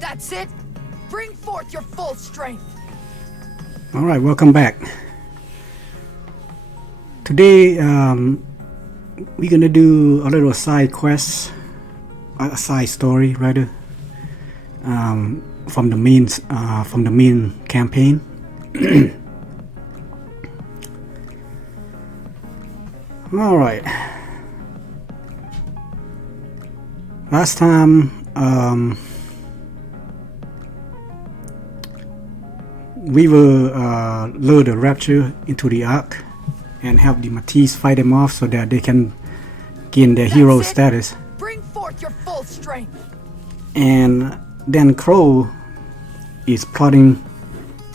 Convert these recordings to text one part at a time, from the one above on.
That's it. Bring forth your full strength. All right, welcome back. Today, we're gonna do a little side quest, a side story rather, from the main campaign. All right. Last time, we will lure the Rapture into the Ark and help the Matisse fight them off so that they can gain their hero status. Bring forth your full strength. And then Crow is plotting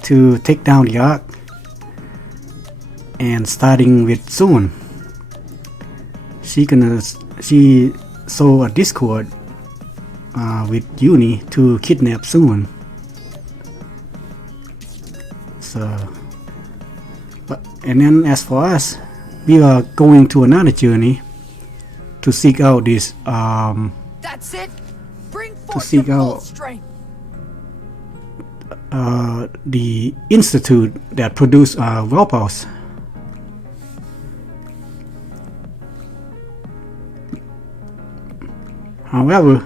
to take down the Ark, and starting with Soon. She saw a Discord with Uni to kidnap Soon. And then as for us, we are going to another journey to seek out this That's it. Bring forth your full strength. The institute that produced Valpals. However,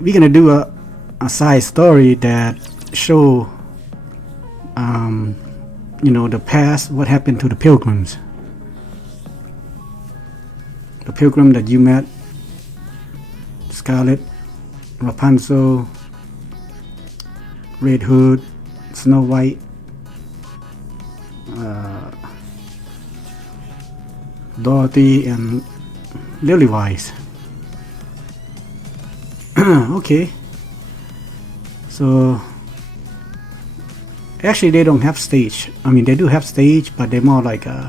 we're gonna do a side story that show the past, what happened to the Pilgrims. The Pilgrim that you met, Scarlet, Rapunzel, Red Hood, Snow White, Dorothy, and Lilywise. Okay. So actually they don't have stage. I mean, they do have stage, but they're more like an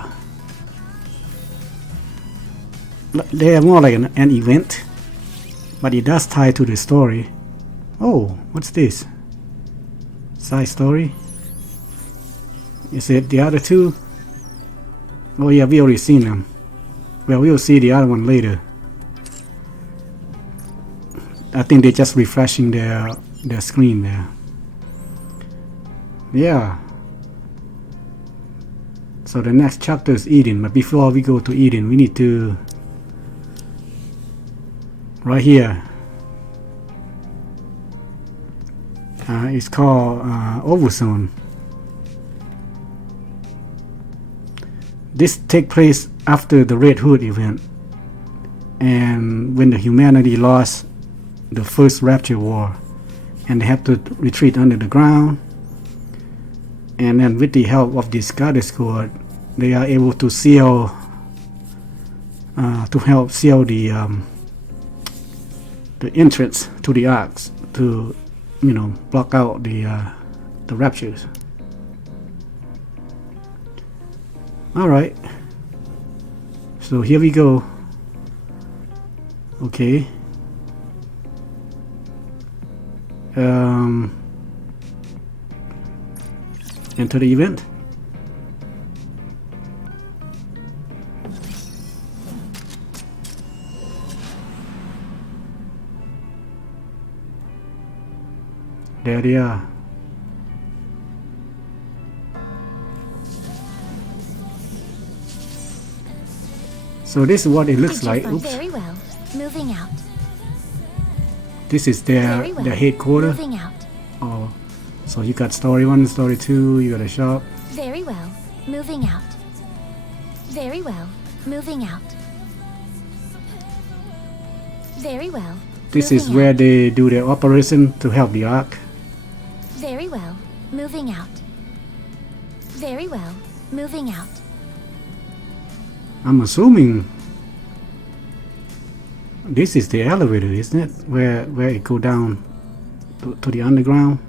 event, but it does tie to the story. Oh, what's this? Side story? Is it the other two? Oh yeah, we already seen them. Well, we'll see the other one later. I think they're just refreshing their screen there. Yeah. So the next chapter is Eden, but before we go to Eden, we need to right here. It's called Overzone. This takes place after the Red Hood event, and when the humanity lost the first Rapture War, and they have to retreat under the ground. And then with the help of this Goddess Squad, they are able to seal, the entrance to the arcs, to block out the raptures. All right. So here we go. Okay. Enter the event. There they are. So this is what it looks like. Oops. Very well. Moving out. This is their headquarters. Moving out. Oh, so you got story 1, story 2. You got a shop. Very well. Moving out. Very well. Moving out. Very well. This is where they do their operation to help the Ark. Very well. Moving out. Very well. Moving out. I'm assuming this is the elevator, isn't it? Where it go down to the underground.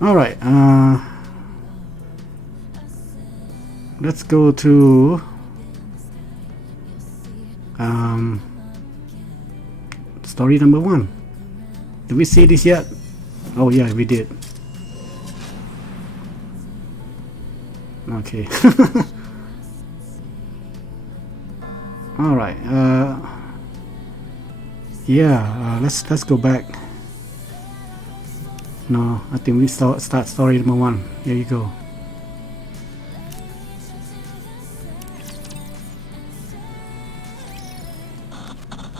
All right. Let's go to story number 1. Did we see this yet? Oh yeah, we did. Okay. All right. Yeah, let's go back. No, I think we start story number 1. Here you go.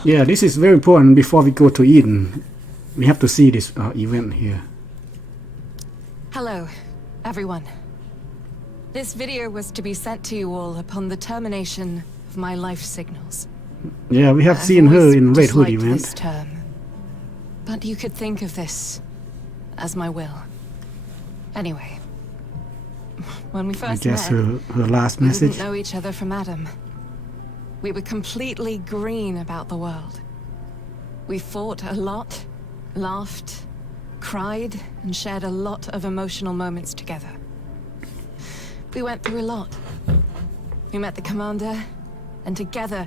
Yeah, this is very important. Before we go to Eden, we have to see this event here. Hello, everyone. This video was to be sent to you all upon the termination of my life signals. Yeah, we have seen her in Red Hood event. This term, but you could think of this as my will. Anyway, when we I first guess met, her last we message. didn't know each other from Adam. We were completely green about the world. We fought a lot, laughed, cried, and shared a lot of emotional moments together. We went through a lot. We met the commander, and together,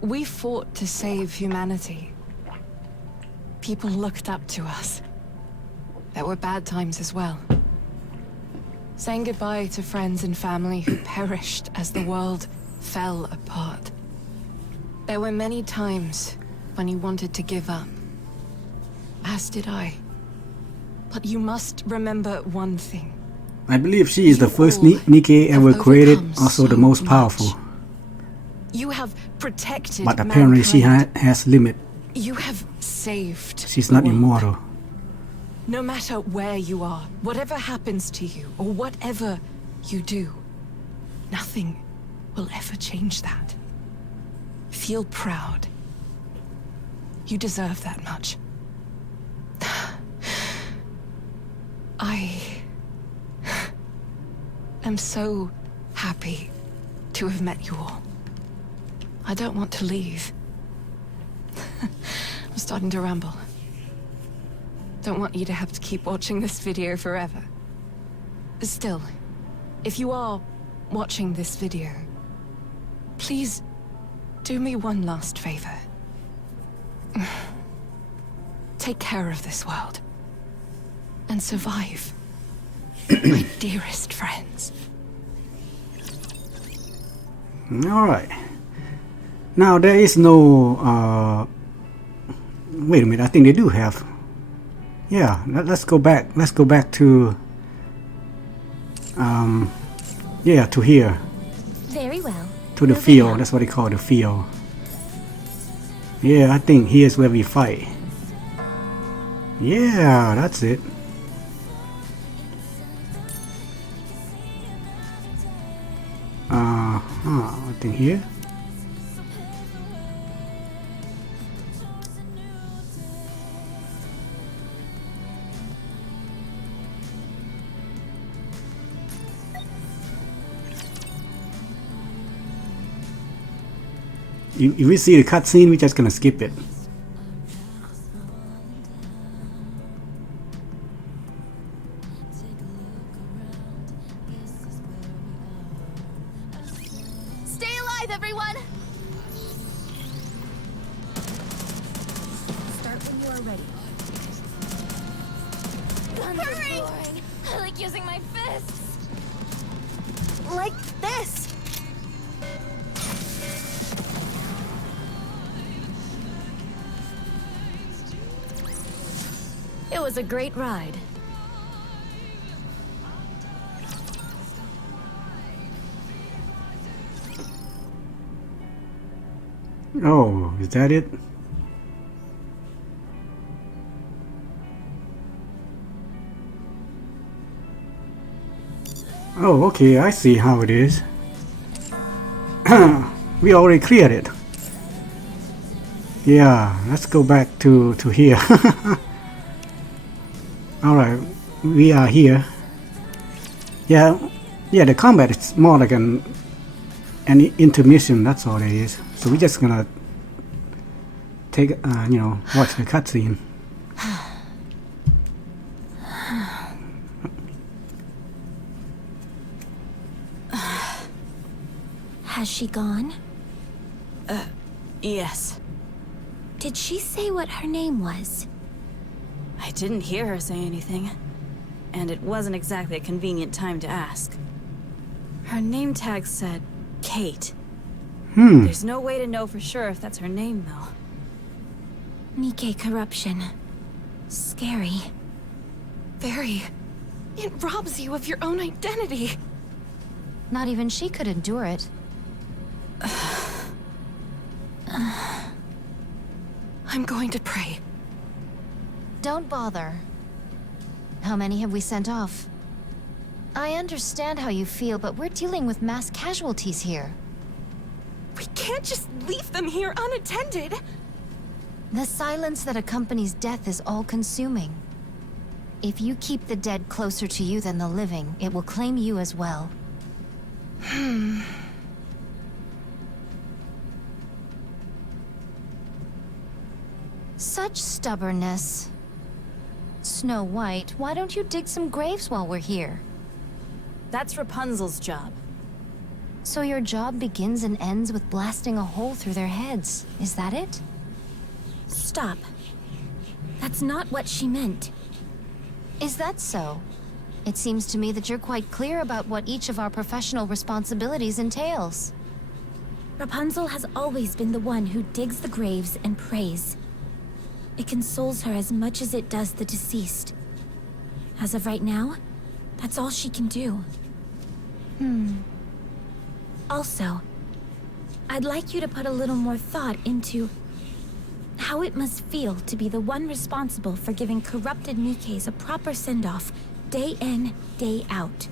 we fought to save humanity. People looked up to us. There were bad times as well. Saying goodbye to friends and family who perished as the world fell apart. There were many times when you wanted to give up. As did I. But you must remember one thing. I believe she is the first Nikke ever created, also the most powerful. You have protected But apparently she has limit. You have saved. She's not immortal. No matter where you are, whatever happens to you, or whatever you do, nothing will ever change that. Feel proud. You deserve that much. I am so happy to have met you all. I don't want to leave. I'm starting to ramble. Don't want you to have to keep watching this video forever. Still, if you are watching this video, please do me one last favor. Take care of this world. And survive. My dearest friends. Alright. Now there is no wait a minute, I think they do have. Yeah, let's go back. Let's go back to yeah, to here. Very well. To the field. That's what they call the field. Yeah, I think here's where we fight. Yeah, that's it. I think here. If we see the cutscene, we're just gonna skip it. Stay alive, everyone! Start when you are ready. Hurry! I like using my fists. Like this. It was a great ride. Oh, is that it? Oh, okay, I see how it is. We already cleared it. Yeah, let's go back to here. Alright, we are here. Yeah, the combat is more like an intermission, that's all it is. So we're just gonna take, watch the cutscene. Has she gone? Yes. Did she say what her name was? I didn't hear her say anything. And it wasn't exactly a convenient time to ask. Her name tag said Kate. There's no way to know for sure if that's her name, though. Nikke corruption. Scary. Very. It robs you of your own identity. Not even she could endure it. I'm going to pray. Don't bother. How many have we sent off? I understand how you feel, but we're dealing with mass casualties here. We can't just leave them here unattended. The silence that accompanies death is all-consuming. If you keep the dead closer to you than the living, it will claim you as well. Such stubbornness. Snow White, why don't you dig some graves while we're here? That's Rapunzel's job. So your job begins and ends with blasting a hole through their heads, is that it? Stop. That's not what she meant. Is that so? It seems to me that you're quite clear about what each of our professional responsibilities entails. Rapunzel has always been the one who digs the graves and prays. It consoles her as much as it does the deceased. As of right now, that's all she can do. Also, I'd like you to put a little more thought into how it must feel to be the one responsible for giving corrupted Nikkes a proper send-off, day in, day out.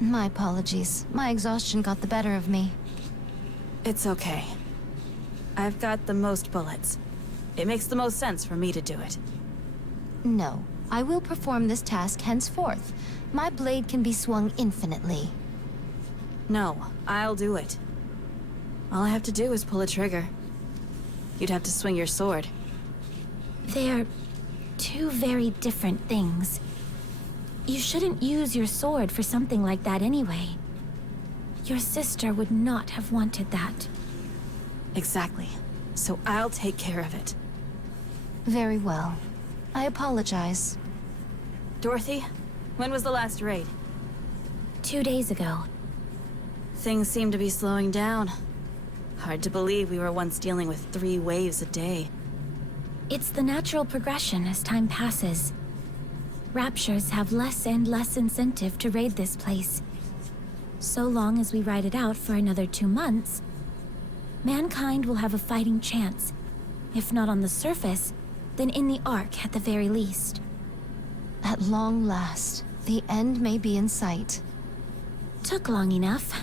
My apologies. My exhaustion got the better of me. It's okay. I've got the most bullets. It makes the most sense for me to do it. No, I will perform this task henceforth. My blade can be swung infinitely. No, I'll do it. All I have to do is pull a trigger. You'd have to swing your sword. They're two very different things. You shouldn't use your sword for something like that anyway. Your sister would not have wanted that. Exactly. So I'll take care of it. Very well. I apologize. Dorothy, when was the last raid? 2 days ago. Things seem to be slowing down. Hard to believe we were once dealing with 3 waves a day. It's the natural progression as time passes. Raptures have less and less incentive to raid this place. So long as we ride it out for another 2 months, mankind will have a fighting chance. If not on the surface, then in the Ark at the very least. At long last, the end may be in sight. Took long enough.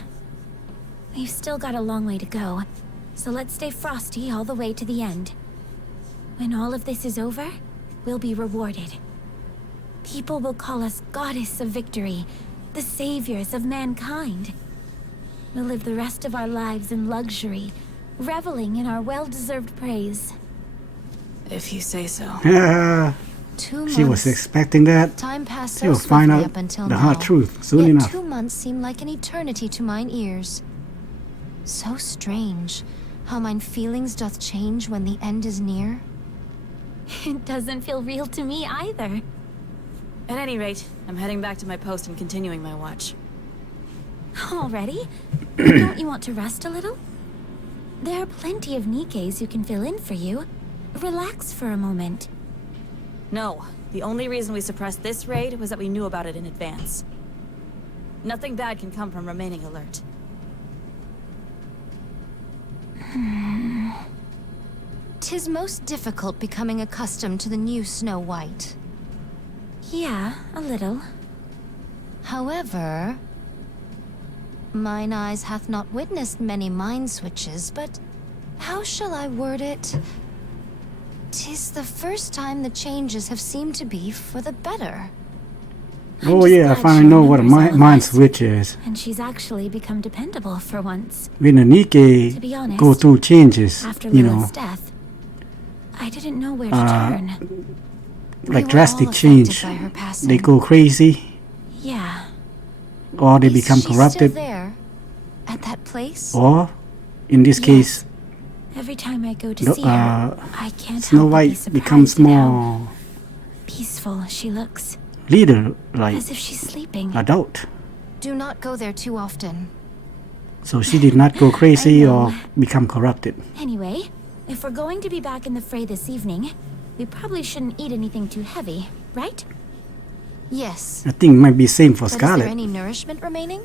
We've still got a long way to go, so let's stay frosty all the way to the end. When all of this is over, we'll be rewarded. People will call us Goddess of Victory, the saviors of mankind. We'll live the rest of our lives in luxury, reveling in our well-deserved praise. If you say so. Yeah, 2 months. she was expecting that. Time passed She so will find swiftly out up until the now. hard truth soon Yet enough. 2 months seem like an eternity to mine ears. So strange, how mine feelings doth change when the end is near. It doesn't feel real to me either. At any rate, I'm heading back to my post and continuing my watch. Already? Don't you want to rest a little? There are plenty of Nikkes who can fill in for you. Relax for a moment. No, the only reason we suppressed this raid was that we knew about it in advance. Nothing bad can come from remaining alert. 'Tis most difficult becoming accustomed to the new Snow White. Yeah, a little. However, mine eyes hath not witnessed many mind switches, but how shall I word it? 'Tis the first time the changes have seemed to be for the better. Oh just yeah, I glad finally she know what a remembers all of mind us. switch is. And she's actually become dependable for once. When the To be Nikke honest, go through changes, After you Lilith's know, death, I didn't know where to turn. We like were drastic all affected change. by her passing. They go crazy, Yeah. or they Is become she corrupted, still there? At that place? or in this Yes. case, Every time I go to No, see her, I can't Snow help but be White surprised becomes at how more peaceful she looks. leader, like As if she's sleeping. adult. Do not go there too often. So she did not go crazy or become corrupted. Anyway, if we're going to be back in the fray this evening, we probably shouldn't eat anything too heavy, right? Yes. I think it might be same for But is Scarlet. there any nourishment remaining?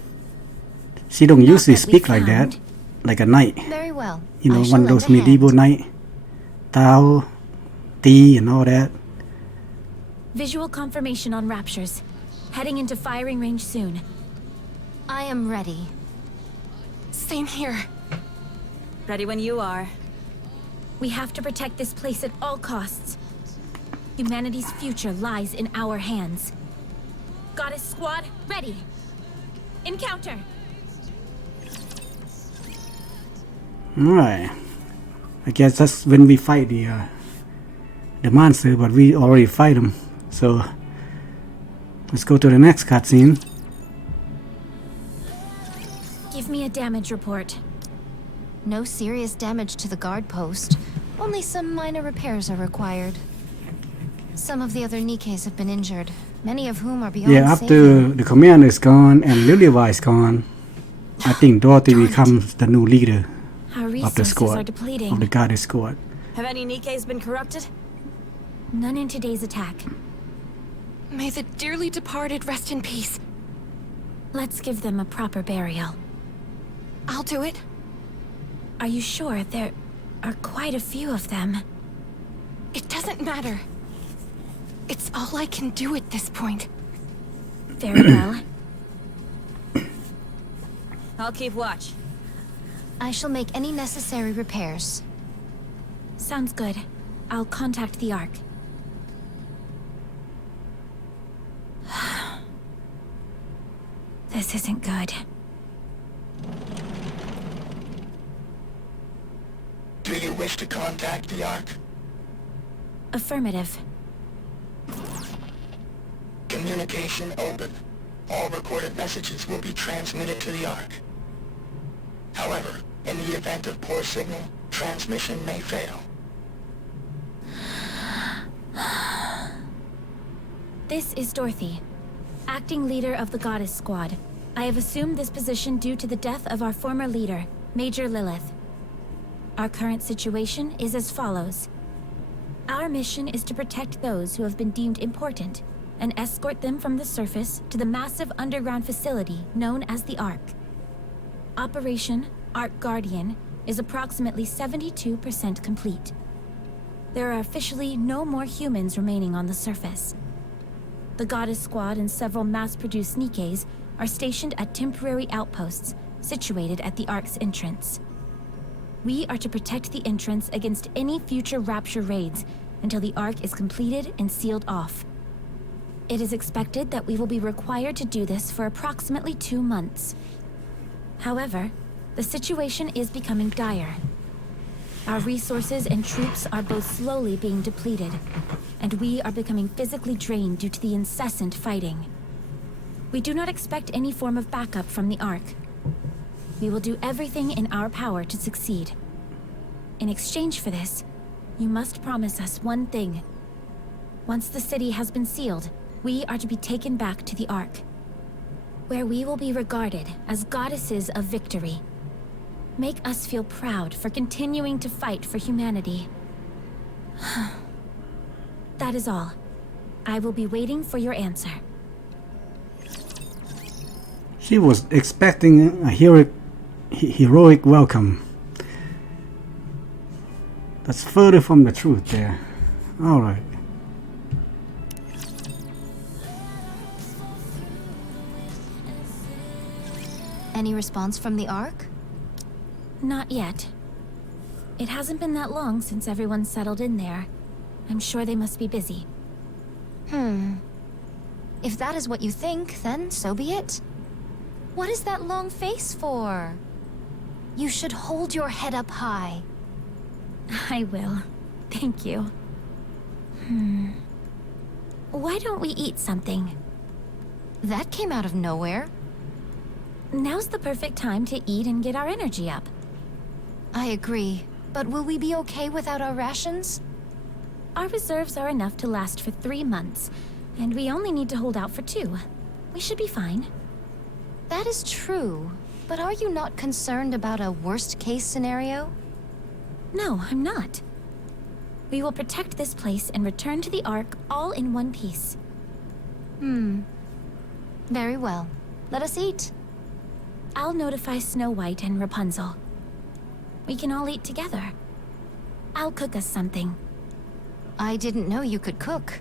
She don't Not usually that we speak like that, found. like a knight. Very well. You know, I shall one of lend those a hand. medieval knight, Tao, Ti, and all that. Visual confirmation on raptures. Heading into firing range soon. I am ready. Same here. Ready when you are. We have to protect this place at all costs. Humanity's future lies in our hands. Goddess Squad, ready. Encounter. Alright. I guess that's when we fight the monster, but we already fight him. So let's go to the next cutscene. Give me a damage report. No serious damage to the guard post. Only some minor repairs are required. Some of the other Nikkes have been injured, many of whom are beyond Yeah, after saving. the commander is gone and Liliva is gone, I think Dorothy becomes the new leader Our of the resources squad, are of the depleting. Goddess squad. Have any Nikkes been corrupted? None in today's attack. May the dearly departed rest in peace. Let's give them a proper burial. I'll do it. Are you sure? There are quite a few of them. It doesn't matter. It's all I can do at this point. Very well. I'll keep watch. I shall make any necessary repairs. Sounds good. I'll contact the Ark. This isn't good. Do you wish to contact the Ark? Affirmative. Communication open. All recorded messages will be transmitted to the Ark. However, in the event of poor signal, transmission may fail. This is Dorothy, acting leader of the Goddess Squad. I have assumed this position due to the death of our former leader, Major Lilith. Our current situation is as follows. Our mission is to protect those who have been deemed important and escort them from the surface to the massive underground facility known as the Ark. Operation Ark Guardian is approximately 72% complete. There are officially no more humans remaining on the surface. The Goddess Squad and several mass-produced Nikkes are stationed at temporary outposts situated at the Ark's entrance. We are to protect the entrance against any future Rapture raids until the Ark is completed and sealed off. It is expected that we will be required to do this for approximately 2 months. However, the situation is becoming dire. Our resources and troops are both slowly being depleted, and we are becoming physically drained due to the incessant fighting. We do not expect any form of backup from the Ark. We will do everything in our power to succeed. In exchange for this, you must promise us one thing. Once the city has been sealed, we are to be taken back to the Ark, where we will be regarded as goddesses of victory. Make us feel proud for continuing to fight for humanity. That is all. I will be waiting for your answer. She was expecting a heroic welcome. That's further from the truth there. Alright. Any response from the Ark? Not yet. It hasn't been that long since everyone settled in there. I'm sure they must be busy. If that is what you think, then so be it. What is that long face for? You should hold your head up high. I will. Thank you. Why don't we eat something? That came out of nowhere. Now's the perfect time to eat and get our energy up. I agree. But will we be okay without our rations? Our reserves are enough to last for 3 months, and we only need to hold out for 2. We should be fine. That is true. But are you not concerned about a worst-case scenario? No, I'm not. We will protect this place and return to the Ark all in one piece. Very well. Let us eat. I'll notify Snow White and Rapunzel. We can all eat together. I'll cook us something. I didn't know you could cook.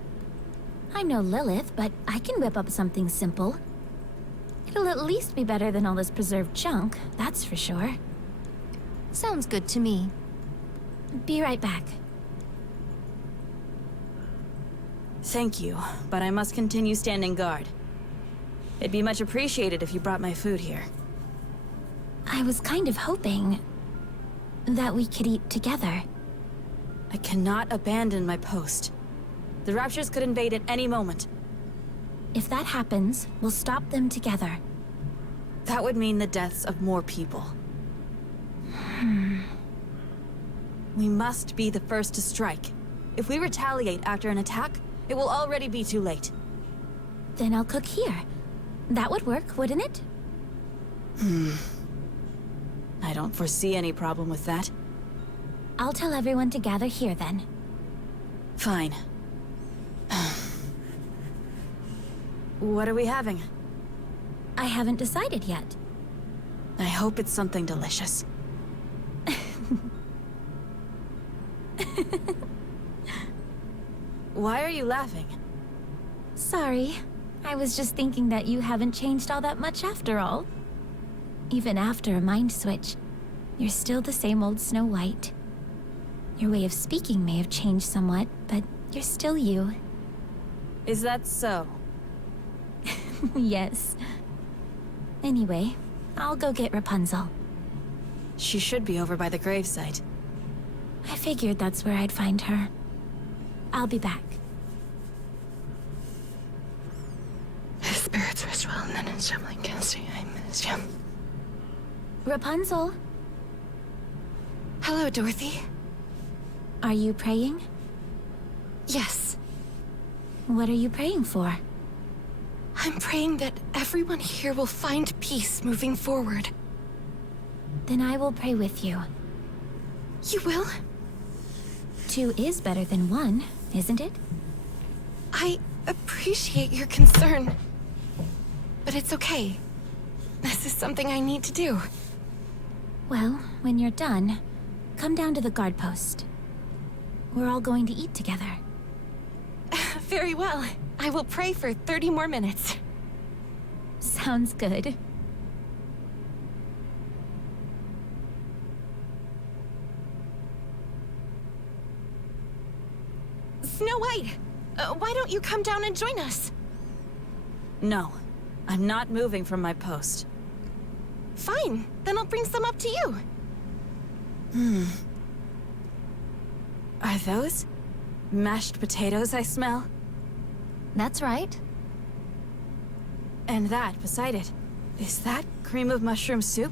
I'm no Lilith, but I can whip up something simple. It'll at least be better than all this preserved junk, that's for sure. Sounds good to me. Be right back. Thank you, but I must continue standing guard. It'd be much appreciated if you brought my food here. I was kind of hoping that we could eat together. I cannot abandon my post. The Raptures could invade at any moment. If that happens, we'll stop them together. That would mean the deaths of more people. We must be the first to strike. If we retaliate after an attack, it will already be too late. Then I'll cook here. That would work, wouldn't it? I don't foresee any problem with that. I'll tell everyone to gather here then. Fine. What are we having? I haven't decided yet. I hope it's something delicious. Why are you laughing? Sorry. I was just thinking that you haven't changed all that much after all. Even after a mind switch, you're still the same old Snow White. Your way of speaking may have changed somewhat, but you're still you. Is that so? Yes. Anyway, I'll go get Rapunzel. She should be over by the gravesite. I figured that's where I'd find her. I'll be back. His spirits rest well, and then in Shemlin casting, I miss you. Rapunzel, Hello, Dorothy. are you praying? Yes, What are you praying for? I'm praying that everyone here will find peace moving forward. Then I will pray with you. You will? 2 is better than 1, isn't it? I appreciate your concern. But it's okay. This is something I need to do. Well, when you're done, come down to the guard post. We're all going to eat together. Very well. I will pray for 30 more minutes. Sounds good. Snow White, why don't you come down and join us? No, I'm not moving from my post. Fine, then I'll bring some up to you. Are those mashed potatoes I smell? That's right. And that beside it, is that cream of mushroom soup?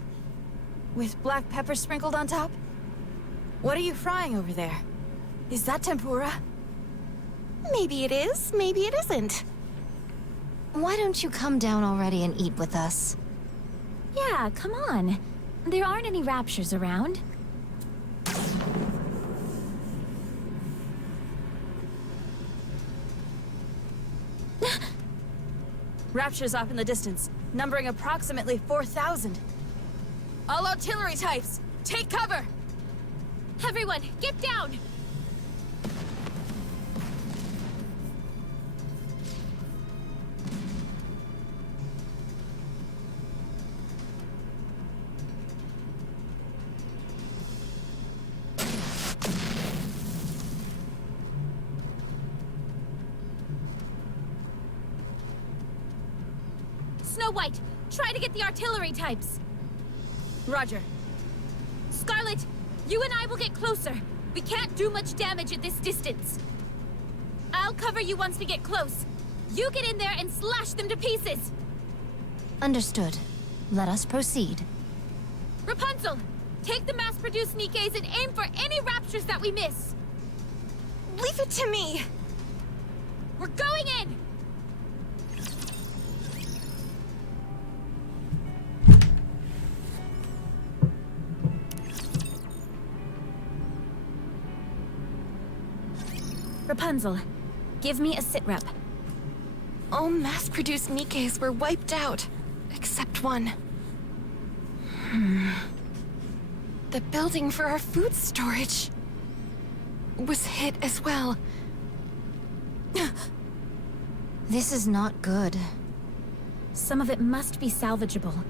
With black pepper sprinkled on top? What are you frying over there? Is that tempura? Maybe it is, maybe it isn't. Why don't you come down already and eat with us? Yeah, come on. There aren't any raptures around. Raptures off in the distance, numbering approximately 4,000. All artillery types, take cover! Everyone, get down! Snow White, try to get the artillery types. Roger. Scarlet, you and I will get closer. We can't do much damage at this distance. I'll cover you once we get close. You get in there and slash them to pieces. Understood. Let us proceed. Rapunzel, take the mass-produced Nikkes and aim for any raptures that we miss. Leave it to me! We're going in! Rapunzel, give me a sit rep. All mass-produced Nikkes were wiped out, except one. The building for our food storage was hit as well. This is not good. Some of it must be salvageable.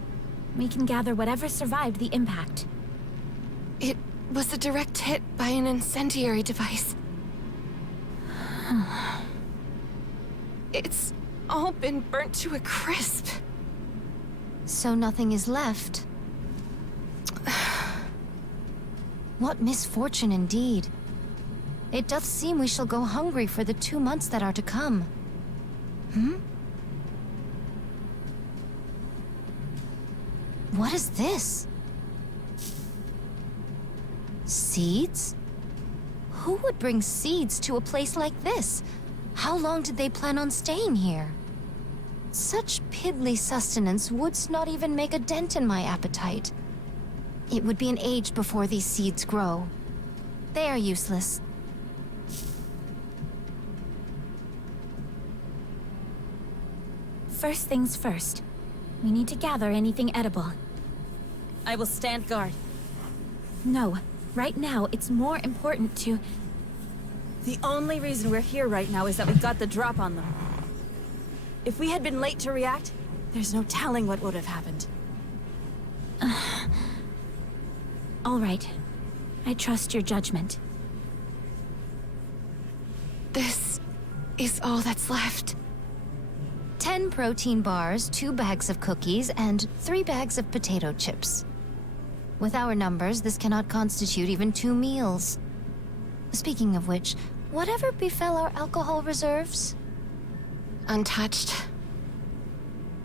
We can gather whatever survived the impact. It was a direct hit by an incendiary device. It's all been burnt to a crisp. So nothing is left. What misfortune indeed. It doth seem we shall go hungry for the 2 months that are to come. What is this? Seeds? Who would bring seeds to a place like this? How long did they plan on staying here? Such piddly sustenance would not even make a dent in my appetite. It would be an age before these seeds grow. They are useless. First things first. We need to gather anything edible. I will stand guard. No, right now it's more important to... The only reason we're here right now is that we got the drop on them. If we had been late to react, there's no telling what would have happened. All right. I trust your judgment. This is all that's left. 10 protein bars, 2 bags of cookies, and 3 bags of potato chips. With our numbers, this cannot constitute even 2 meals. Speaking of which, whatever befell our alcohol reserves? Untouched.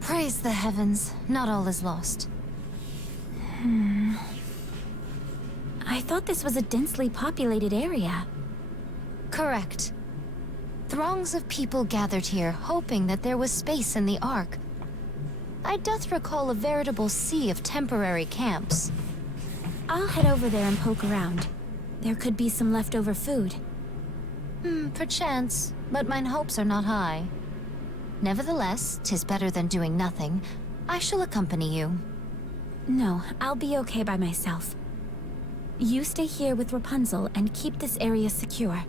Praise the heavens, not all is lost. I thought this was a densely populated area. Correct. Throngs of people gathered here, hoping that there was space in the Ark. I doth recall a veritable sea of temporary camps. I'll head over there and poke around. There could be some leftover food. Perchance, but mine hopes are not high. Nevertheless, 'tis better than doing nothing. I shall accompany you. No, I'll be okay by myself. You stay here with Rapunzel and keep this area secure.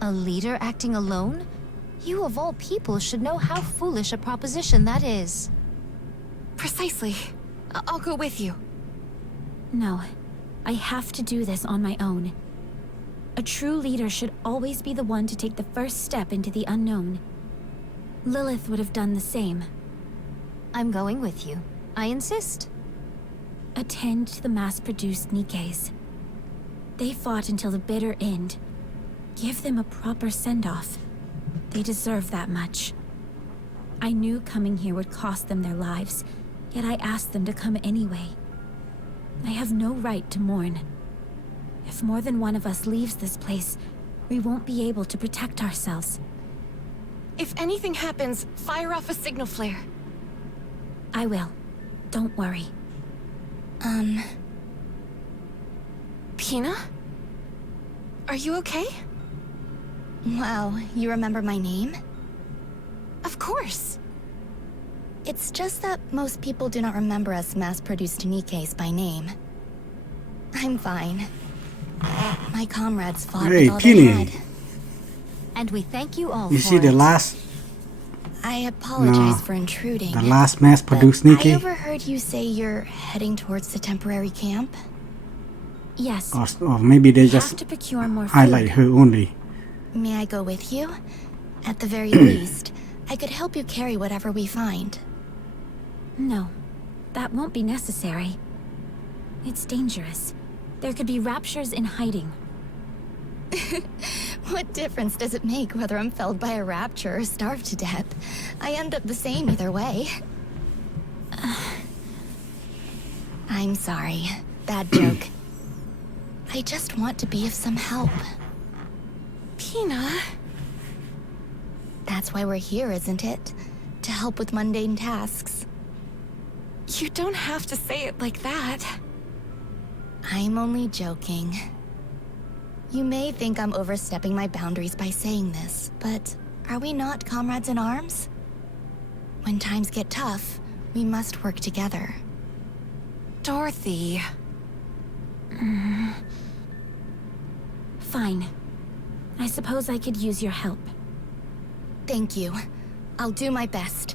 A leader acting alone? You of all people should know how foolish a proposition that is. Precisely. I'll go with you. No, I have to do this on my own. A true leader should always be the one to take the first step into the unknown. Lilith would have done the same. I'm going with you. I insist. Attend to the mass-produced Nikkes. They fought until the bitter end. Give them a proper send-off. They deserve that much. I knew coming here would cost them their lives, yet I asked them to come anyway. I have no right to mourn. If more than one of us leaves this place, we won't be able to protect ourselves. If anything happens, fire off a signal flare. I will. Don't worry. Pina? Are you okay? Wow, you remember my name? Of course. It's just that most people do not remember us mass-produced Nikkes by name. I'm fine. My comrades fought Hey, with all they Penny. had. And we thank you all You for see the it. last, I apologize No, for intruding. the last mass-produced but I Nikke? overheard you say you're heading towards the temporary camp. Yes. Or maybe they We have just to procure more highlight food. her only. May I go with you? At the very least, I could help you carry whatever we find. No, that won't be necessary. It's dangerous. There could be raptures in hiding. What difference does it make whether I'm felled by a rapture or starved to death? I end up the same either way. I'm sorry. Bad joke. I just want to be of some help. Pina? That's why we're here, isn't it? To help with mundane tasks. You don't have to say it like that. I'm only joking. You may think I'm overstepping my boundaries by saying this, but are we not comrades in arms? When times get tough, we must work together. Dorothy. Fine. I suppose I could use your help. Thank you. I'll do my best.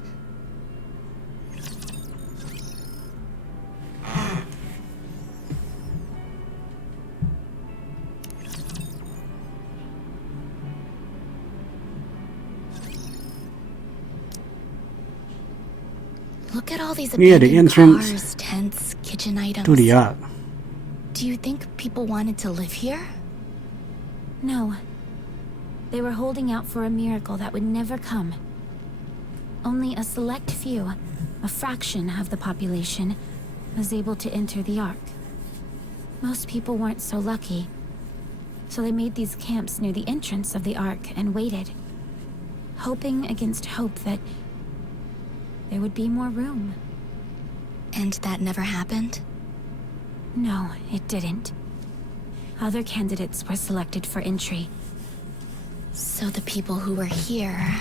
Look at all these Near the abandoned entrance cars, tents, kitchen items. to the Ark. Do you think people wanted to live here? No. They were holding out for a miracle that would never come. Only a select few, a fraction of the population, was able to enter the Ark. Most people weren't so lucky, so they made these camps near the entrance of the Ark and waited, hoping against hope that there would be more room. And that never happened? No, it didn't. Other candidates were selected for entry. So the people who were here...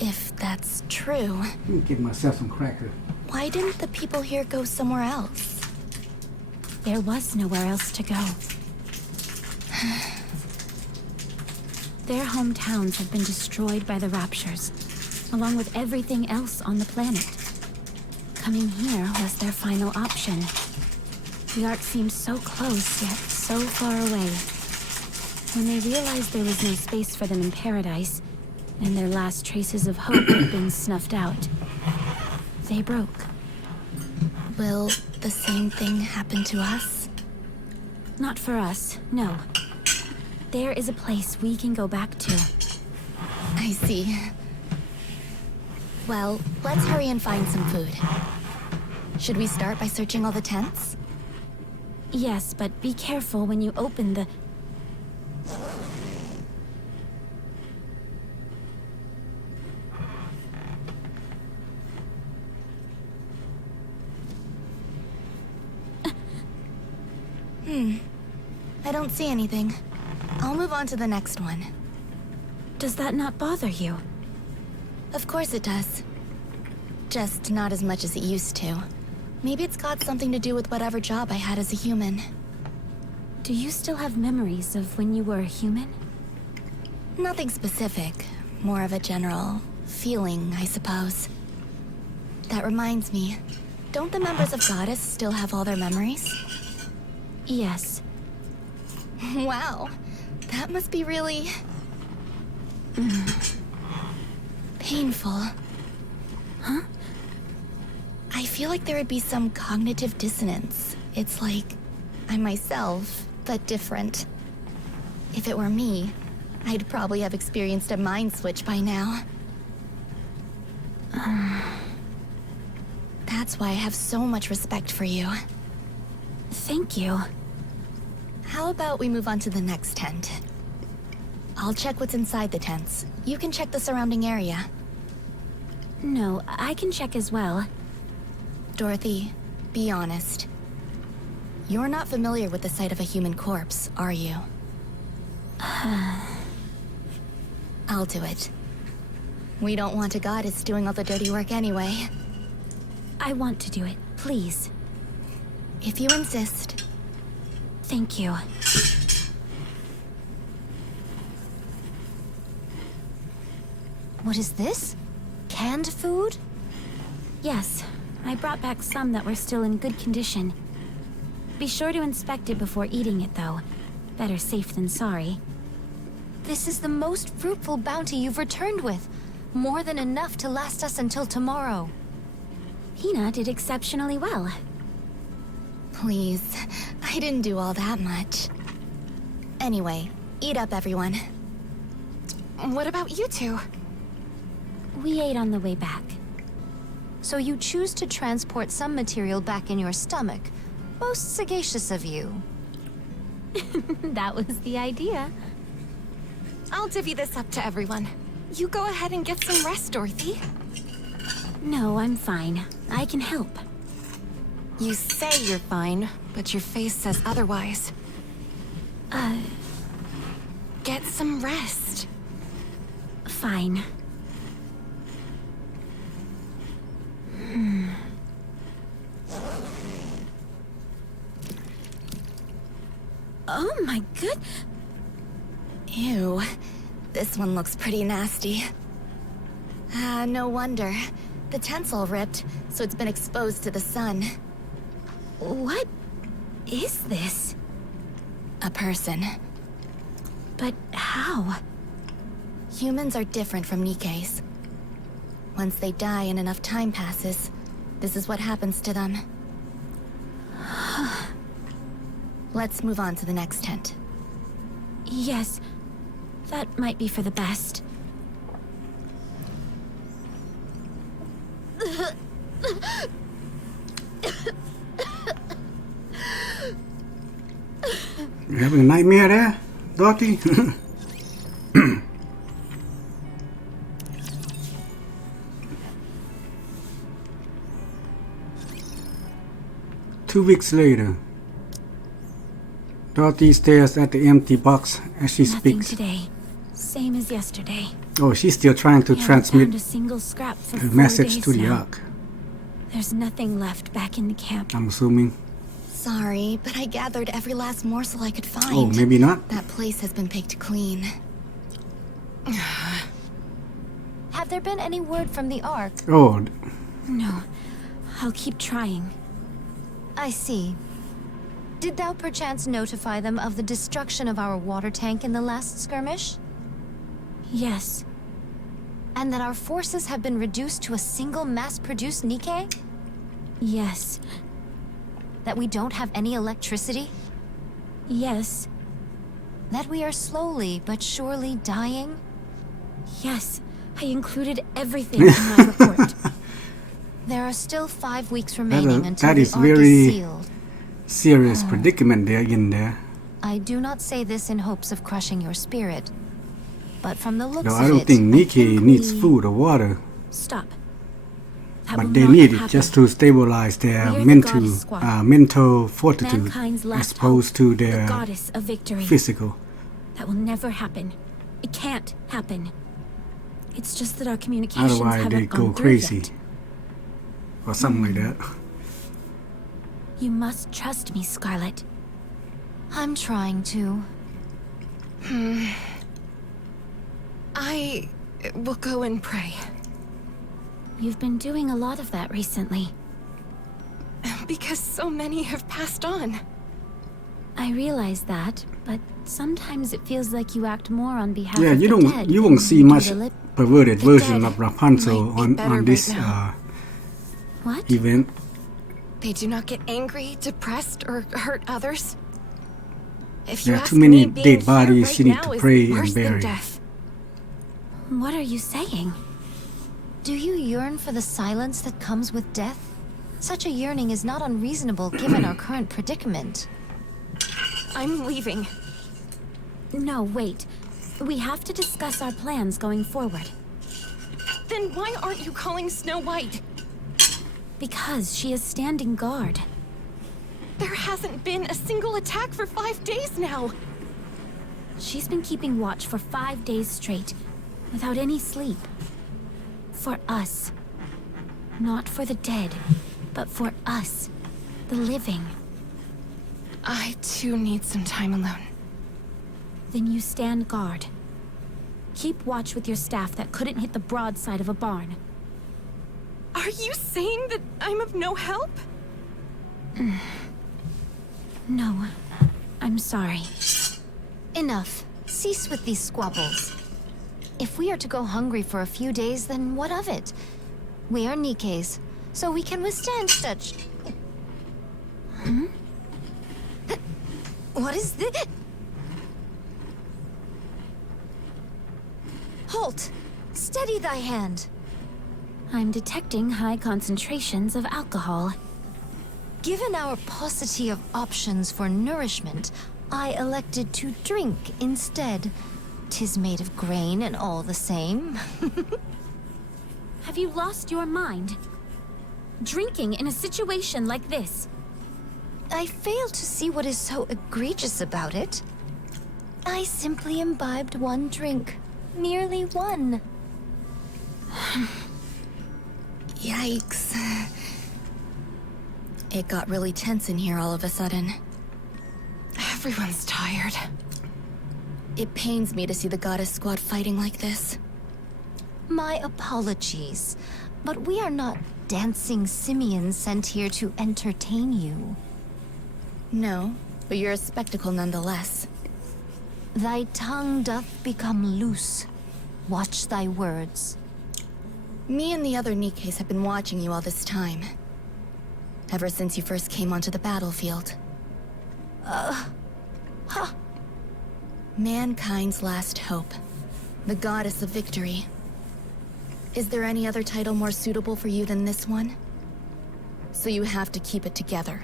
If that's true, Let me get myself some cracker. why didn't the people here go somewhere else? There was nowhere else to go. Their hometowns had been destroyed by the Raptures, along with everything else on the planet. Coming here was their final option. The Ark seemed so close, yet so far away. When they realized there was no space for them in paradise, and their last traces of hope had been snuffed out, they broke. Will the same thing happen to us? Not for us, no. There is a place we can go back to. I see. Well, let's hurry and find some food. Should we start by searching all the tents? Yes, but be careful when you open the... I don't see anything. I'll move on to the next one. Does that not bother you? Of course it does. Just not as much as it used to. Maybe it's got something to do with whatever job I had as a human. Do you still have memories of when you were a human? Nothing specific. More of a general feeling, I suppose. That reminds me. Don't the members of Goddess still have all their memories? Yes. Wow. That must be really... painful. Huh? I feel like there would be some cognitive dissonance. It's like I'm myself, but different. If it were me, I'd probably have experienced a mind switch by now. That's why I have so much respect for you. Thank you. How about we move on to the next tent? I'll check what's inside the tents. You can check the surrounding area. No, I can check as well. Dorothy, be honest. You're not familiar with the sight of a human corpse, are you? I'll do it. We don't want a goddess doing all the dirty work anyway. I want to do it, please. If you insist. Thank you. What is this? Canned food? Yes, I brought back some that were still in good condition. Be sure to inspect it before eating it, though. Better safe than sorry. This is the most fruitful bounty you've returned with. More than enough to last us until tomorrow. Hina did exceptionally well. Please, I didn't do all that much. Anyway, eat up, everyone. What about you two? We ate on the way back. So you choose to transport some material back in your stomach. Most sagacious of you. That was the idea. I'll divvy this up to everyone. You go ahead and get some rest, Dorothy. No, I'm fine. I can help. You say you're fine, but your face says otherwise. Get some rest. Fine. Oh my good... Ew. This one looks pretty nasty. No wonder. The tent's all ripped, so it's been exposed to the sun. What is this? A person. But how? Humans are different from Nikke's. Once they die and enough time passes, this is what happens to them. Let's move on to the next tent. Yes, that might be for the best. You having a nightmare there, Dorothy? 2 weeks later, Dorothy stares at the empty box as she Nothing speaks. today. Same as yesterday. Oh, she's still trying to We haven't transmit found a single scrap for a 4 message days to the now. Ark. There's nothing left back in the camp. I'm assuming. Sorry, but I gathered every last morsel I could find. Oh, maybe not. That place has been picked clean. Have there been any word from the Ark? Oh, No, I'll keep trying. I see. Did thou perchance notify them of the destruction of our water tank in the last skirmish? Yes, And that our forces have been reduced to a single mass-produced Nikke? yes, That we don't have any electricity? yes, That we are slowly but surely dying? yes. I included everything in my report. There are still 5 weeks remaining until that the is Ark very- is sealed. serious predicament they're in there. I do not say this in hopes of crushing your spirit, but from the looks No, of I don't it, think Nikke think needs we- food or water, Stop. That will but they not need it happen. just to stabilize their We're the mental, Goddess Squad. mental fortitude Mankind's as last opposed to hope, the their Goddess of Victory. physical. That will never happen. It can't happen. It's just that our communications Otherwise, haven't they go gone through crazy yet. or something like that. You must trust me, Scarlet. I'm trying to. I will go and pray. You've been doing a lot of that recently. Because so many have passed on. I realize that, but sometimes it feels like you act more on behalf Yeah, of you the don't, dead you than won't see do much the lip. perverted The version dead of Rapunzel might be on better this right now. What? event. They do not get angry, depressed, or hurt others. If There you are ask too many me, being dead here bodies right she need now to is pray and worse than bury. death. What are you saying? Do you yearn for the silence that comes with death? Such a yearning is not unreasonable given our current predicament. I'm leaving. No, wait. We have to discuss our plans going forward. Then why aren't you calling Snow White? Because she is standing guard. There hasn't been a single attack for 5 days now. She's been keeping watch for 5 days straight, without any sleep. For us. Not for the dead, but for us, the living. I too need some time alone. Then you stand guard. Keep watch with your staff that couldn't hit the broadside of a barn. Are you saying that I'm of no help? No, I'm sorry. Enough. Cease with these squabbles. If we are to go hungry for a few days, then what of it? We are Nikkes, so we can withstand such... What is this? Halt! Steady thy hand! I'm detecting high concentrations of alcohol. Given our paucity of options for nourishment, I elected to drink instead. 'Tis made of grain and all the same. Have you lost your mind? drinking in a situation like this? I fail to see what is so egregious about it. I simply imbibed one drink. Merely one. Yikes. It got really tense in here all of a sudden. Everyone's tired. It pains me to see the Goddess Squad fighting like this. My apologies, but we are not dancing simians sent here to entertain you. No, but you're a spectacle nonetheless. Thy tongue doth become loose. Watch thy words. Me and the other Nikkes have been watching you all this time. Ever since you first came onto the battlefield. Mankind's last hope. The Goddess of Victory. Is there any other title more suitable for you than this one? So you have to keep it together.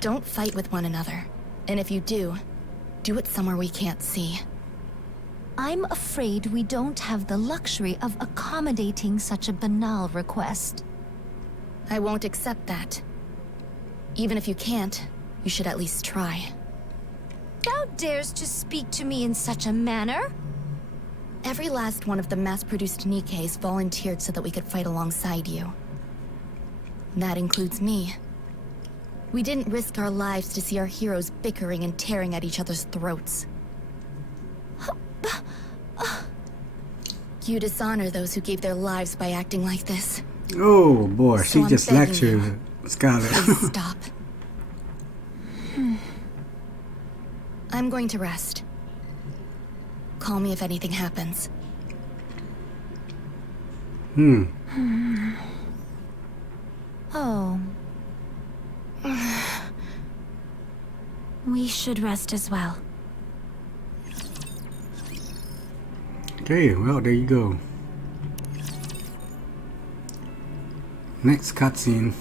Don't fight with one another. And if you do it somewhere we can't see. I'm afraid we don't have the luxury of accommodating such a banal request. I won't accept that. Even if you can't, you should at least try. Thou dares to speak to me in such a manner? Every last one of the mass-produced Nikkes volunteered so that we could fight alongside you. That includes me. We didn't risk our lives to see our heroes bickering and tearing at each other's throats. You dishonor those who gave their lives by acting like this. Oh boy, So she I'm just begging lectured Scarlet. Please stop. I'm going to rest. Call me if anything happens. Oh. We should rest as well. Okay, well, there you go. Next cutscene.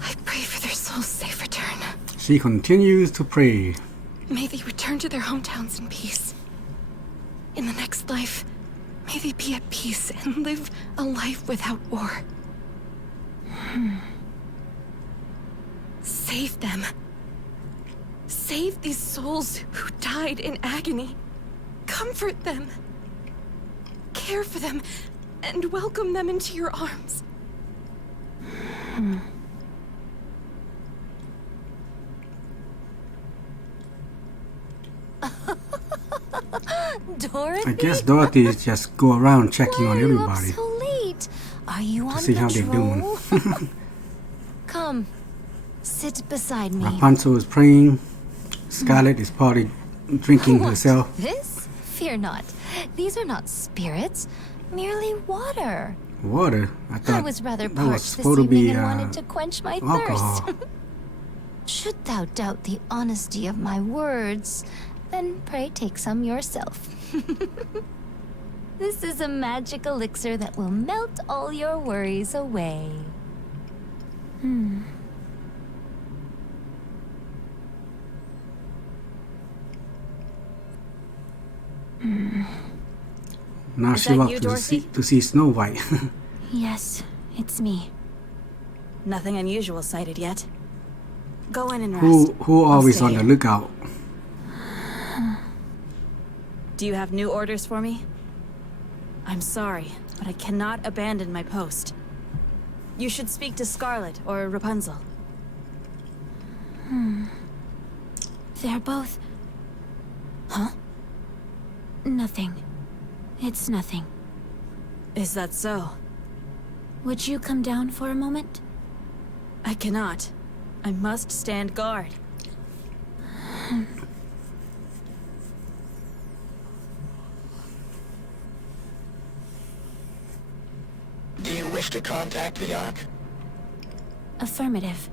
I pray for their souls' safe return. She continues to pray. May they return to their hometowns in peace. In the next life, may they be at peace and live a life without war. Save them. Save these souls who died in agony. Comfort them. Care for them and welcome them into your arms. Dorothy? I guess Dorothy is just go around checking on Why are you up everybody so late? Are you on to see how they're doing. patrol? Come, sit beside me. Rapunzel is praying. Scarlet is probably drinking What? herself. This? Fear not. These are not spirits, merely water. Water? I I thought was rather that parched was this supposed to evening be and wanted to quench my alcohol. thirst. Should thou doubt the honesty of my words, then pray take some yourself. This is a magic elixir that will melt all your worries away. Now Is she that walks you, to see Snow White. Yes, it's me. Nothing unusual sighted yet. Go in and rest. who I'll always stay on the here. lookout? Do you have new orders for me? I'm sorry, but I cannot abandon my post. You should speak to Scarlet or Rapunzel. They're both... Huh? Nothing. It's nothing. Is that so? Would you come down for a moment? I cannot. I must stand guard. Do you wish to contact the Ark? Affirmative.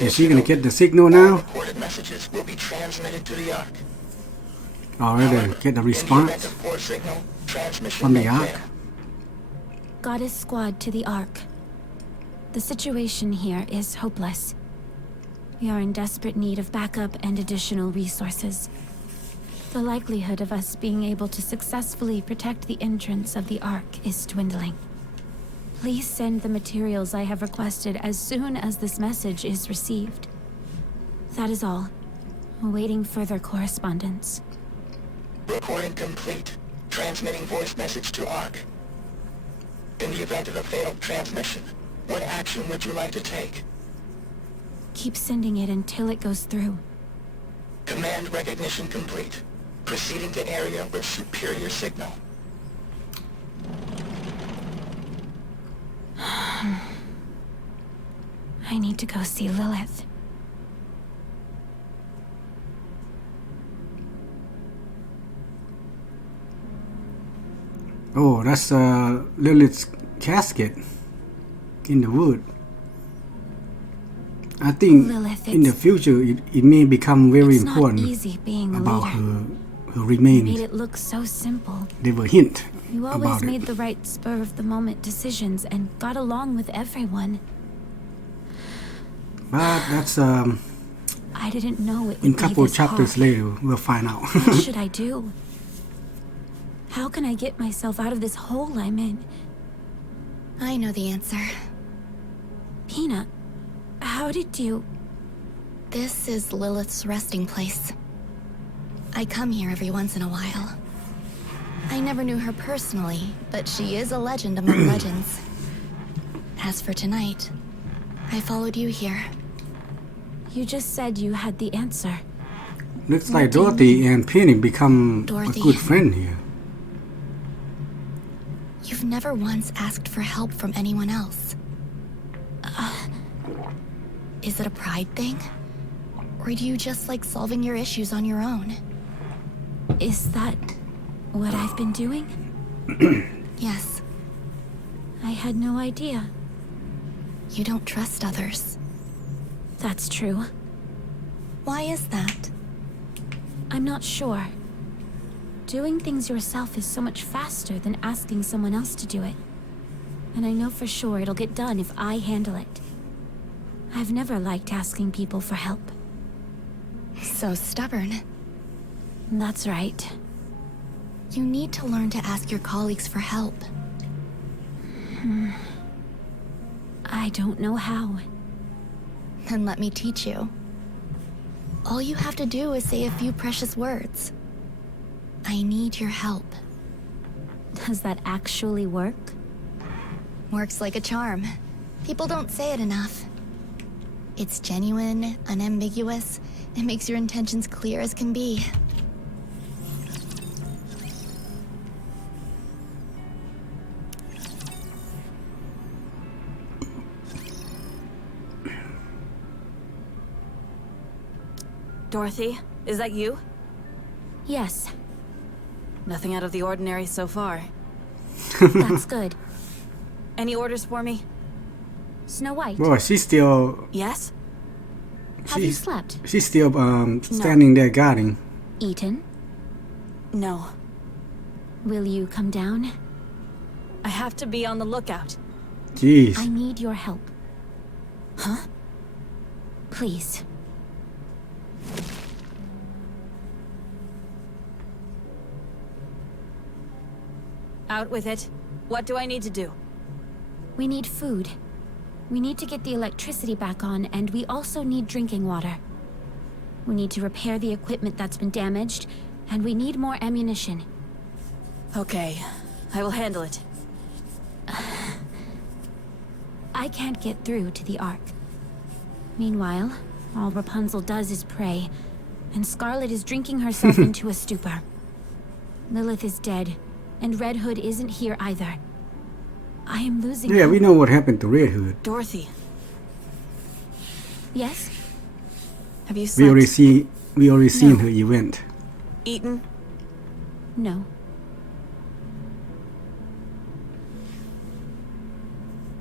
Is she gonna get the signal now? Recorded messages will be transmitted to the Ark. Already get the In the event response of poor signal, transmission from the may Ark? fail. Goddess Squad to the Ark. The situation here is hopeless. We are in desperate need of backup and additional resources. The likelihood of us being able to successfully protect the entrance of the Ark is dwindling. Please send the materials I have requested as soon as this message is received. That is all. Awaiting further correspondence. Recording complete. Transmitting voice message to ARC. In the event of a failed transmission, what action would you like to take? Keep sending it until it goes through. Command recognition complete. Proceeding to area with superior signal. I need to go see Lilith. Oh, that's Lilith's casket in the wood. I think Lilith, in the future it may become very it's important not easy being a about leader. her You remains. made it look so simple. They were hint You always about made it. the right spur-of-the-moment decisions and got along with everyone. But that's I didn't know it would in be couple this chapters hard. later we'll find out. What should I do? How can I get myself out of this hole I'm in? I know the answer. Peanut, how did you... This is Lilith's resting place. I come here every once in a while. I never knew her personally, but she is a legend among legends. As for tonight, I followed you here. You just said you had the answer. Looks like Dorothy and Penny become Dorothy. a good friend here. You've never once asked for help from anyone else. Is it a pride thing? Or do you just like solving your issues on your own? Is that what I've been doing? Yes, I had no idea. you don't trust others. That's true. Why is that? I'm not sure. Doing things yourself is so much faster than asking someone else to do it. And I know for sure it'll get done if I handle it. I've never liked asking people for help. So stubborn. That's right. You need to learn to ask your colleagues for help. I don't know how. Then let me teach you. All you have to do is say a few precious words. I need your help. Does that actually work? Works like a charm. People don't say it enough. It's genuine, unambiguous. It makes your intentions clear as can be. Dorothy, is that you? Yes, Nothing out of the ordinary so far. that's good. Any orders for me? Snow White, Boy, she's still Yes? have you slept? she's still standing there guarding. Eaten? No. Will you come down? I have to be on the lookout. Jeez. I need your help. Huh? Please. Out with it. What do I need to do? We need food. We need to get the electricity back on, and we also need drinking water. We need to repair the equipment that's been damaged, and we need more ammunition. Okay. I will handle it. I can't get through to the Ark. Meanwhile, all Rapunzel does is pray, and Scarlet is drinking herself into a stupor. Lilith is dead, and Red Hood isn't here either. I am losing Yeah, hope. we know what happened to Red Hood. Dorothy, Yes? have you We slept? already seen No. her event. Eaten? No.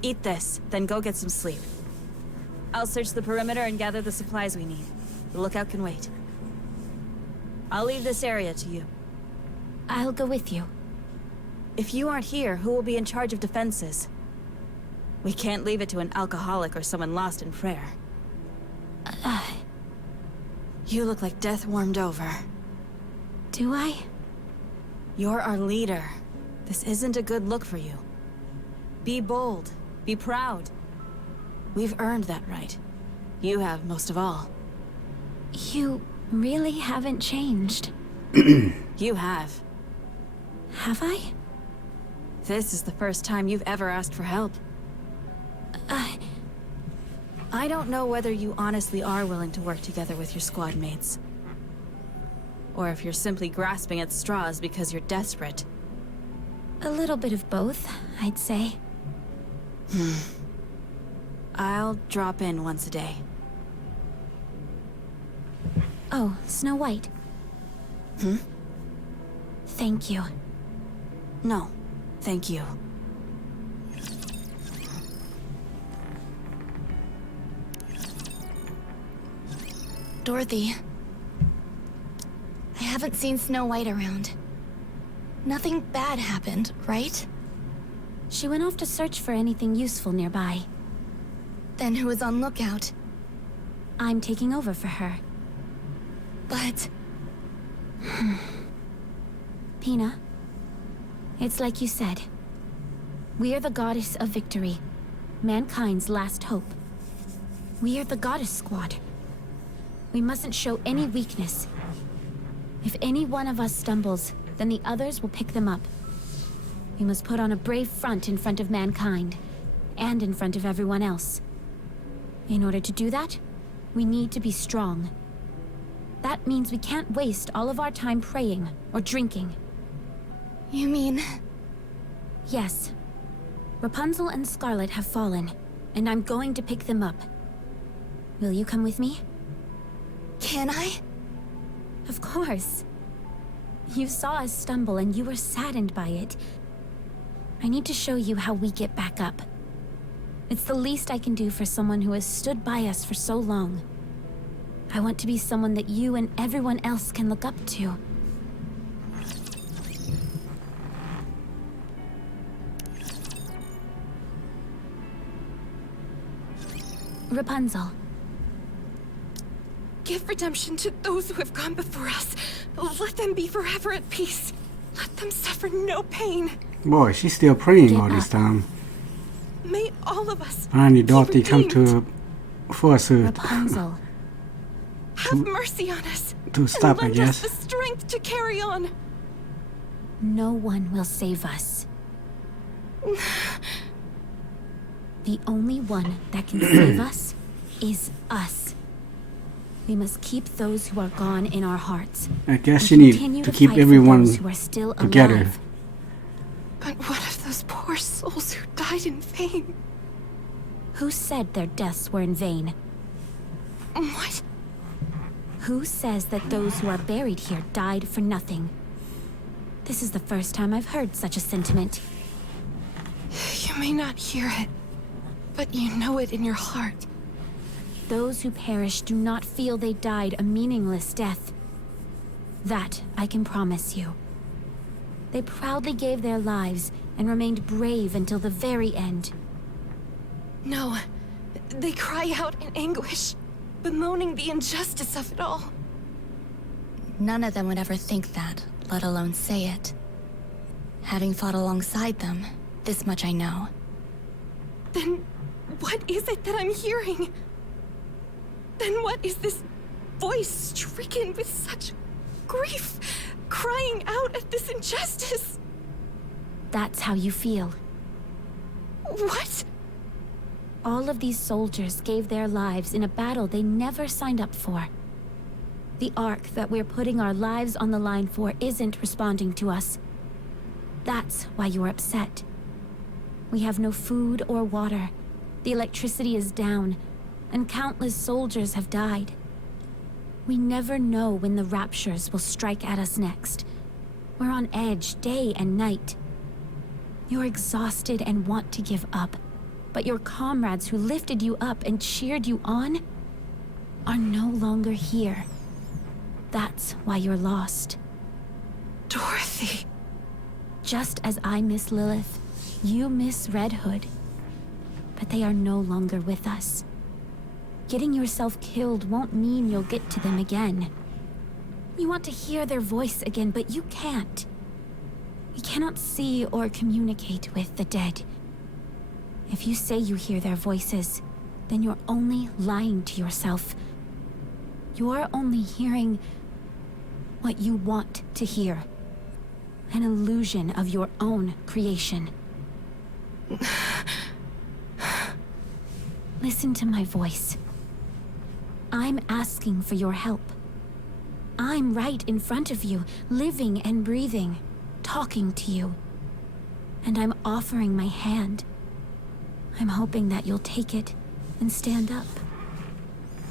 Eat this, then go get some sleep. I'll search the perimeter and gather the supplies we need. The lookout can wait. I'll leave this area to you. I'll go with you. If you aren't here, who will be in charge of defenses? We can't leave it to an alcoholic or someone lost in prayer. You look like death warmed over. Do I? You're our leader. This isn't a good look for you. Be bold. Be proud. We've earned that right. You have most of all. You really haven't changed. You have. Have I? This is the first time you've ever asked for help. I don't know whether you honestly are willing to work together with your squad mates. Or if you're simply grasping at straws because you're desperate. A little bit of both, I'd say. I'll drop in once a day. Oh, Snow White. Thank you. No, thank you. Dorothy. I haven't seen Snow White around. Nothing bad happened, right? She went off to search for anything useful nearby. Then who is on lookout? I'm taking over for her. But... Pina, it's like you said. We're the Goddess of Victory, mankind's last hope. We're the Goddess Squad. We mustn't show any weakness. If any one of us stumbles, then the others will pick them up. We must put on a brave front in front of mankind, and in front of everyone else. In order to do that, we need to be strong. That means we can't waste all of our time praying or drinking. You mean... Yes. Rapunzel and Scarlet have fallen, and I'm going to pick them up. Will you come with me? Can I? Of course. You saw us stumble and you were saddened by it. I need to show you how we get back up. It's the least I can do for someone who has stood by us for so long. I want to be someone that you and everyone else can look up to. Rapunzel. Give redemption to those who have gone before us. Let them be forever at peace. Let them suffer no pain. Boy, she's still praying Get all this up. time. May all of us Finally, be Dorothy come redeemed. to force her Rapunzel. Have mercy on us. to stop, I and lend us guess. the strength to carry on. No one will save us. The only one that can save us is us. We must keep those who are gone in our hearts. I guess and she need continue to keep fight for everyone those who are still together. alive. But what of those poor souls who died in vain? Who said their deaths were in vain? What? Who says that those who are buried here died for nothing? This is the first time I've heard such a sentiment. You may not hear it, but you know it in your heart. Those who perish do not feel they died a meaningless death. That I can promise you. They proudly gave their lives and remained brave until the very end. No, they cry out in anguish, bemoaning the injustice of it all. None of them would ever think that, let alone say it. Having fought alongside them, this much I know. Then what is it that I'm hearing? Then what is this voice stricken with such grief, crying out at this injustice? That's how you feel. What? All of these soldiers gave their lives in a battle they never signed up for. The Ark that we're putting our lives on the line for isn't responding to us. That's why you're upset. We have no food or water. The electricity is down, and countless soldiers have died. We never know when the raptures will strike at us next. We're on edge day and night. You're exhausted and want to give up, but your comrades who lifted you up and cheered you on are no longer here. That's why you're lost. Dorothy. Just as I miss Lilith, you miss Red Hood. But they are no longer with us. Getting yourself killed won't mean you'll get to them again. You want to hear their voice again, but you can't. You cannot see or communicate with the dead. If you say you hear their voices, then you're only lying to yourself. You're only hearing what you want to hear. An illusion of your own creation. Listen to my voice. I'm asking for your help. I'm right in front of you, living and breathing, talking to you. And I'm offering my hand. I'm hoping that you'll take it and stand up.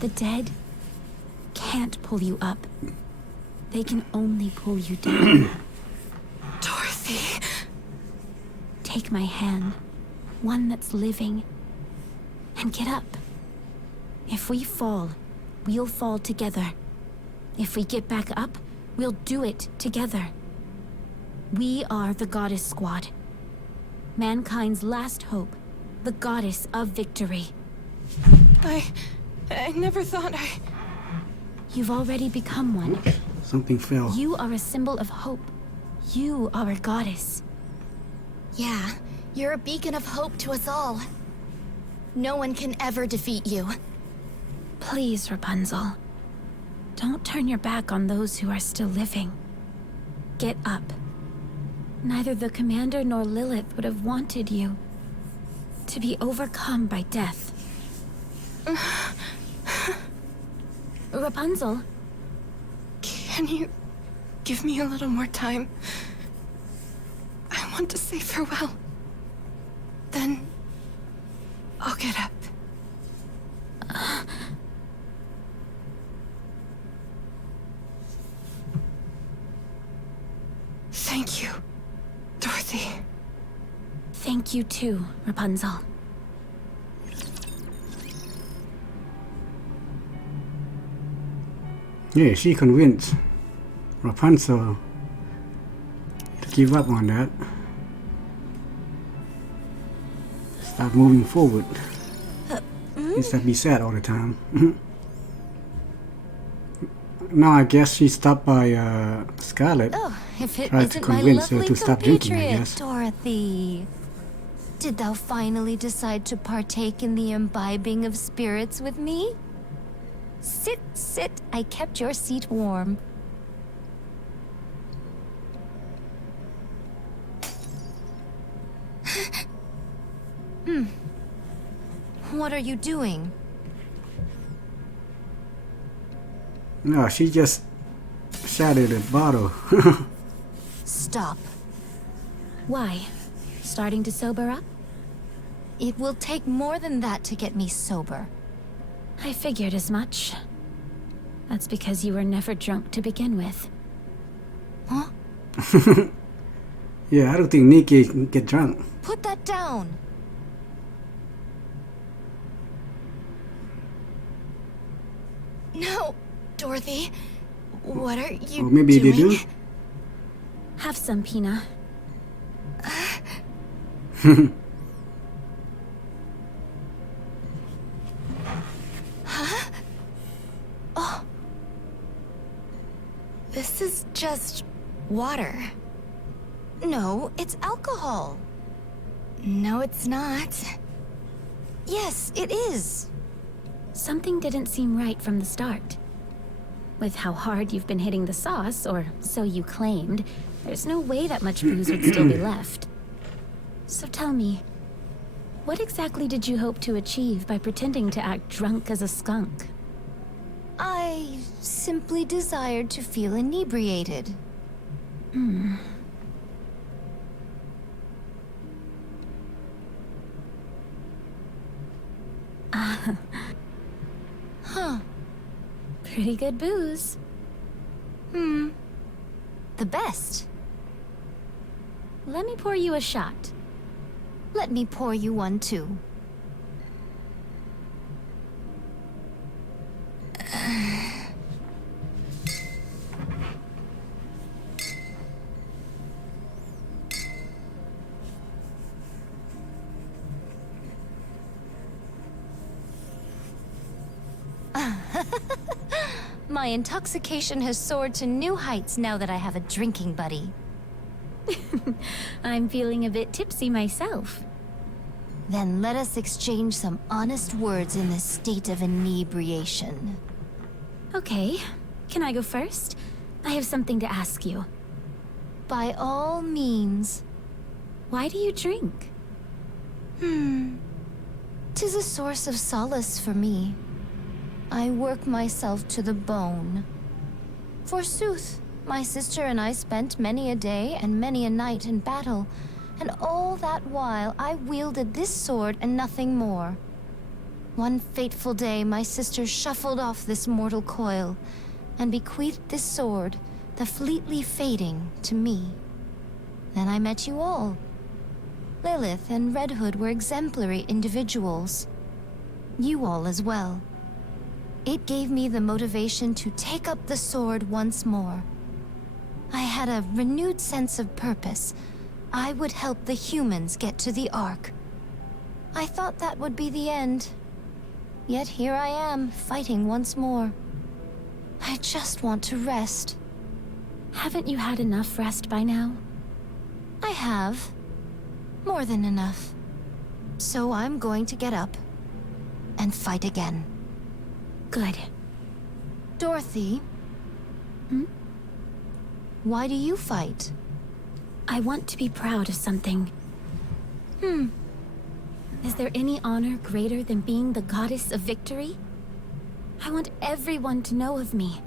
The dead can't pull you up. They can only pull you down. Dorothy. Take my hand, one that's living, and get up. If we fall, we'll fall together. If we get back up, we'll do it together. We are the Goddess Squad. Mankind's last hope. The Goddess of Victory. I never thought You've already become one. Something fell. You are a symbol of hope. You are a goddess. Yeah, you're a beacon of hope to us all. No one can ever defeat you. Please, Rapunzel. Don't turn your back on those who are still living. Get up. Neither the Commander nor Lilith would have wanted you to be overcome by death. Rapunzel? Can you give me a little more time? I want to say farewell. Then I'll get up. Thank you, Dorothy. Thank you too, Rapunzel. Yeah, she convinced Rapunzel to give up on that. Start moving forward. Instead of be sad all the time. Now I guess she stopped by Scarlet. Oh, if it Tried to isn't my convince her lovely to stop drinking, I compatriot, guess. Dorothy. Did thou finally decide to partake in the imbibing of spirits with me? Sit, sit. I kept your seat warm. What are you doing? No, she just shattered the bottle. Stop. Why? Starting to sober up? It will take more than that to get me sober. I figured as much. That's because you were never drunk to begin with. Huh? Yeah, I don't think Nikke can get drunk. Put that down. No, Dorothy. What are you Or maybe doing? they do. Have some, Pina. This is just water. No, it's alcohol. No, it's not. Yes, it is. Something didn't seem right from the start. With how hard you've been hitting the sauce, or so you claimed, there's no way that much booze would still be left. So tell me, what exactly did you hope to achieve by pretending to act drunk as a skunk? I simply desired to feel inebriated. Huh. Pretty good booze. The best. Let me pour you a shot. Let me pour you one too. My intoxication has soared to new heights now that I have a drinking buddy. I'm feeling a bit tipsy myself. Then let us exchange some honest words in this state of inebriation. Okay, can I go first? I have something to ask you. By all means. Why do you drink? 'Tis a source of solace for me. I work myself to the bone. Forsooth, my sister and I spent many a day and many a night in battle, and all that while I wielded this sword and nothing more. One fateful day, my sister shuffled off this mortal coil, and bequeathed this sword, the fleetly fading, to me. Then I met you all. Lilith and Red Hood were exemplary individuals. You all as well. It gave me the motivation to take up the sword once more. I had a renewed sense of purpose. I would help the humans get to the Ark. I thought that would be the end. Yet here I am, fighting once more. I just want to rest. Haven't you had enough rest by now? I have. More than enough. So I'm going to get up and fight again. Good. Dorothy? Why do you fight? I want to be proud of something. Is there any honor greater than being the Goddess of Victory? I want everyone to know of me.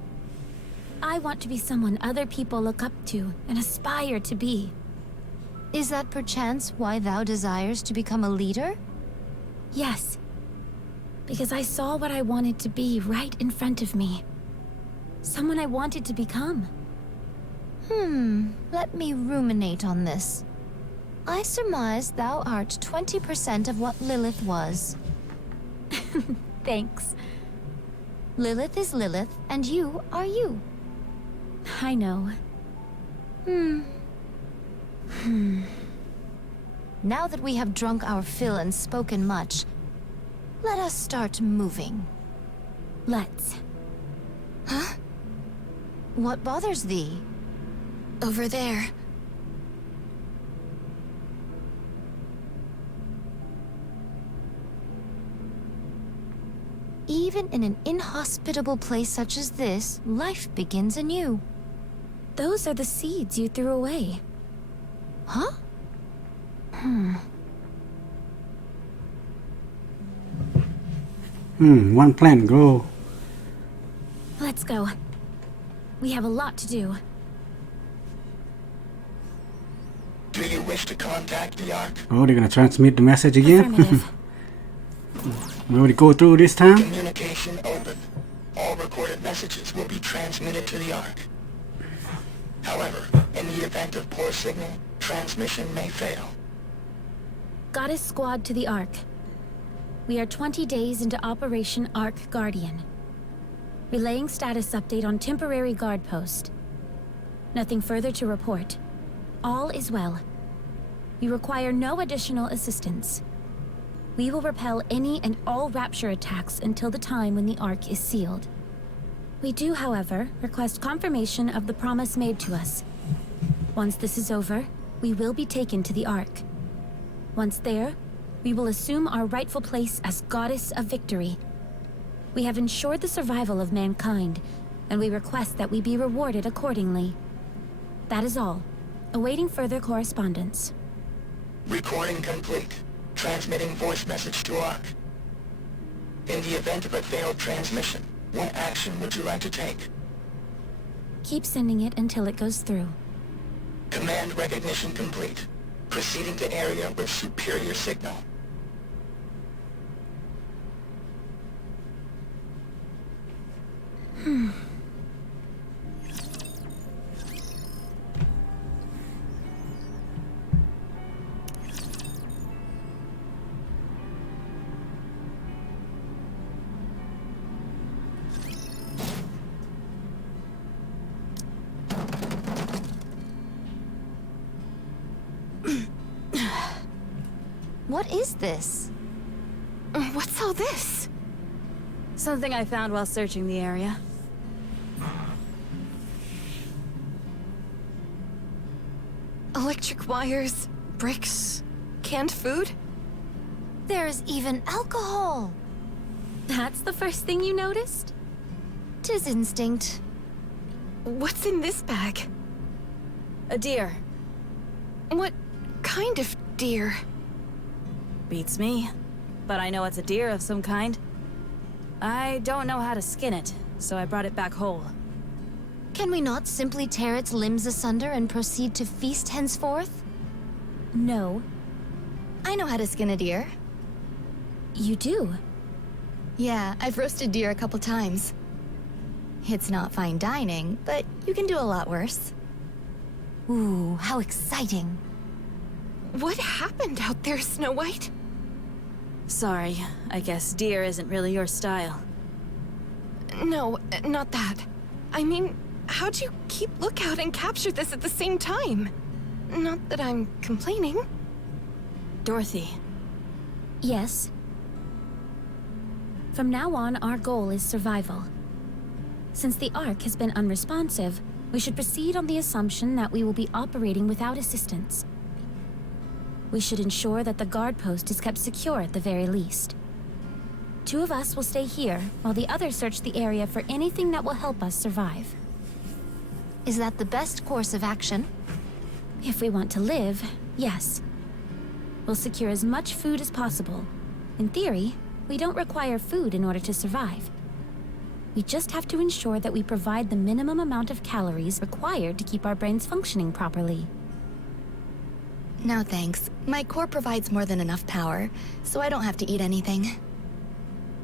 I want to be someone other people look up to and aspire to be. Is that perchance why thou desires to become a leader? Yes. Because I saw what I wanted to be right in front of me. Someone I wanted to become. Let me ruminate on this. I surmise thou art 20% of what Lilith was. Thanks. Lilith is Lilith, and you are you. I know. Now that we have drunk our fill and spoken much, let us start moving. Let's. Huh? What bothers thee? Over there. Even in an inhospitable place such as this, life begins anew. Those are the seeds you threw away. Huh? One plant grow. Let's go. We have a lot to do. Do you wish to contact the Ark? Oh, they're gonna transmit the message again? Affirmative. We already go through this time? Communication open. All recorded messages will be transmitted to the Ark. However, in the event of poor signal, transmission may fail. Goddess Squad to the Ark. We are 20 days into Operation Ark Guardian. Relaying status update on temporary guard post. Nothing further to report. All is well. We require no additional assistance. We will repel any and all Rapture attacks until the time when the Ark is sealed. We do, however, request confirmation of the promise made to us. Once this is over, we will be taken to the Ark. Once there, we will assume our rightful place as Goddess of Victory. We have ensured the survival of mankind, and we request that we be rewarded accordingly. That is all. Awaiting further correspondence. Recording complete. Transmitting voice message to Ark. In the event of a failed transmission, what action would you like to take? Keep sending it until it goes through. Command recognition complete. Proceeding to area with superior signal. What is this? What's all this? Something I found while searching the area. Electric wires, bricks, canned food. There's even alcohol! That's the first thing you noticed? 'Tis instinct. What's in this bag? A deer. What kind of deer? Beats me. But I know it's a deer of some kind. I don't know how to skin it, so I brought it back whole. Can we not simply tear its limbs asunder and proceed to feast henceforth? No. I know how to skin a deer. You do? Yeah, I've roasted deer a couple times. It's not fine dining, but you can do a lot worse. Ooh, how exciting. What happened out there, Snow White? Sorry, I guess deer isn't really your style. No, not that. I mean, how'd you keep lookout and capture this at the same time? Not that I'm complaining. Dorothy, Yes. From now on, our goal is survival. Since the Ark has been unresponsive, we should proceed on the assumption that we will be operating without assistance. We should ensure that the guard post is kept secure at the very least. 2 of us will stay here, while the others search the area for anything that will help us survive. Is that the best course of action? If we want to live, yes. We'll secure as much food as possible. In theory, we don't require food in order to survive. We just have to ensure that we provide the minimum amount of calories required to keep our brains functioning properly. No thanks. My core provides more than enough power, so I don't have to eat anything.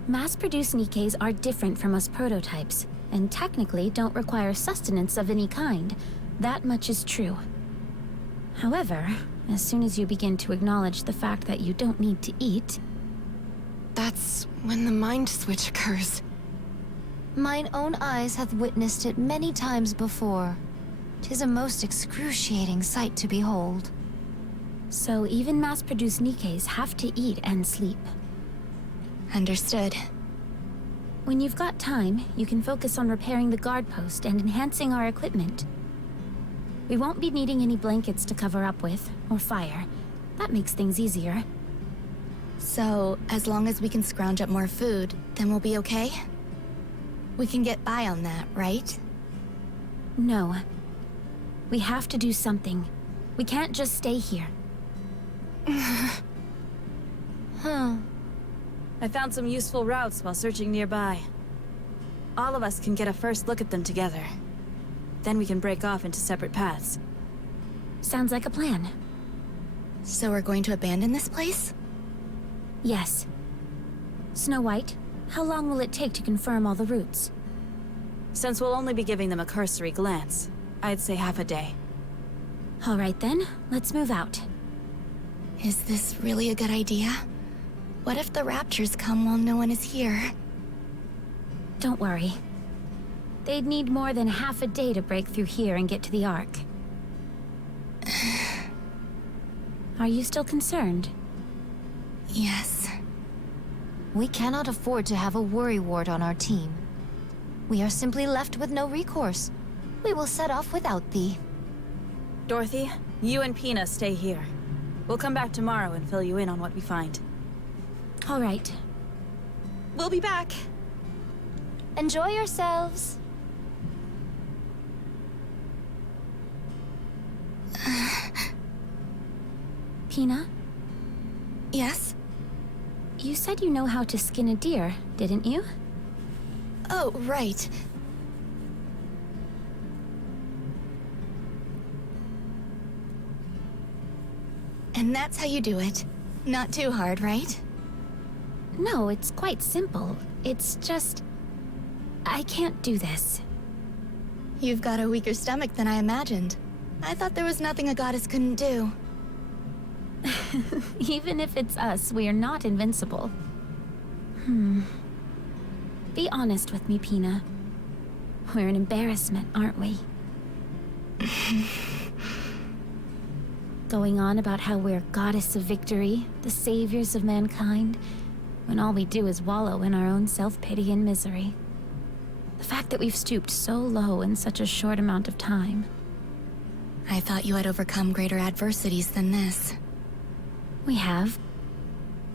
Mass-produced Nikkes are different from us prototypes, and technically don't require sustenance of any kind. That much is true. However, as soon as you begin to acknowledge the fact that you don't need to eat, That's when the mind switch occurs. Mine own eyes hath witnessed it many times before. 'Tis a most excruciating sight to behold. so even mass-produced Nikkes have to eat and sleep. Understood. When you've got time, you can focus on repairing the guard post and enhancing our equipment. We won't be needing any blankets to cover up with, or fire. That makes things easier. So, as long as we can scrounge up more food, then we'll be okay? We can get by on that, right? No. We have to do something. We can't just stay here. I found some useful routes while searching nearby. All of us can get a first look at them together. Then we can break off into separate paths. Sounds like a plan. So we're going to abandon this place? Yes. Snow White, how long will it take to confirm all the routes? Since we'll only be giving them a cursory glance, I'd say half a day. All right then, let's move out. Is this really a good idea? What if the raptors come while no one is here? Don't worry. They'd need more than half a day to break through here and get to the Ark. Are you still concerned? Yes. We cannot afford to have a worry ward on our team. We are simply left with no recourse. We will set off without thee. Dorothy, you and Pina stay here. We'll come back tomorrow and fill you in on what we find. All right. We'll be back. Enjoy yourselves. Pina, Yes? you said you know how to skin a deer, didn't you? Oh, right. And that's how you do it. Not too hard, right? No, it's quite simple. It's just... I can't do this. You've got a weaker stomach than I imagined. I thought there was nothing a goddess couldn't do. Even if it's us, we are not invincible. Be honest with me, Pina. We're an embarrassment, aren't we? Going on about how we're Goddess of Victory, the saviors of mankind, when all we do is wallow in our own self-pity and misery. The fact that we've stooped so low in such a short amount of time. I thought you had overcome greater adversities than this. We have.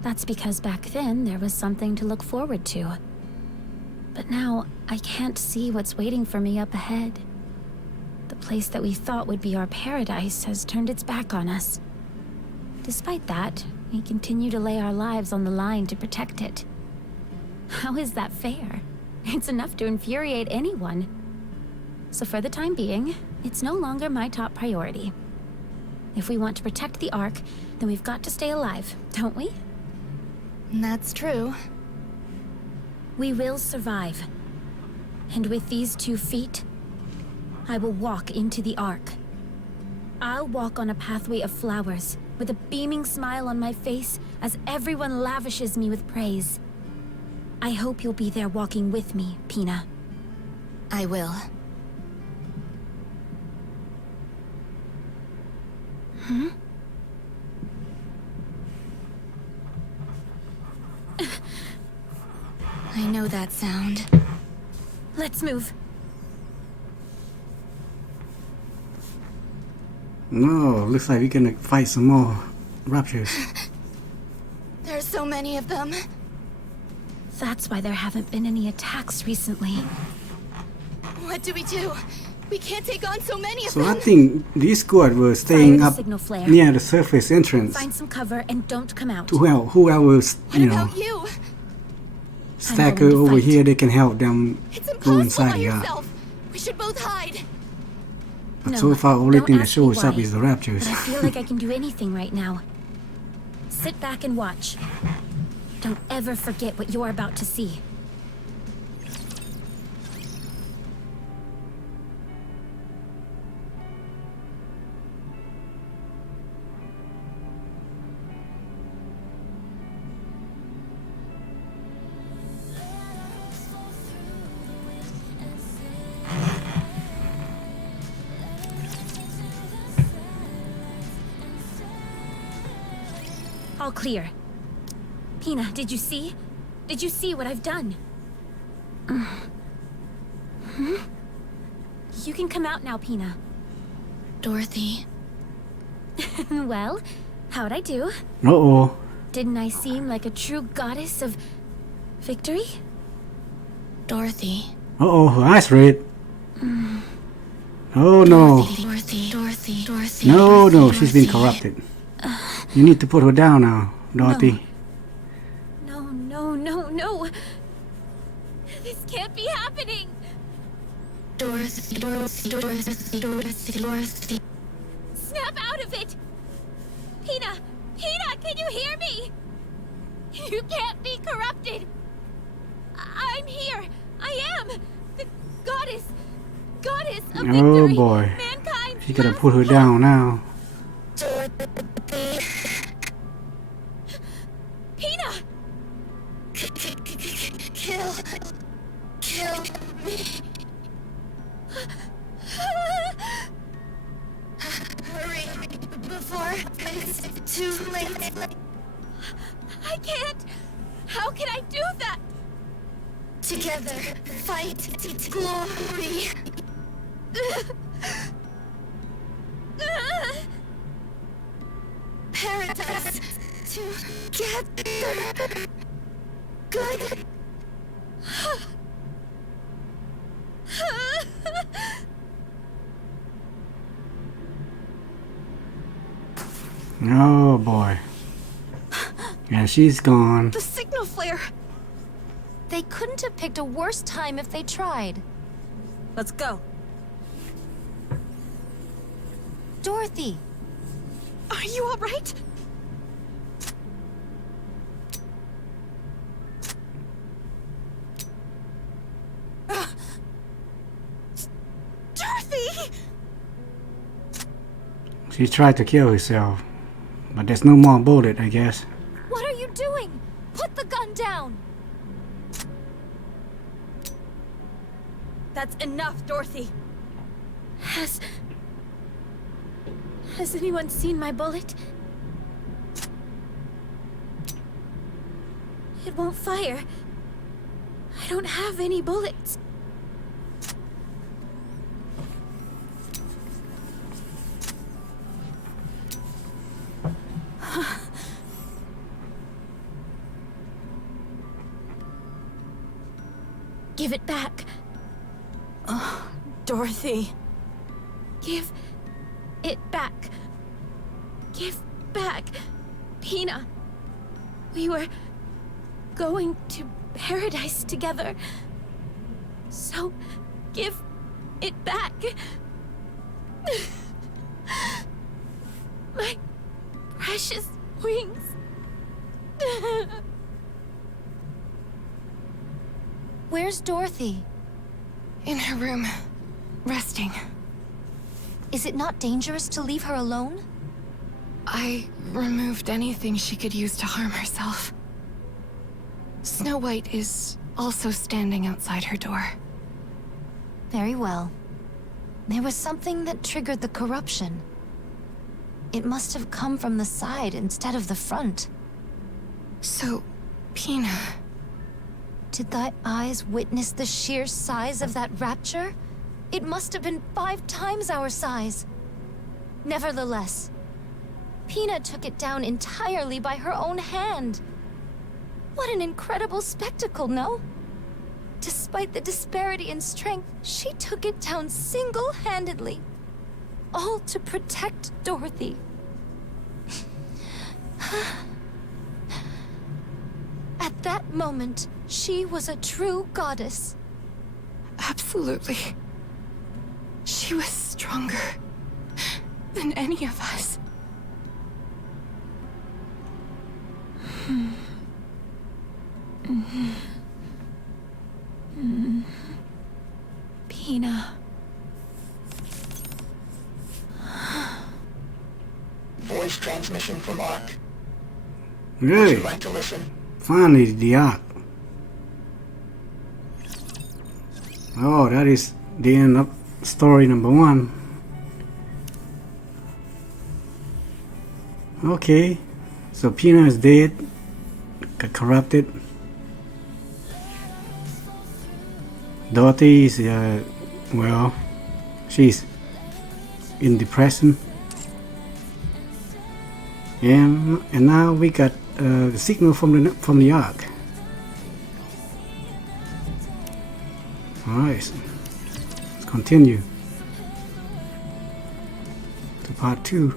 That's because back then there was something to look forward to. But now, I can't see what's waiting for me up ahead. The place that we thought would be our paradise has turned its back on us. Despite that, we continue to lay our lives on the line to protect it. How is that fair? It's enough to infuriate anyone. So for the time being, it's no longer my top priority. If we want to protect the Ark, then we've got to stay alive, don't we? That's true. We will survive. And with these 2 feet, I will walk into the Ark. I'll walk on a pathway of flowers, with a beaming smile on my face as everyone lavishes me with praise. I hope you'll be there walking with me, Pina. I will. I know that sound. Let's move. No, looks like we're gonna fight some more raptures. There's so many of them. That's why there haven't been any attacks recently. What do? We can't take on so many of So them. I think this squad were staying Fire the up signal flare. near the surface entrance Find some cover and don't come out. to help whoever, What you know, about you? stacker going to over fight. here, they can help them It's go impossible inside by the Ark. yourself. We should both hide. But No, so far, only don't thing that ask me shows up why. is the raptures. But I feel like I can do anything right now. Sit back and watch. Don't ever forget what you're about to see. All clear. Pina, did you see? Did you see what I've done? You can come out now, Pina. Dorothy. Well, how'd I do? Uh-oh. Didn't I seem like a true goddess of victory? Dorothy. Uh-oh, her eyes red. Oh no. Dorothy. No, she's been corrupted. You need to put her down now, Dorothy. No. This can't be happening. Dorothy. Snap out of it! Pina, can you hear me? You can't be corrupted. I'm here. I am the goddess of victory. Oh boy. Mankind. She gotta put her down now. Pina! Kill me. Hurry, before it's too late. I can't. How can I do that? Together, fight glory. Paradise together. Good. Oh boy. Yeah, she's gone. The signal flare. They couldn't have picked a worse time if they tried. Let's go. Dorothy! Are you all right? Dorothy! She tried to kill herself. But there's no more bullet, I guess. What are you doing? Put the gun down! That's enough, Dorothy. Has anyone seen my bullet? It won't fire. I don't have any bullets. Give it back. Dorothy. Give it back. Give back. Pina. We were going to paradise together. So, give it back. My precious wings. Where's Dorothy? In her room, resting. Is it not dangerous to leave her alone? I removed anything she could use to harm herself. Snow White is also standing outside her door. Very well. There was something that triggered the corruption. It must have come from the side instead of the front. So, Pina... Did thy eyes witness the sheer size of that rapture? It must have been 5 times our size. Nevertheless, Pina took it down entirely by her own hand. What an incredible spectacle, no? Despite the disparity in strength, she took it down single-handedly. All to protect Dorothy. At that moment, she was a true goddess. Absolutely. She was stronger than any of us. Pina. Voice transmission from Ark. Really? Would you like to listen? Finally, the Ark. Oh, that is the end of story number 1. Okay, so Pina is dead, got corrupted. Dorothy is, well, she's in depression. And now we got the signal from the Ark. Alright, let's continue to part 2.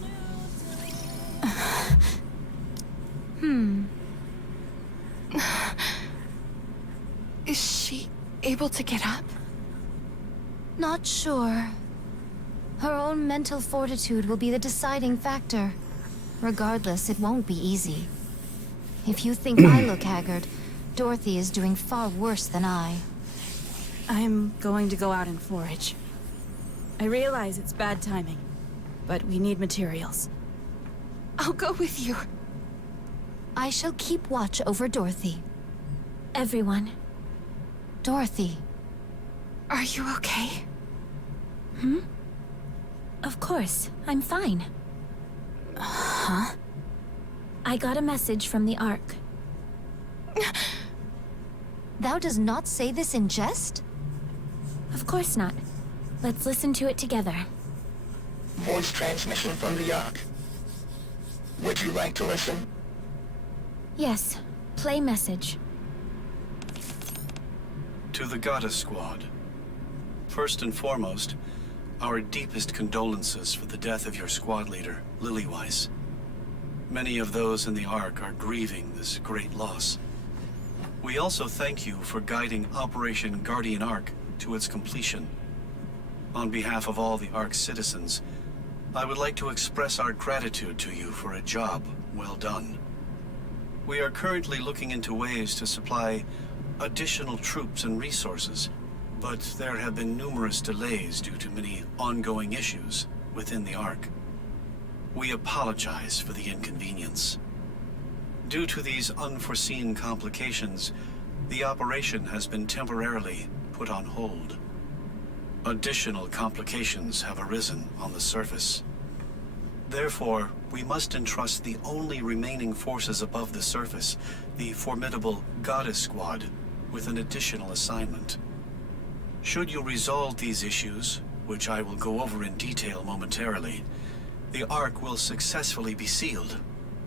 Is she able to get up? Not sure. Her own mental fortitude will be the deciding factor. Regardless, it won't be easy. If you think I look haggard, Dorothy is doing far worse than I. I'm going to go out and forage. I realize it's bad timing, but we need materials. I'll go with you. I shall keep watch over Dorothy. Everyone. Dorothy. Are you okay? Of course, I'm fine. Huh? I got a message from the Ark. Thou does not say this in jest? Of course not. Let's listen to it together. Voice transmission from the Ark. Would you like to listen? Yes, play message. To the Goddess Squad. First and foremost, our deepest condolences for the death of your squad leader, Lilyweiss. Many of those in the Ark are grieving this great loss. We also thank you for guiding Operation Guardian Ark to its completion. On behalf of all the Ark's citizens, I would like to express our gratitude to you for a job well done. We are currently looking into ways to supply additional troops and resources, but there have been numerous delays due to many ongoing issues within the Ark. We apologize for the inconvenience. Due to these unforeseen complications, the operation has been temporarily put on hold. Additional complications have arisen on the surface. Therefore, we must entrust the only remaining forces above the surface, the formidable Goddess Squad, with an additional assignment. Should you resolve these issues, which I will go over in detail momentarily, the Ark will successfully be sealed,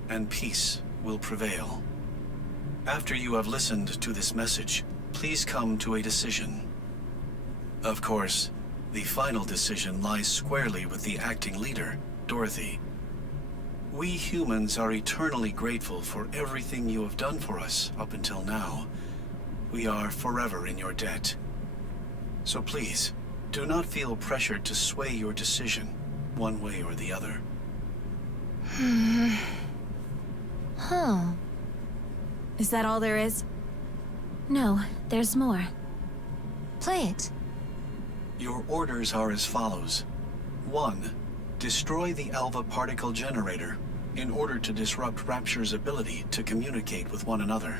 and peace will prevail. After you have listened to this message, please come to a decision. Of course, the final decision lies squarely with the acting leader, Dorothy. We humans are eternally grateful for everything you have done for us up until now. We are forever in your debt. So please, do not feel pressured to sway your decision, one way or the other. Huh. Is that all there is? No, there's more. Play it. Your orders are as follows. 1. Destroy the Alva particle generator in order to disrupt Rapture's ability to communicate with one another.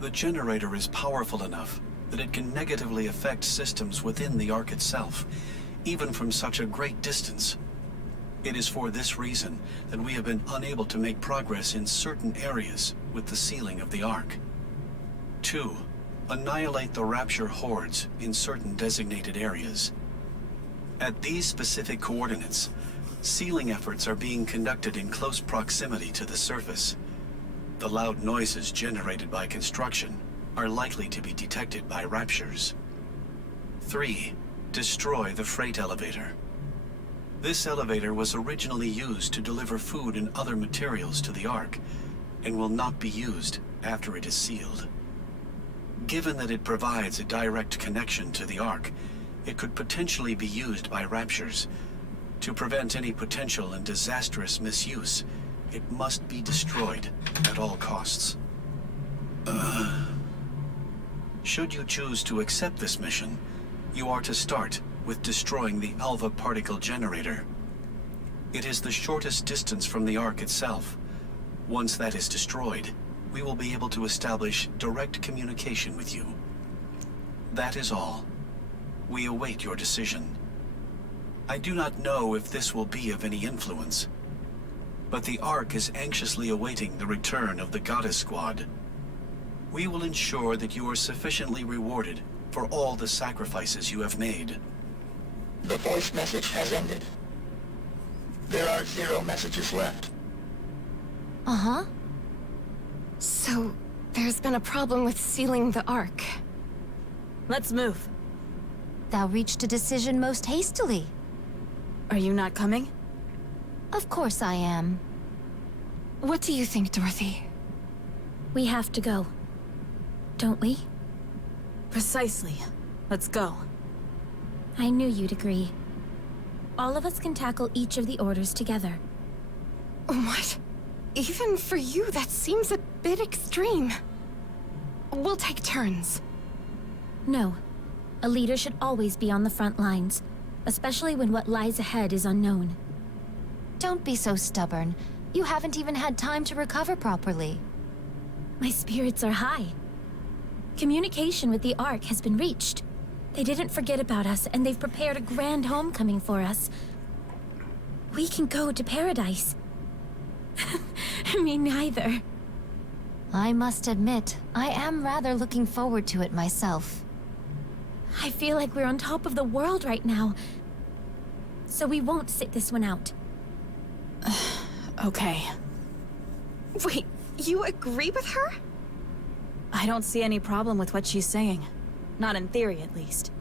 The generator is powerful enough that it can negatively affect systems within the Ark itself, even from such a great distance. It is for this reason that we have been unable to make progress in certain areas with the sealing of the Ark. 2. Annihilate the Rapture hordes in certain designated areas. At these specific coordinates, sealing efforts are being conducted in close proximity to the surface. The loud noises generated by construction are likely to be detected by Raptures. 3. Destroy the freight elevator. This elevator was originally used to deliver food and other materials to the Ark, and will not be used after it is sealed. Given that it provides a direct connection to the Ark, it could potentially be used by Raptures. To prevent any potential and disastrous misuse, it must be destroyed at all costs. Should you choose to accept this mission, you are to start with destroying the Alva particle generator. It is the shortest distance from the Ark itself. Once that is destroyed, we will be able to establish direct communication with you. That is all. We await your decision. I do not know if this will be of any influence, but the Ark is anxiously awaiting the return of the Goddess Squad. We will ensure that you are sufficiently rewarded for all the sacrifices you have made. The voice message has ended. There are 0 messages left. Uh-huh. So, there's been a problem with sealing the Ark. Let's move. Thou reached a decision most hastily. Are you not coming? Of course I am. What do you think, Dorothy? We have to go. Don't we? Precisely. Let's go. I knew you'd agree. All of us can tackle each of the orders together. What? Even for you, that seems a bit extreme. We'll take turns. No. A leader should always be on the front lines, especially when what lies ahead is unknown. Don't be so stubborn. You haven't even had time to recover properly. My spirits are high. Communication with the Ark has been reached. They didn't forget about us, and they've prepared a grand homecoming for us. We can go to paradise. Me neither. I must admit, I am rather looking forward to it myself. I feel like we're on top of the world right now. So we won't sit this one out. Okay. Wait, you agree with her? I don't see any problem with what she's saying. Not in theory, at least.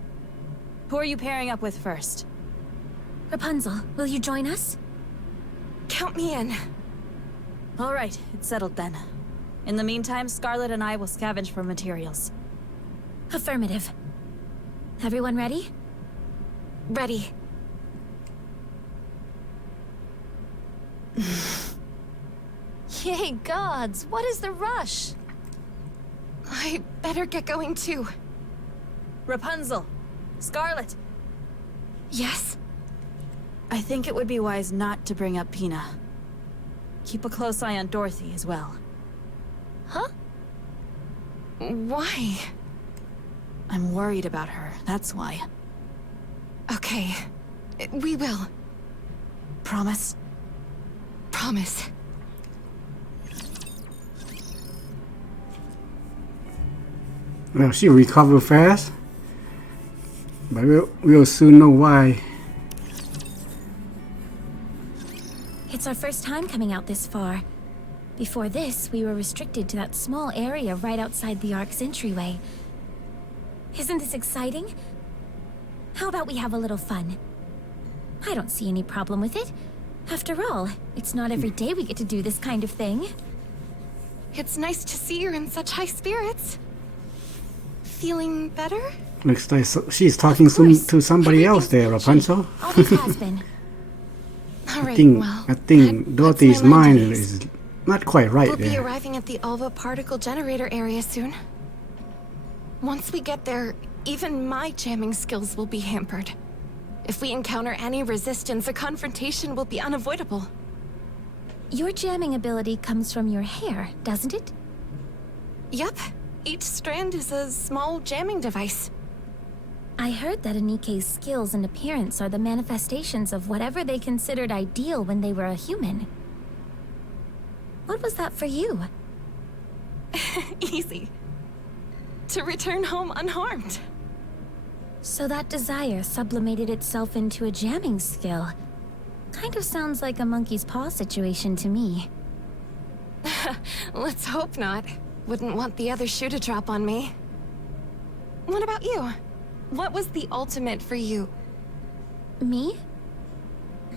Who are you pairing up with first? Rapunzel, will you join us? Count me in. All right, it's settled then. In the meantime, Scarlet and I will scavenge for materials. Affirmative. Everyone ready? Ready. Yay, gods! What is the rush? I better get going too. Rapunzel! Scarlet! Yes? I think it would be wise not to bring up Pina. Keep a close eye on Dorothy as well. Huh? Why? I'm worried about her, that's why. Okay. We will. Promise? Promise. Well, she recovered fast, but we'll soon know why. It's our first time coming out this far. Before this, we were restricted to that small area right outside the Ark's entryway. Isn't this exciting? How about we have a little fun? I don't see any problem with it. After all, it's not every day we get to do this kind of thing. It's nice to see you're in such high spirits. Feeling better? Looks like she's talking to somebody else there, Rapunzel. Always has been. All right, I think Dorothy's mind is not quite right We'll be there. arriving at the Alva particle generator area soon. Once we get there, even my jamming skills will be hampered. If we encounter any resistance, a confrontation will be unavoidable. Your jamming ability comes from your hair, doesn't it? Yep. Each strand is a small jamming device. I heard that Nikke's skills and appearance are the manifestations of whatever they considered ideal when they were a human. What was that for you? Easy. To return home unharmed. So that desire sublimated itself into a jamming skill. Kind of sounds like a monkey's paw situation to me. Let's hope not. Wouldn't want the other shoe to drop on me. What about you? What was the ultimate for you? Me?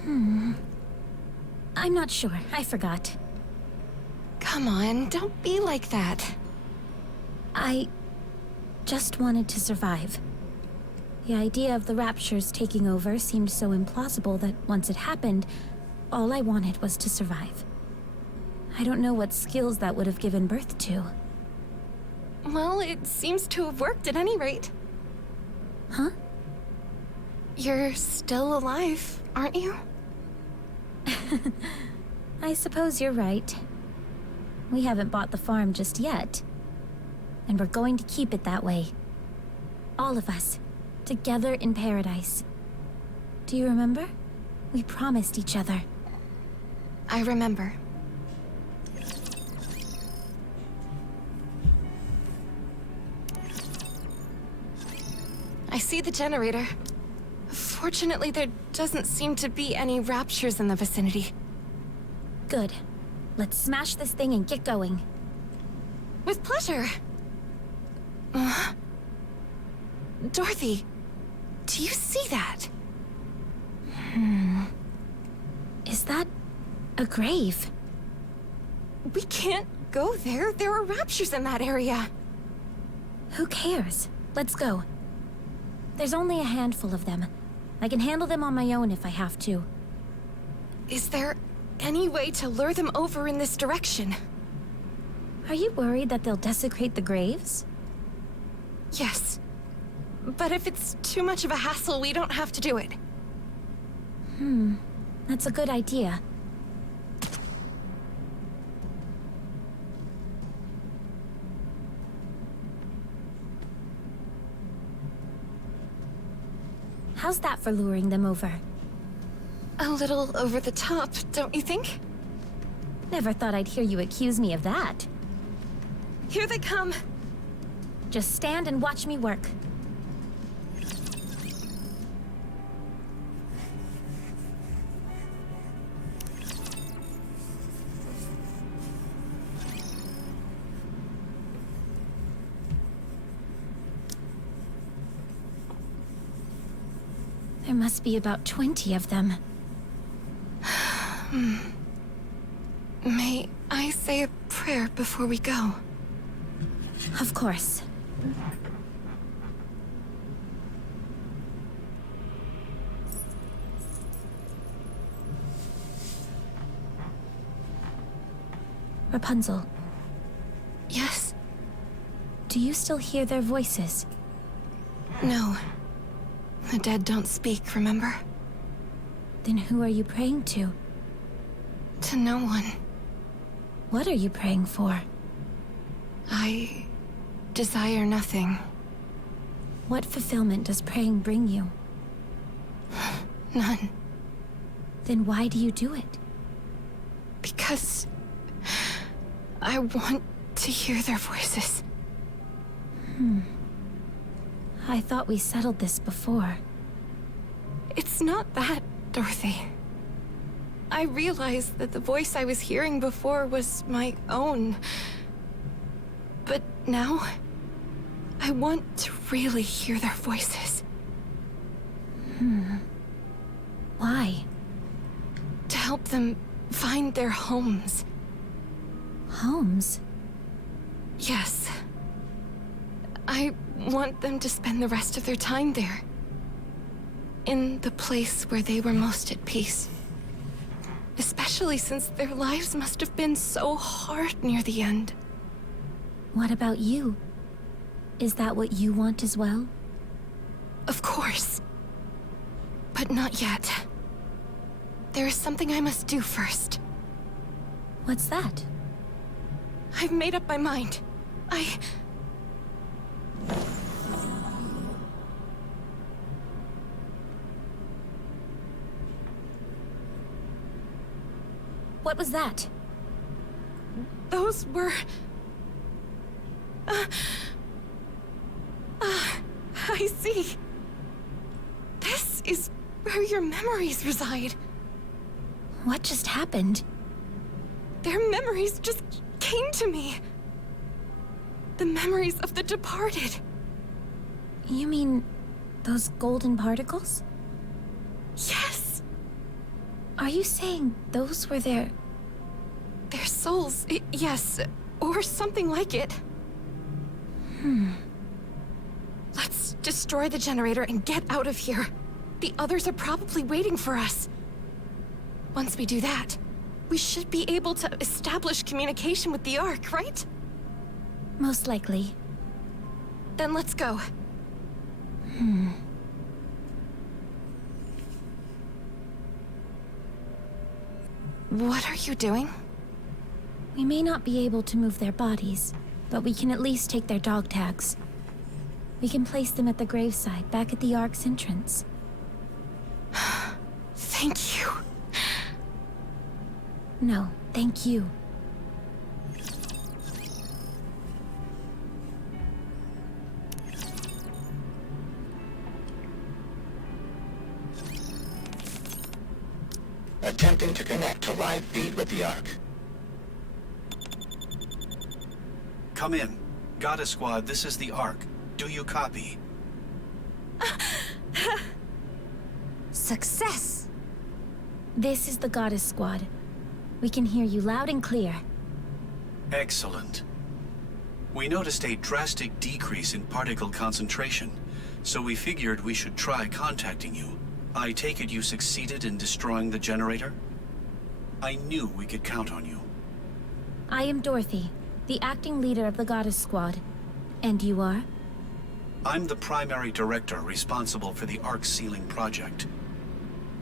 I'm not sure. I forgot. Come on, don't be like that. I just wanted to survive. The idea of the Raptures taking over seemed so implausible that once it happened, all I wanted was to survive. I don't know what skills that would have given birth to. Well, it seems to have worked at any rate. Huh? You're still alive, aren't you? I suppose you're right. We haven't bought the farm just yet. And we're going to keep it that way. All of us, together in paradise. Do you remember? We promised each other. I remember. I see the generator. Fortunately, there doesn't seem to be any raptures in the vicinity. Good. Let's smash this thing and get going. With pleasure. Dorothy, do you see that? Is that a grave? We can't go there. There are raptures in that area. Who cares? Let's go. There's only a handful of them. I can handle them on my own if I have to. Is there any way to lure them over in this direction? Are you worried that they'll desecrate the graves? Yes. But if it's too much of a hassle, we don't have to do it. That's a good idea. How's that for luring them over? A little over the top, don't you think? Never thought I'd hear you accuse me of that. Here they come. Just stand and watch me work. There must be about 20 of them. May I say a prayer before we go? Of course. Rapunzel, Yes. do you still hear their voices? No. The dead don't speak, remember? Then who are you praying to? To no one. What are you praying for? I desire nothing. What fulfillment does praying bring you? None. Then why do you do it? Because I want to hear their voices. I thought we settled this before. It's not that, Dorothy. I realized that the voice I was hearing before was my own. But now, I want to really hear their voices. Why? To help them find their homes. Homes? Yes. I want them to spend the rest of their time there. In the place where they were most at peace. Especially since their lives must have been so hard near the end. What about you? Is that what you want as well? Of course. But not yet. There is something I must do first. What's that? I've made up my mind. What was that? Those were... I see. This is where your memories reside. What just happened? Their memories just came to me. The memories of the departed. You mean those golden particles? Yes. Are you saying those were their souls, yes, or something like it. Let's destroy the generator and get out of here. The others are probably waiting for us. Once we do that, we should be able to establish communication with the Ark, right? Most likely. Then let's go. What are you doing? We may not be able to move their bodies, but we can at least take their dog tags. We can place them at the graveside back at the Ark's entrance. Thank you. No, thank you. Attempting to connect to live feed with the Ark. Come in. Goddess Squad, this is the Ark. Do you copy? Success! This is the Goddess Squad. We can hear you loud and clear. Excellent. We noticed a drastic decrease in particle concentration, so we figured we should try contacting you. I take it you succeeded in destroying the generator? I knew we could count on you. I am Dorothy, the acting leader of the Goddess Squad. And you are? I'm the primary director responsible for the Ark Sealing project.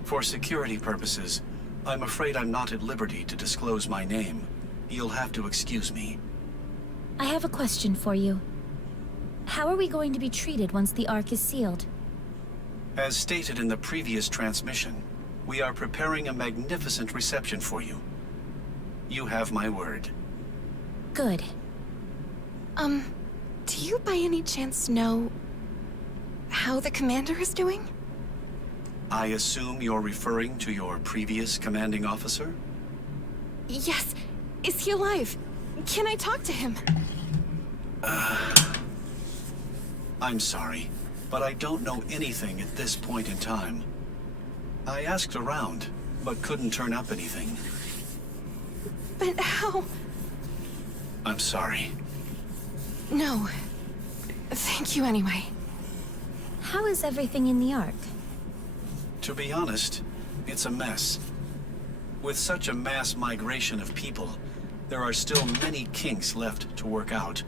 For security purposes, I'm afraid I'm not at liberty to disclose my name. You'll have to excuse me. I have a question for you. How are we going to be treated once the Ark is sealed? As stated in the previous transmission, we are preparing a magnificent reception for you. You have my word. Good. Do you by any chance know how the commander is doing? I assume you're referring to your previous commanding officer? Yes. Is he alive? Can I talk to him? I'm sorry, but I don't know anything at this point in time. I asked around, but couldn't turn up anything. But how? I'm sorry. No. Thank you anyway. How is everything in the Ark? To be honest, it's a mess. With such a mass migration of people, there are still many kinks left to work out.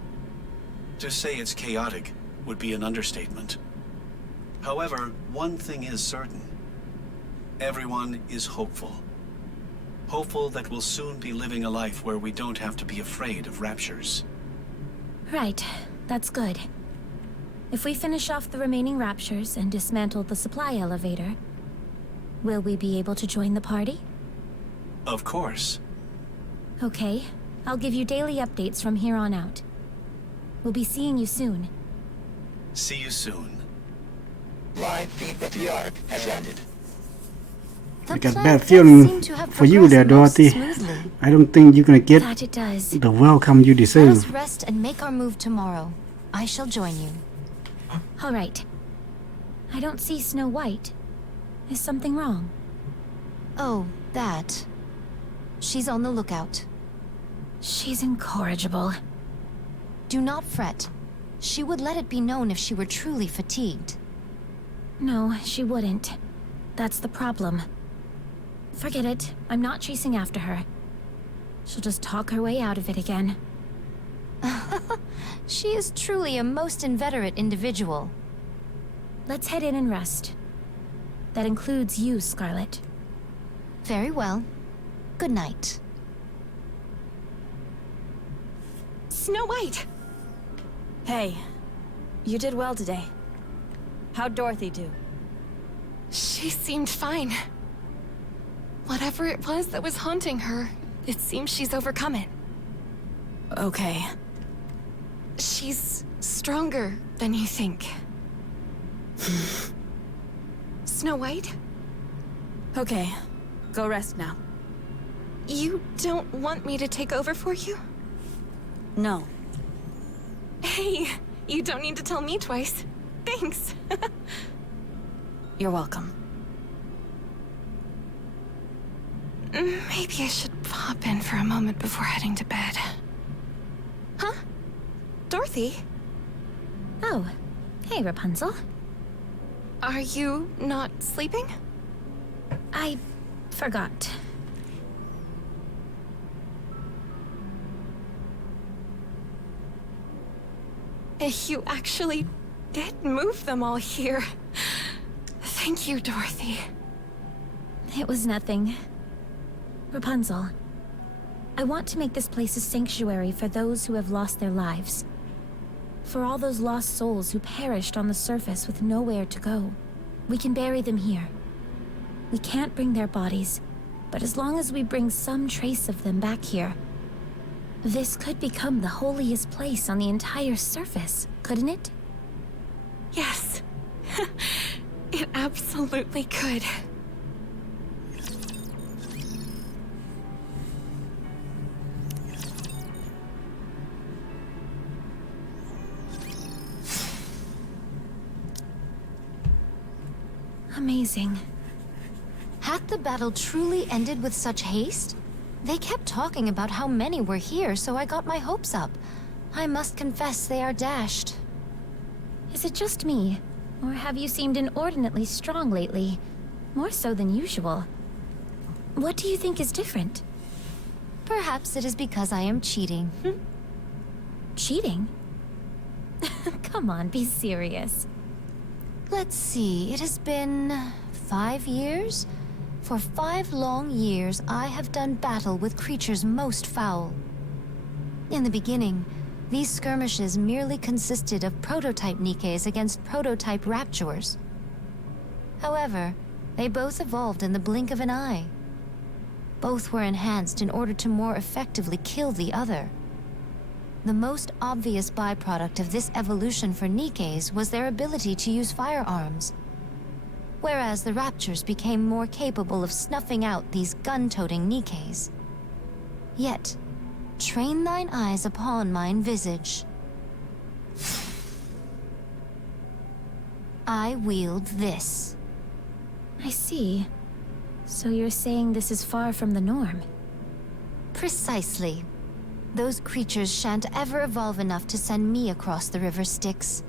To say it's chaotic would be an understatement. However, one thing is certain. Everyone is hopeful. Hopeful that we'll soon be living a life where we don't have to be afraid of raptures. Right, that's good. If we finish off the remaining raptures and dismantle the supply elevator, will we be able to join the party? Of course. Okay, I'll give you daily updates from here on out. We'll be seeing you soon. See you soon. Live feed with the Ark has ended. I got a bad feeling for you there, Dorothy. I don't think you're gonna get That it does. the welcome you Let deserve. us rest and make our move tomorrow. I shall join you. All right. I don't see Snow White. Is something wrong? Oh, that. She's on the lookout. She's incorrigible. Do not fret. She would let it be known if she were truly fatigued. No, she wouldn't. That's the problem. Forget it. I'm not chasing after her. She'll just talk her way out of it again. She is truly a most inveterate individual. Let's head in and rest. That includes you, Scarlet. Very well. Good night. Snow White! Hey, you did well today. How'd Dorothy do? She seemed fine. Whatever it was that was haunting her, it seems she's overcome it. Okay. She's stronger than you think. Snow White? Okay, go rest now. You don't want me to take over for you? No. Hey, you don't need to tell me twice. Thanks. You're welcome. Maybe I should pop in for a moment before heading to bed. Huh? Dorothy? Oh, hey, Rapunzel. Are you not sleeping? I forgot. You actually did move them all here. Thank you, Dorothy. It was nothing. Rapunzel, I want to make this place a sanctuary for those who have lost their lives. For all those lost souls who perished on the surface with nowhere to go. We can bury them here. We can't bring their bodies, but as long as we bring some trace of them back here, this could become the holiest place on the entire surface, couldn't it? Yes. It absolutely could. Amazing. Had the battle truly ended with such haste? They kept talking about how many were here, so I got my hopes up. I must confess they are dashed. Is it just me? Or have you seemed inordinately strong lately? More so than usual. What do you think is different? Perhaps it is because I am cheating. Cheating? Come on, be serious. Let's see, it has been 5 years? For 5 long years, I have done battle with creatures most foul. In the beginning, these skirmishes merely consisted of prototype Nikkes against prototype Raptures. However, they both evolved in the blink of an eye. Both were enhanced in order to more effectively kill the other. The most obvious byproduct of this evolution for Nikkes was their ability to use firearms, whereas the Raptures became more capable of snuffing out these gun-toting Nikkes. Yet, train thine eyes upon mine visage. I wield this. I see. So you're saying this is far from the norm? Precisely. Those creatures shan't ever evolve enough to send me across the river Styx.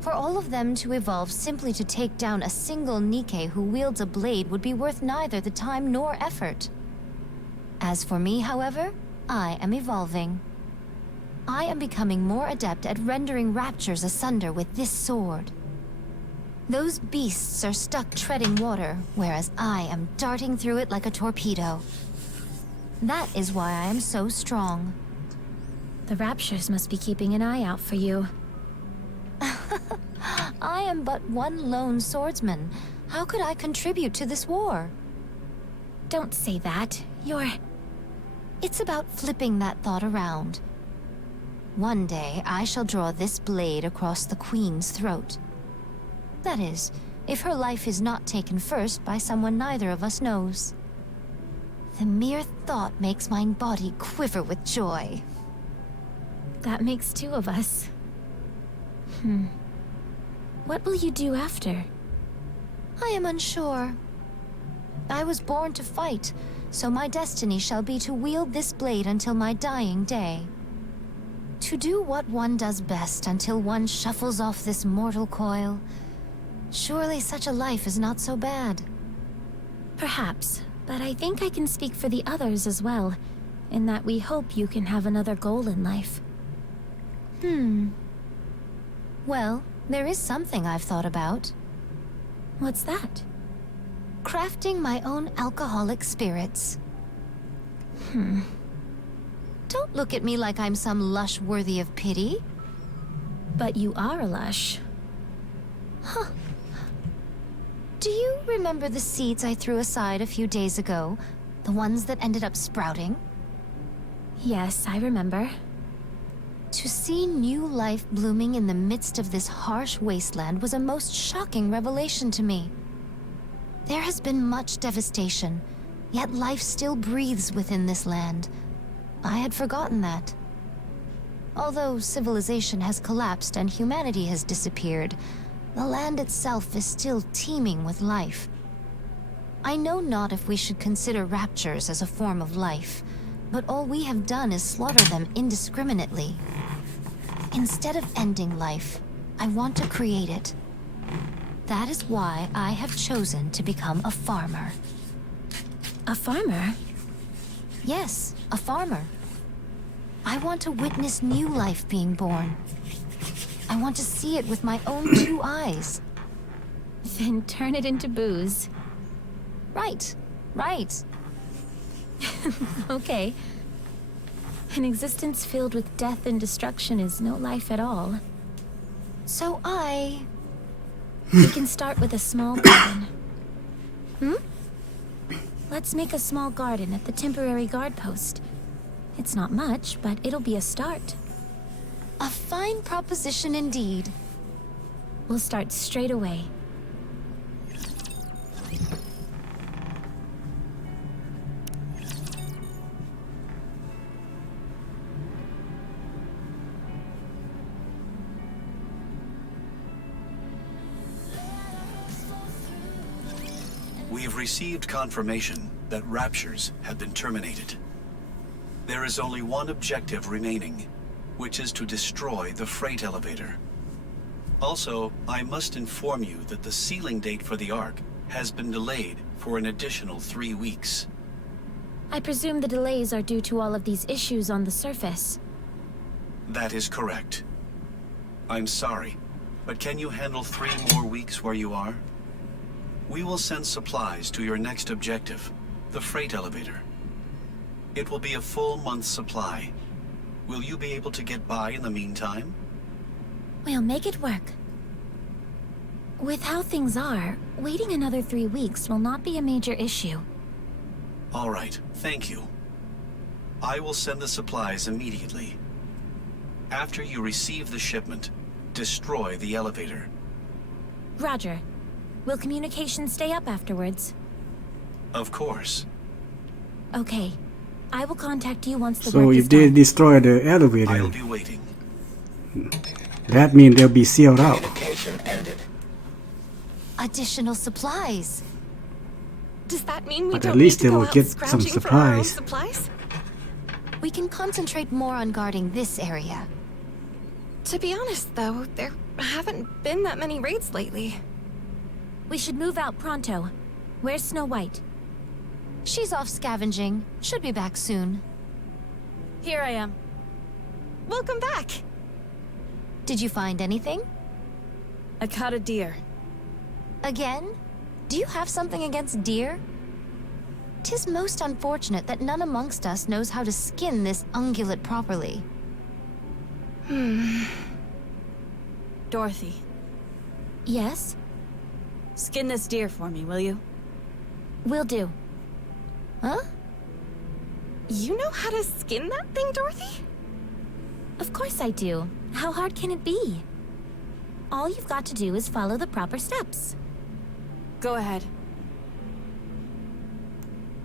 For all of them to evolve simply to take down a single Nikke who wields a blade would be worth neither the time nor effort. As for me, however, I am evolving. I am becoming more adept at rendering raptures asunder with this sword. Those beasts are stuck treading water, whereas I am darting through it like a torpedo. That is why I am so strong. The Raptures must be keeping an eye out for you. I am but one lone swordsman. How could I contribute to this war? Don't say that. It's about flipping that thought around. One day, I shall draw this blade across the Queen's throat. That is, if her life is not taken first by someone neither of us knows. The mere thought makes my body quiver with joy. That makes 2 of us. What will you do after? I am unsure. I was born to fight, so my destiny shall be to wield this blade until my dying day. To do what one does best until one shuffles off this mortal coil. Surely such a life is not so bad. Perhaps, but I think I can speak for the others as well, in that we hope you can have another goal in life. Well, there is something I've thought about. What's that? Crafting my own alcoholic spirits. Don't look at me like I'm some lush worthy of pity. But you are a lush. Huh. Do you remember the seeds I threw aside a few days ago? The ones that ended up sprouting? Yes, I remember. To see new life blooming in the midst of this harsh wasteland was a most shocking revelation to me. There has been much devastation, yet life still breathes within this land. I had forgotten that. Although civilization has collapsed and humanity has disappeared, the land itself is still teeming with life. I know not if we should consider raptures as a form of life, but all we have done is slaughter them indiscriminately. Instead of ending life, I want to create it. That is why I have chosen to become a farmer. A farmer? Yes, a farmer. I want to witness new life being born. I want to see it with my own 2 eyes. Then turn it into booze. Right. Okay. An existence filled with death and destruction is no life at all. So We can start with a small garden. Let's make a small garden at the temporary guard post. It's not much, but it'll be a start. A fine proposition indeed. We'll start straight away. We've received confirmation that raptures have been terminated. There is only one objective remaining, which is to destroy the freight elevator. Also, I must inform you that the sealing date for the Ark has been delayed for an additional 3 weeks. I presume the delays are due to all of these issues on the surface. That is correct. I'm sorry, but can you handle 3 more weeks where you are? We will send supplies to your next objective, the freight elevator. It will be a full month's supply. Will you be able to get by in the meantime? We'll make it work. With how things are, waiting another 3 weeks will not be a major issue. All right, thank you. I will send the supplies immediately. After you receive the shipment, destroy the elevator. Roger. Will communication stay up afterwards? Of course. Okay. I will contact you once the So work if is they done. destroy the elevator, I'll be waiting. that means they'll be sealed out. Communication ended. Additional supplies. Does that mean we But don't at least need to they go will out get some scrounging for our own supplies. supplies? We can concentrate more on guarding this area. To be honest, though, there haven't been that many raids lately. We should move out pronto. Where's Snow White? She's off scavenging. Should be back soon. Here I am. Welcome back! Did you find anything? I caught a deer. Again? Do you have something against deer? 'Tis most unfortunate that none amongst us knows how to skin this ungulate properly. Dorothy, Yes? skin this deer for me, will you? Will do. Huh? You know how to skin that thing, Dorothy? Of course I do. How hard can it be? All you've got to do is follow the proper steps. Go ahead.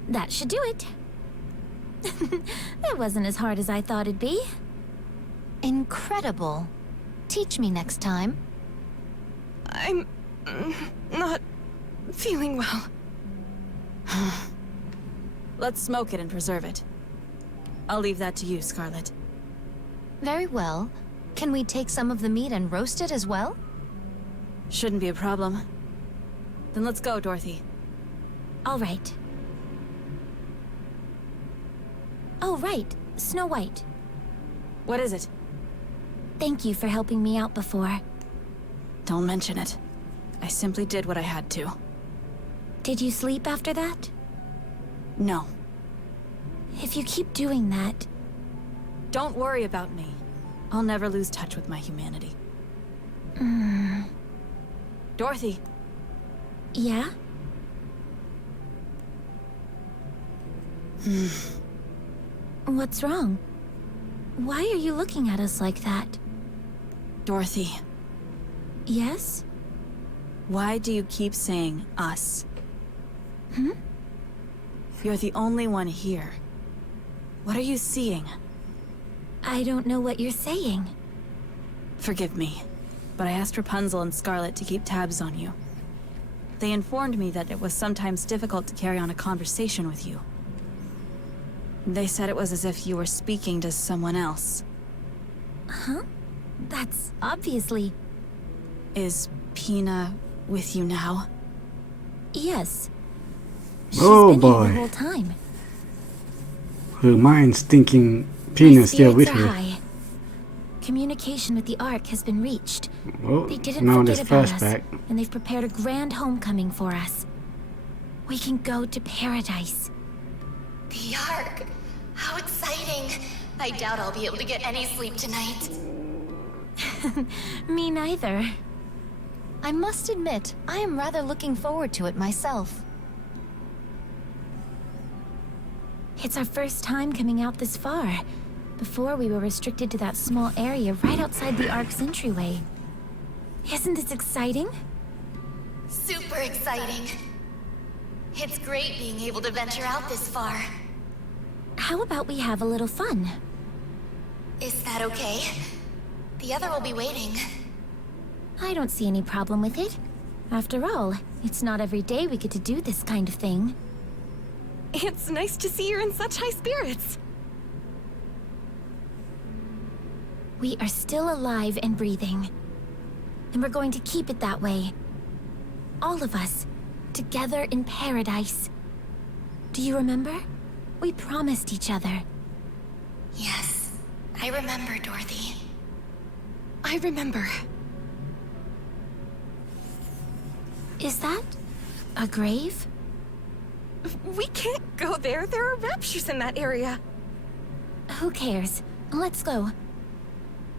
That should do it. That wasn't as hard as I thought it'd be. Incredible. Teach me next time. I'm not feeling well. Let's smoke it and preserve it. I'll leave that to you, Scarlet. Very well. Can we take some of the meat and roast it as well? Shouldn't be a problem. Then let's go, Dorothy. All right. Oh, right. Snow White. What is it? Thank you for helping me out before. Don't mention it. I simply did what I had to. Did you sleep after that? No. If you keep doing that... Don't worry about me. I'll never lose touch with my humanity. Dorothy. Yeah? What's wrong? Why are you looking at us like that? Dorothy, Yes? why do you keep saying us? Hmm? You're the only one here. What are you seeing? I don't know what you're saying. Forgive me, but I asked Rapunzel and Scarlet to keep tabs on you. They informed me that it was sometimes difficult to carry on a conversation with you. They said it was as if you were speaking to someone else. Huh? That's obviously... Is Pina with you now? Yes. She's Oh, been here boy. the whole time. Her mind's thinking My Pina's still with spirits are her. high. Communication with the Ark has been reached. Oh, They didn't now forget this about flashback. us, and they've prepared a grand homecoming for us. We can go to paradise. The Ark! How exciting! I doubt I'll be able to get any sleep tonight. Me neither. I must admit, I am rather looking forward to it myself. It's our first time coming out this far. Before, we were restricted to that small area right outside the Ark's entryway. Isn't this exciting? Super exciting. It's great being able to venture out this far. How about we have a little fun? Is that okay? The other will be waiting. I don't see any problem with it. After all, it's not every day we get to do this kind of thing. It's nice to see you're in such high spirits. We are still alive and breathing. And we're going to keep it that way. All of us, together in paradise. Do you remember? We promised each other. Yes, I remember, Dorothy. I remember. Is that a grave? We can't go there. There are raptures in that area. Who cares? Let's go.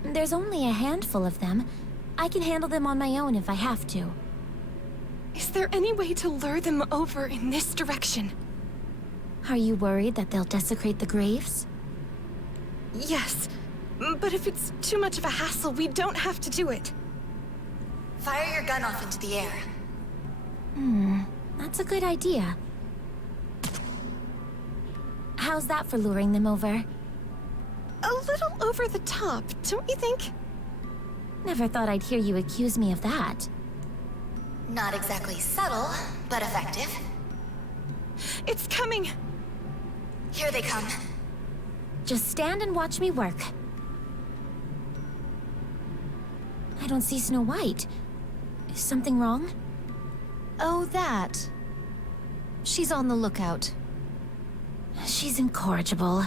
There's only a handful of them. I can handle them on my own if I have to. Is there any way to lure them over in this direction? Are you worried that they'll desecrate the graves? Yes, but if it's too much of a hassle, we don't have to do it. Fire your gun off into the air. That's a good idea. How's that for luring them over? A little over the top, don't you think? Never thought I'd hear you accuse me of that. Not exactly subtle, but effective. It's coming. Here they come. Just stand and watch me work. I don't see Snow White. Is something wrong? Oh, that. She's on the lookout. She's incorrigible.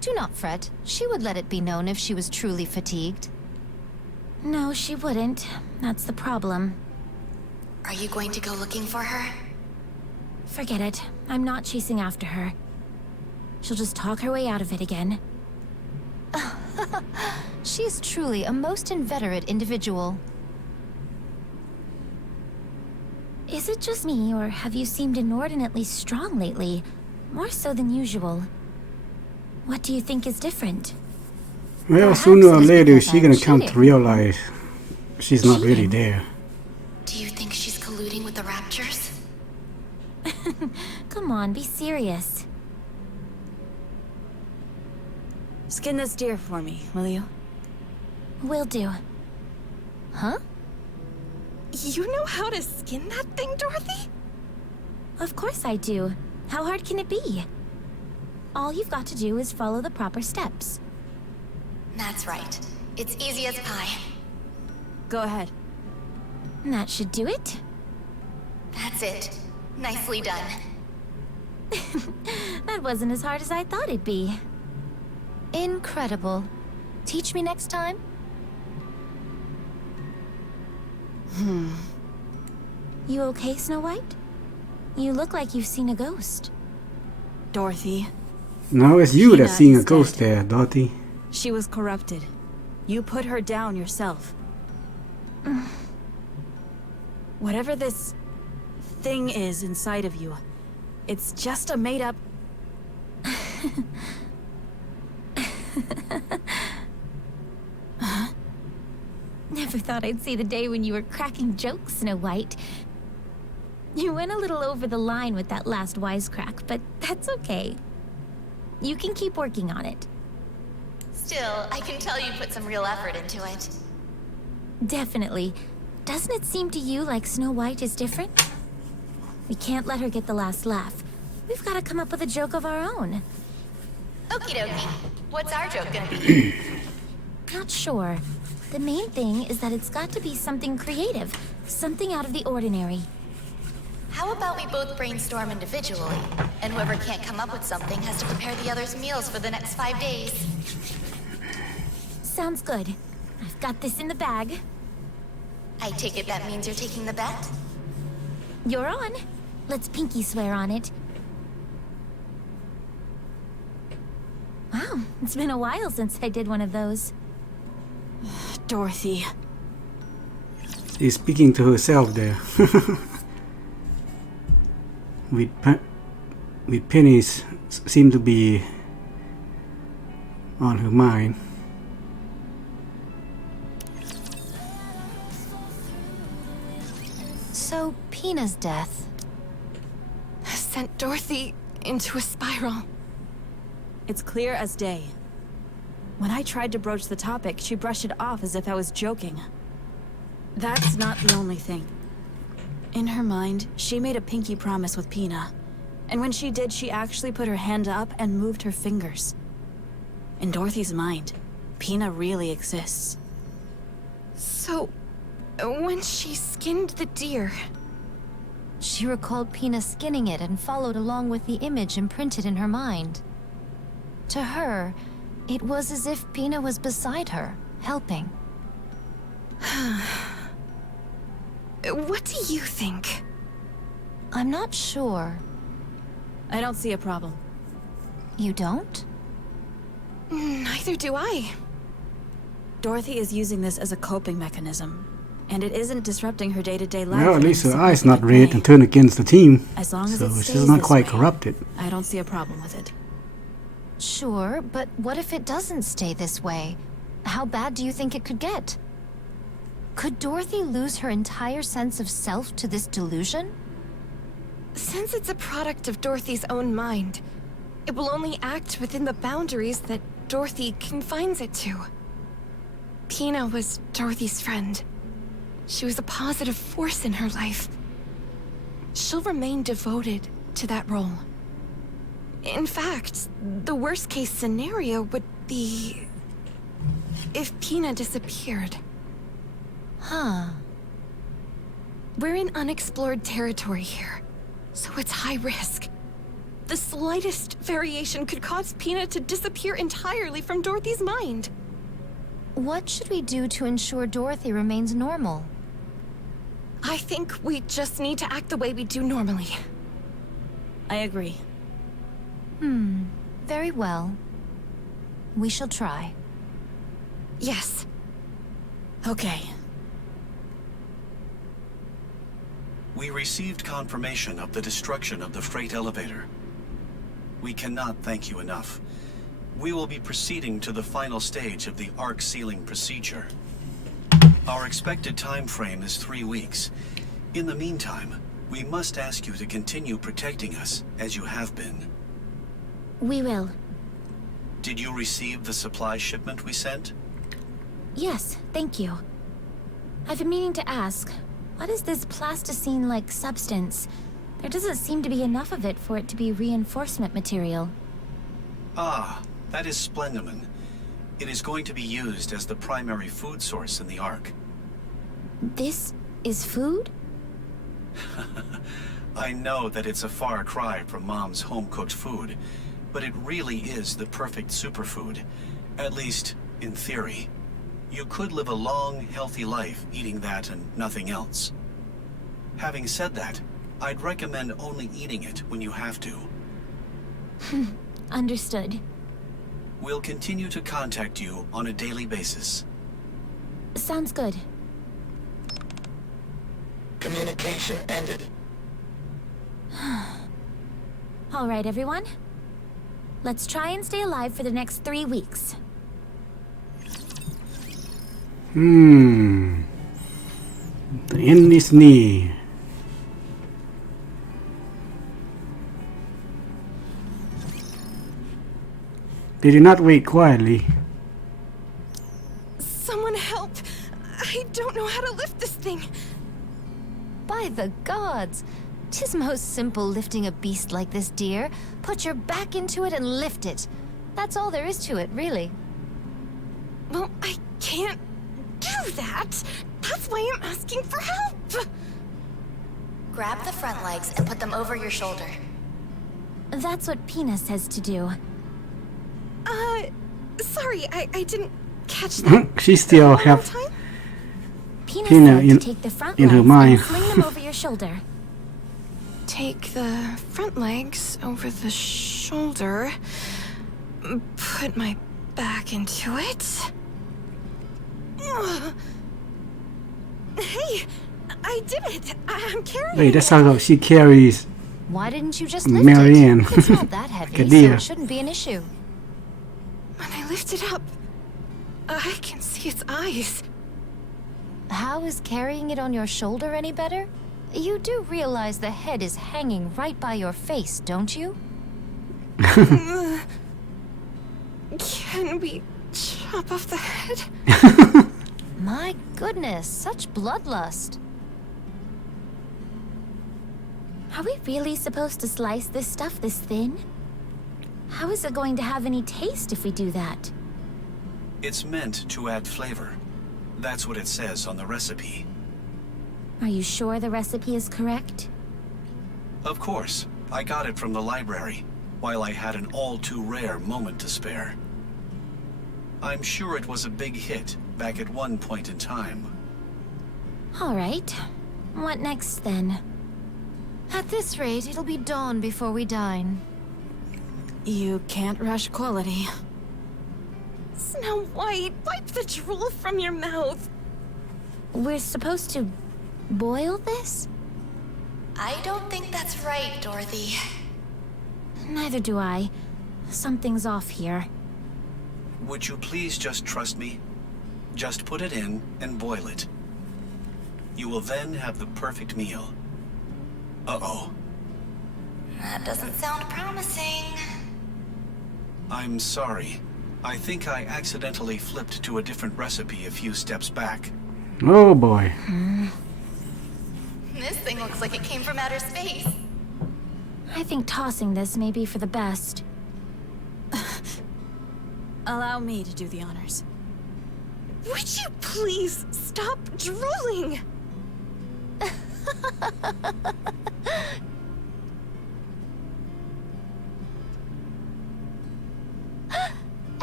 Do not fret. She would let it be known if she was truly fatigued. No, she wouldn't. That's the problem. Are you going to go looking for her? Forget it. I'm not chasing after her. She'll just talk her way out of it again. She is truly a most inveterate individual. Is it just me, or have you seemed inordinately strong lately? More so than usual. What do you think is different? Well, Perhaps sooner or it is later because she's I'm gonna come to cheating. realize she's not really there. Do you think she's colluding with the Raptures? Come on, be serious. Skin this deer for me, will you? Will do. Huh? You know how to skin that thing, Dorothy? Of course I do. How hard can it be? All you've got to do is follow the proper steps. That's right. It's easy as pie. Go ahead. That should do it. That's it. Nicely done. That wasn't as hard as I thought it'd be. Incredible. Teach me next time? You okay, Snow White? You look like you've seen a ghost. Dorothy, No, it's you Peanut that's seeing a is ghost dead. there, Dorothy. she was corrupted. You put her down yourself. Whatever this thing is inside of you, it's just a made-up... Never thought I'd see the day when you were cracking jokes, Snow White. You went a little over the line with that last wisecrack, but that's okay. You can keep working on it. Still, I can tell you put some real effort into it. Definitely. Doesn't it seem to you like Snow White is different? We can't let her get the last laugh. We've got to come up with a joke of our own. Okie dokie. What's our joke gonna be? Not sure. The main thing is that it's got to be something creative, something out of the ordinary. How about we both brainstorm individually, and whoever can't come up with something has to prepare the other's meals for the next 5 days? Sounds good. I've got this in the bag. I take it that means you're taking the bet? You're on. Let's pinky swear on it. Wow, it's been a while since I did one of those. Dorothy. She's speaking to herself there. with pennies seem to be on her mind. So, Pina's death. Sent Dorothy into a spiral. It's clear as day. When I tried to broach the topic, she brushed it off as if I was joking. That's not the only thing. In her mind, she made a pinky promise with Pina. And when she did, she actually put her hand up and moved her fingers. In Dorothy's mind, Pina really exists. So, when she skinned the deer, She recalled Pina skinning it and followed along with the image imprinted in her mind. To her, it was as if Pina was beside her, helping. what do you think? I'm not sure. I don't see a problem. You don't? Neither do I. Dorothy is using this as a coping mechanism. And it isn't disrupting her day-to-day life. Well, at in least any her eyes not significant red way. and turn against the team. As long as So it stays she's not this quite way, corrupted. I don't see a problem with it. Sure, but what if it doesn't stay this way? How bad do you think it could get? Could Dorothy lose her entire sense of self to this delusion? Since it's a product of Dorothy's own mind, it will only act within the boundaries that Dorothy confines it to. Pina was Dorothy's friend. She was a positive force in her life. She'll remain devoted to that role. In fact, the worst-case scenario would be if Pina disappeared. Huh. We're in unexplored territory here, so it's high risk. The slightest variation could cause Pina to disappear entirely from Dorothy's mind. What should we do to ensure Dorothy remains normal? I think we just need to act the way we do normally. I agree. Very well. We shall try. Yes. Okay. We received confirmation of the destruction of the freight elevator. We cannot thank you enough. We will be proceeding to the final stage of the arc sealing procedure. Our expected time frame is 3 weeks. In the meantime, we must ask you to continue protecting us as you have been. We will. Did you receive the supply shipment we sent? Yes, thank you. I've been meaning to ask, what is this plasticine-like substance? There doesn't seem to be enough of it for it to be reinforcement material. Ah, that is splendomen. It is going to be used as the primary food source in the Ark. This is food? I know that it's a far cry from Mom's home-cooked food, but it really is the perfect superfood. At least, in theory. You could live a long, healthy life eating that and nothing else. Having said that, I'd recommend only eating it when you have to. Understood. We'll continue to contact you on a daily basis. Sounds good. Communication ended. All right, everyone. Let's try and stay alive for the next 3 weeks. The end is near. They did not wait quietly. Someone help! I don't know how to lift this thing. By the gods! 'Tis most simple lifting a beast like this, dear. Put your back into it and lift it. That's all there is to it, really. Well, I can't do that. That's why I'm asking for help. Grab the front legs and put them over your shoulder. That's what Pina says to do. Sorry, I didn't catch that. She still One more have time? Pina Pina said in- to take the front in her legs mind. and fling them over your shoulder. Take the front legs over the shoulder. Put my back into it. Hey, I did it. I'm carrying Wait, that's it. how she carries. Why didn't you just lift Marianne. it? It's not that heavy, Good so deal. it shouldn't be an issue. When I lift it up, I can see its eyes. How is carrying it on your shoulder any better? You do realize the head is hanging right by your face, don't you? Can we chop off the head? My goodness, such bloodlust. Are we really supposed to slice this stuff this thin? How is it going to have any taste if we do that? It's meant to add flavor. That's what it says on the recipe. Are you sure the recipe is correct? Of course, I got it from the library, while I had an all-too-rare moment to spare. I'm sure it was a big hit back at one point in time. All right. What next then? At this rate, it'll be dawn before we dine. You can't rush quality. Snow White, wipe the drool from your mouth. We're supposed to boil this? I don't think that's right, Dorothy. Neither do I. Something's off here. Would you please just trust me? Just put it in and boil it. You will then have the perfect meal. Uh-oh. That doesn't sound promising. I'm sorry. I think I accidentally flipped to a different recipe a few steps back. Oh boy. This thing looks like it came from outer space. I think tossing this may be for the best. Allow me to do the honors. Would you please stop drooling?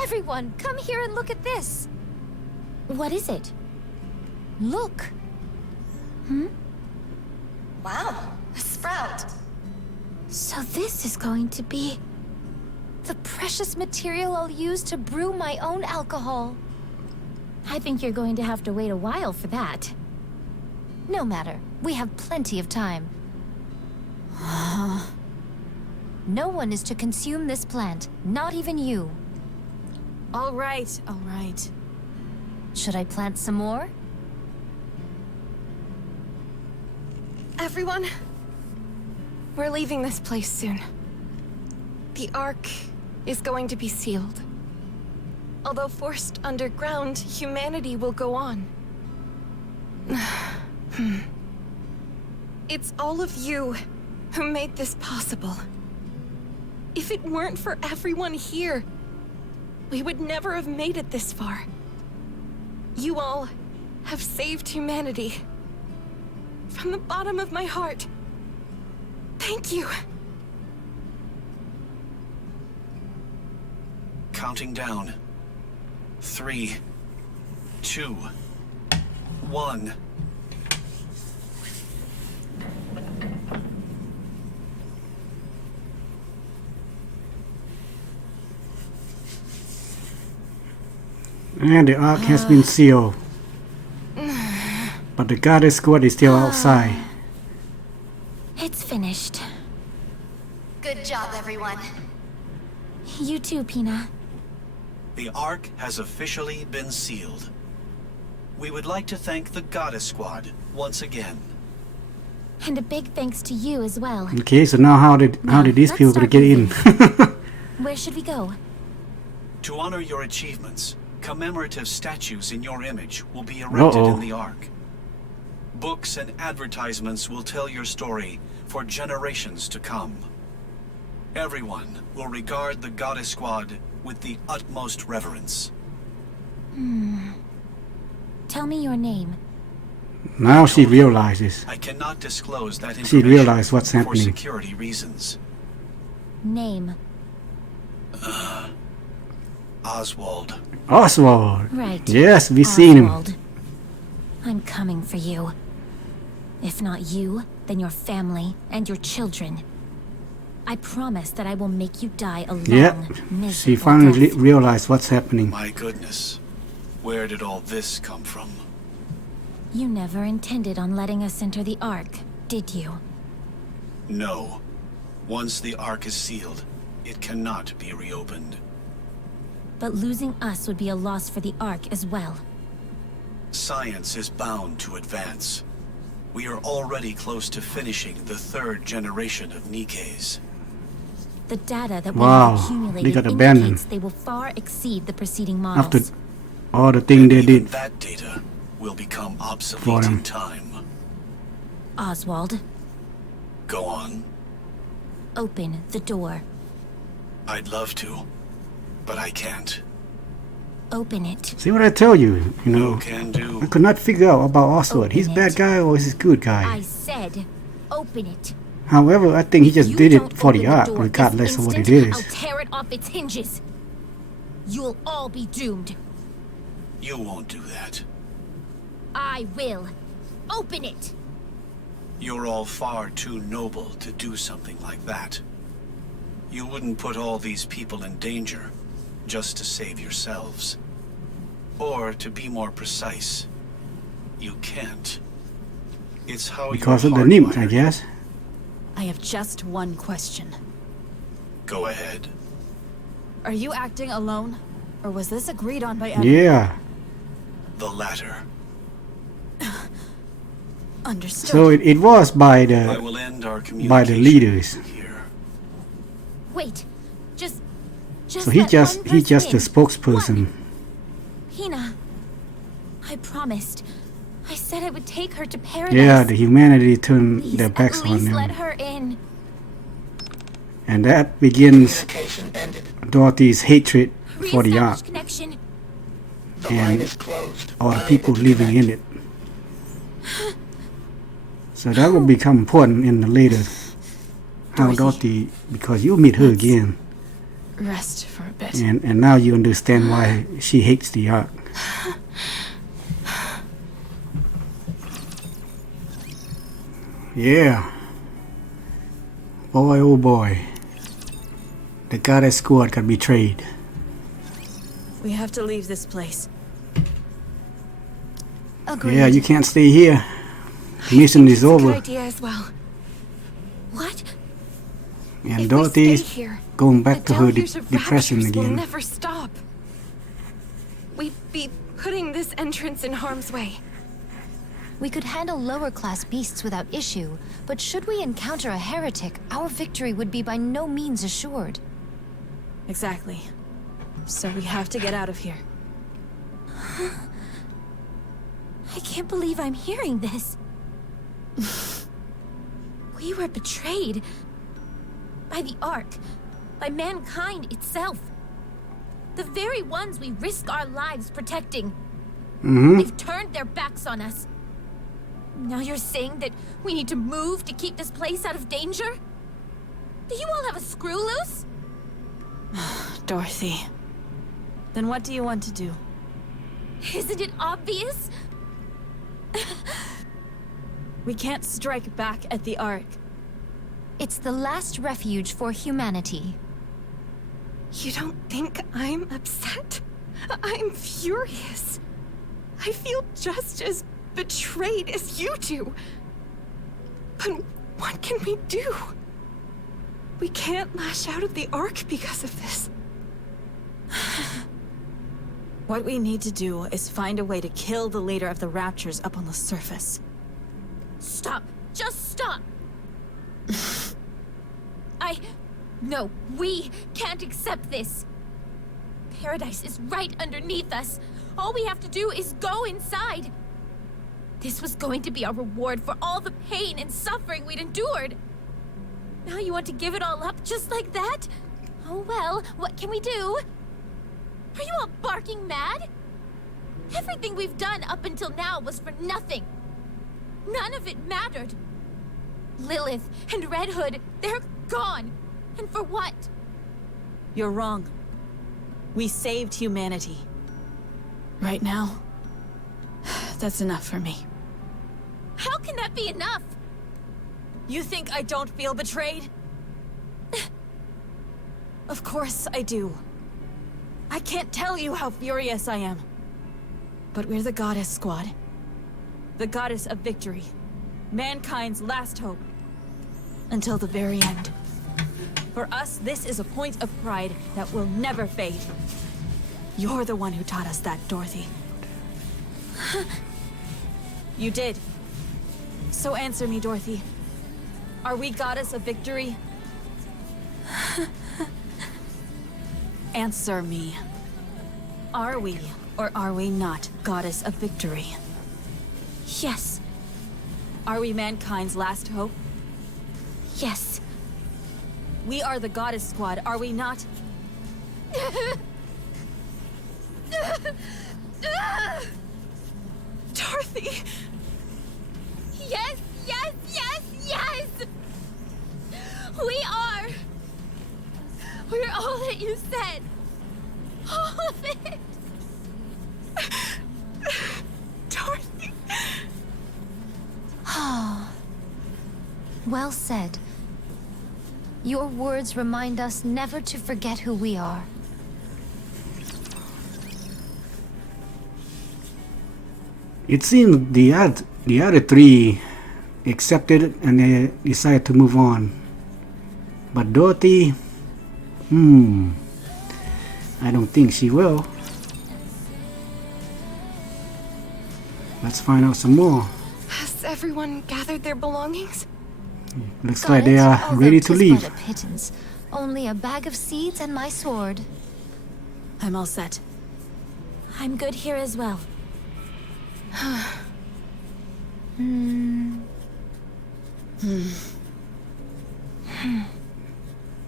Everyone, come here and look at this. What is it? Look. Wow, a sprout. So this is going to be... The precious material I'll use to brew my own alcohol. I think you're going to have to wait a while for that. No matter. We have plenty of time. No one is to consume this plant, not even you. All right, all right. Should I plant some more? Everyone, we're leaving this place soon. The Ark is going to be sealed. Although forced underground, humanity will go on. It's all of you who made this possible. If it weren't for everyone here, we would never have made it this far. You all have saved humanity. From the bottom of my heart, thank you. Counting down. 3, 2, 1. And the ark has been sealed. But the goddess squad is still outside. It's finished. Good job, everyone. You too, Pina. The Ark has officially been sealed. We would like to thank the Goddess Squad once again. And a big thanks to you as well. Okay, so now how did these let's people start get in? Where should we go? To honor your achievements, commemorative statues in your image will be erected in the Ark. Books and advertisements will tell your story for generations to come. Everyone will regard the Goddess Squad with the utmost reverence. Tell me your name. Now she realizes. I cannot disclose that She information realized what's for happening. security reasons. Name. Oswald. Oswald. Right. Yes, we've seen him. Oswald. I'm coming for you. If not you, then your family and your children. I promise that I will make you die a long, Yep. miserable She finally death. realized what's happening. My goodness. Where did all this come from? You never intended on letting us enter the Ark, did you? No. Once the Ark is sealed, it cannot be reopened. But losing us would be a loss for the Ark as well. Science is bound to advance. We are already close to finishing the 3rd generation of Nikkes. The data that we Wow, have accumulated they got abandoned. indicates they will far exceed the preceding models. After all the thing they Even did. that data will become For obsolete them. in time. Oswald, Go on. open the door. I'd love to, but I can't. Open it. See what I tell you, you No know. can do. I could not figure out about Oswald. He's Open bad it. guy or he's good guy. I said, open it. However, I think he just You did don't it for the open ark, door this regardless of what it instant, is. I'll tear it off its hinges. You'll all be doomed. You won't do that. I will. Open it. You're all far too noble to do something like that. You wouldn't put all these people in danger just to save yourselves. Or, to be more precise, you can't. It's how Because you're of the nymphs, I hardwired. guess. I have just one question. Go ahead. Are you acting alone? Or was this agreed on by everyone? Yeah. The latter. Understood. So it was by I the will end our by communication the leaders. here. Wait. Just So he let just one he just the person in. spokesperson. Hina. I promised. I said I would take her to paradise. Yeah, the humanity turned Please, their backs at on least let them. her in. And that begins Communication ended. Dorothy's hatred for the ark Reestablish connection. The line is closed. or the people living in it. So that will become important in the later. How Dorothy, because you meet her again, Rest for a bit. and now you understand why she hates the ark. Yeah. Boy, oh boy. The Goddess Squad got betrayed. We have to leave this place. Agreed. Yeah, you can't stay here. The mission is It's a good over. idea as well. What? And If Dorothy's we stay here, going back the to her deluge of depression raptures will again. never stop. We'd be putting this entrance in harm's way. We could handle lower-class beasts without issue, but should we encounter a heretic, our victory would be by no means assured. Exactly. So we have to get out of here. I can't believe I'm hearing this. We were betrayed. By the Ark. By mankind itself. The very ones we risk our lives protecting. They've turned their backs on us. Now you're saying that we need to move to keep this place out of danger? Do you all have a screw loose? Dorothy. Then what do you want to do? Isn't it obvious? We can't strike back at the Ark. It's the last refuge for humanity. You don't think I'm upset? I'm furious. I feel just as betrayed as you do. But what can we do? We can't lash out at the Ark because of this. What we need to do is find a way to kill the leader of the Raptures up on the surface. Stop! Just stop! No, we can't accept this. Paradise is right underneath us. All we have to do is go inside. This was going to be our reward for all the pain and suffering we'd endured. Now you want to give it all up just like that? Oh well, what can we do? Are you all barking mad? Everything we've done up until now was for nothing. None of it mattered. Lilith and Red Hood, they're gone. And for what? You're wrong. We saved humanity. Right now, that's enough for me. How can that be enough? You think I don't feel betrayed? Of course I do. I can't tell you how furious I am. But we're the Goddess Squad. The Goddess of Victory. Mankind's last hope. Until the very end. For us, this is a point of pride that will never fade. You're the one who taught us that, Dorothy. You did. So answer me, Dorothy. Are we Goddess of Victory? Answer me. Are we, or are we not, Goddess of Victory? Yes. Are we mankind's last hope? Yes. We are the Goddess Squad, are we not? Dorothy! Yes, yes, yes, yes! We are! We're all that you said! All of it! Dorothy! Well said. Your words remind us never to forget who we are. It seems the other three accepted it and they decided to move on. But Dorothy, I don't think she will. Let's find out some more. Has everyone gathered their belongings? Looks Got like they it, are although ready to 'tis leave. but a pittance. Only a bag of seeds and my sword. I'm all set. I'm good here as well.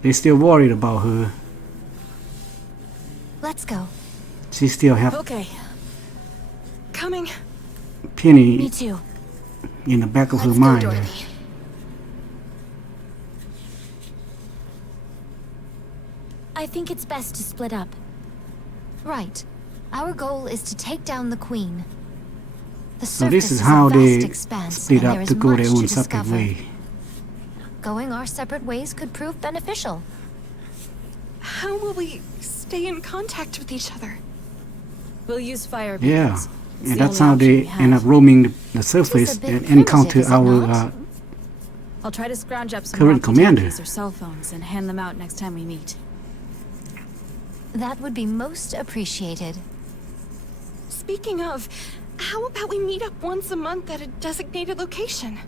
They're still worried about her. Let's go. She still have Okay. Coming. Penny Me too. in the back of her Let's go, mind. Dorothy. I think it's best to split up. Right. Our goal is to take down the Queen. The So surface this is a how vast they expanse, split and up there to is go much their to own separate discover. way. Going our separate ways could prove beneficial. How will we stay in contact with each other? We'll use fire Yeah, beacons. It's and the that's only how option they we have. end up roaming the surface bit and primitive, encounter is it our not? I'll try to scrounge up some current commander. walkie-talkies or cell phones and hand them out next time we meet. That would be most appreciated. Speaking of, how about we meet up once a month at a designated location?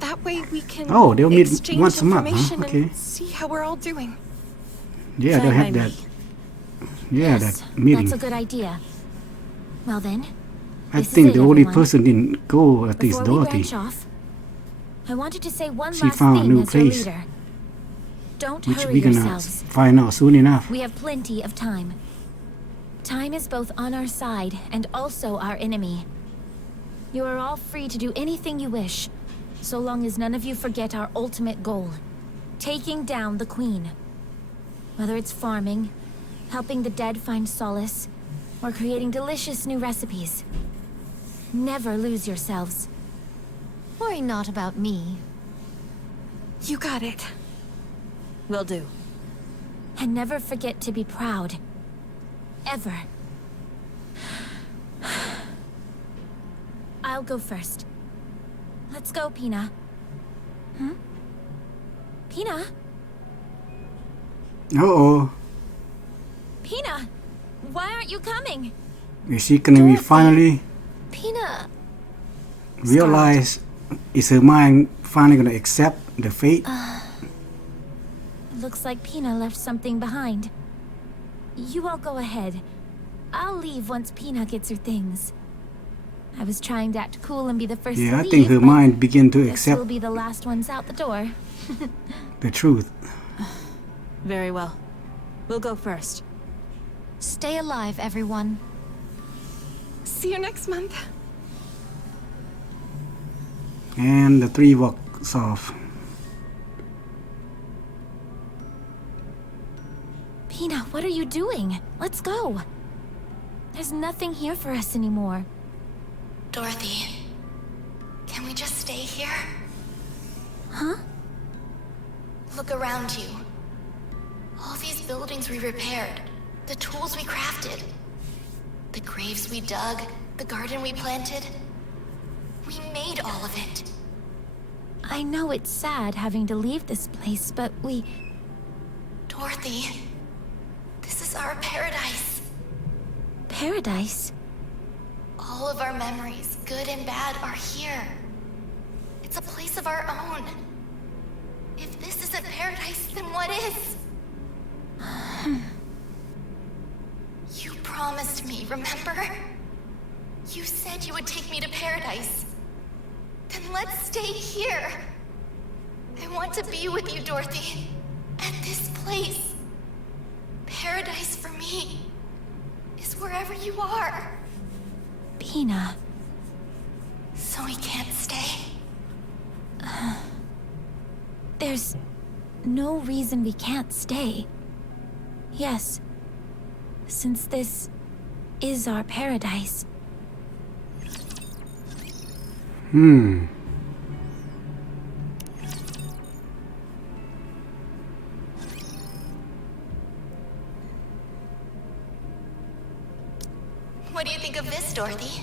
That way we can Oh, they'll meet exchange once a month, huh? information Okay. and see how we're all doing. Yeah, they'll Fine have by that. me. Yeah, Yes, that meeting. that's a good idea. Well then, I this is think it, the only everyone. person didn't go at least Before we Dorothy. branch off, I wanted to say one She last found a thing new as your place, leader. Don't which hurry we're gonna yourselves. find out soon enough. We have plenty of time. Time is both on our side and also our enemy. You are all free to do anything you wish, so long as none of you forget our ultimate goal. Taking down the Queen. Whether it's farming, helping the dead find solace, or creating delicious new recipes. Never lose yourselves. Worry not about me. You got it. Will do. And never forget to be proud. Ever. I'll go first. Let's go, Pina. Pina? Uh-oh. Pina! Why aren't you coming? Is she gonna be finally Pina, realize, is her mind finally gonna accept the fate? Looks like Pina left something behind. You all go ahead. I'll leave once Pina gets her things. I was trying to act cool and be the first to Yeah, I leave, think her but mind begin to guess we'll accept be the last ones out the door. the truth. Very well. We'll go first. stay alive, everyone. See you next month. And the three walks off. Pina, what are you doing? Let's go. There's nothing here for us anymore. Dorothy, can we just stay here? Huh? Look around you. All these buildings we repaired, the tools we crafted, the graves we dug, the garden we planted. We made all of it. I know it's sad having to leave this place, but we... Dorothy, this is our paradise. Paradise? All of our memories, good and bad, are here. It's a place of our own. If this isn't paradise, then what is? You promised me, remember? You said you would take me to paradise. Then let's stay here. I want to be with you, Dorothy. At this place. Paradise for me is wherever you are. Pina. So we can't stay? There's no reason we can't stay. Yes, since this is our paradise. What do you think of this, Dorothy?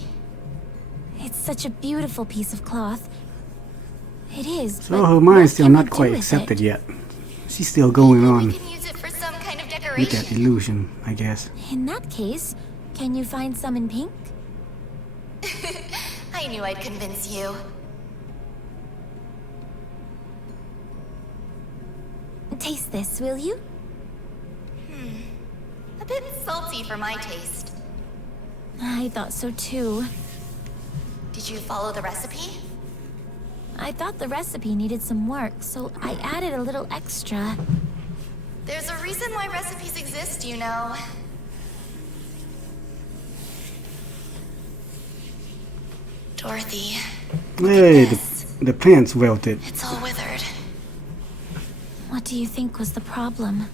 It's such a beautiful piece of cloth. It is. So but her what mind's still can we not do quite with accepted it? yet. She's still going We on can use it for some kind of with that decoration. illusion, I guess. In that case, can you find some in pink? I knew I'd convince you. Taste this, will you? A bit salty for my taste. I thought so too. Did you follow the recipe? I thought the recipe needed some work, so I added a little extra. There's a reason why recipes exist, you know. Dorothy, Hey, this. the plants wilted. It's all withered. What do you think was the problem?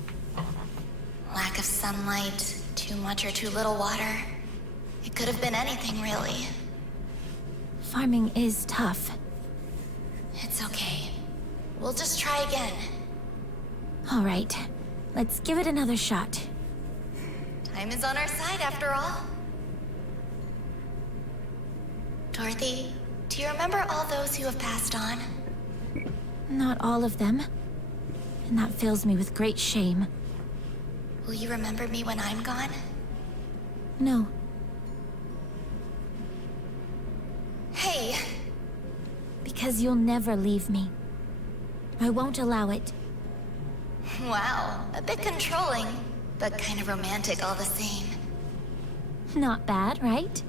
Lack of sunlight, too much or too little water. It could have been anything, really. Farming is tough. It's okay. We'll just try again. All right, let's give it another shot. Time is on our side, after all. Dorothy, do you remember all those who have passed on? Not all of them. And that fills me with great shame. Will you remember me when I'm gone? No, Hey, because you'll never leave me. I won't allow it. wow, a bit controlling, but kind of romantic all the same. Not bad, right?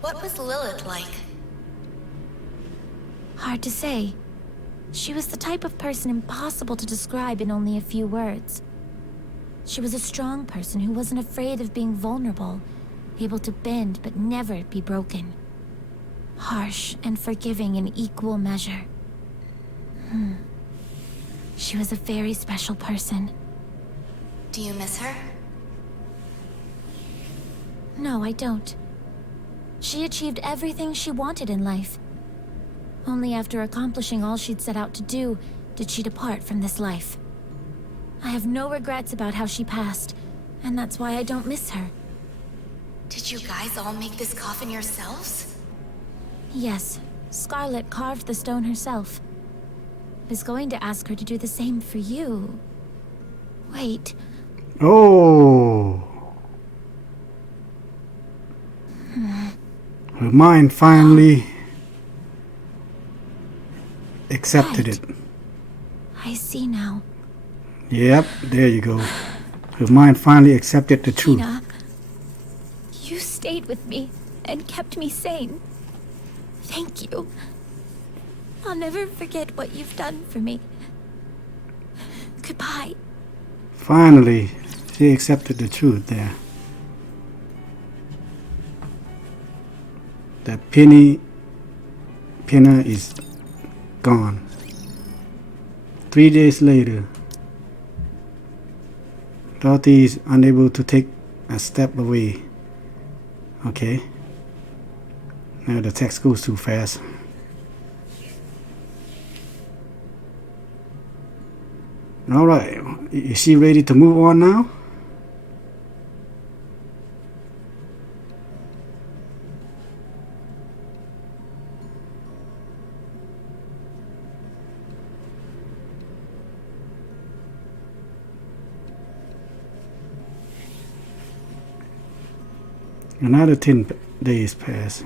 What was Lilith like? Hard to say. She was the type of person impossible to describe in only a few words. She was a strong person who wasn't afraid of being vulnerable, able to bend but never be broken. Harsh and forgiving in equal measure. She was a very special person. Do you miss her? No, I don't. She achieved everything she wanted in life. Only after accomplishing all she'd set out to do, did she depart from this life. I have no regrets about how she passed, and that's why I don't miss her. Did you guys all make this coffin yourselves? Yes, Scarlet carved the stone herself. I was going to ask her to do the same for you. Wait, Oh. Her mind finally accepted Right. it. I see now. Yep, there you go. Her mind finally accepted the truth. Tina, you stayed with me and kept me sane. Thank you. I'll never forget what you've done for me. Goodbye. Finally, she accepted the truth there. That Pinner is gone. 3 days later, Dorothy is unable to take a step away. Okay. Now the text goes too fast. Alright, is she ready to move on now? Another 10 days pass.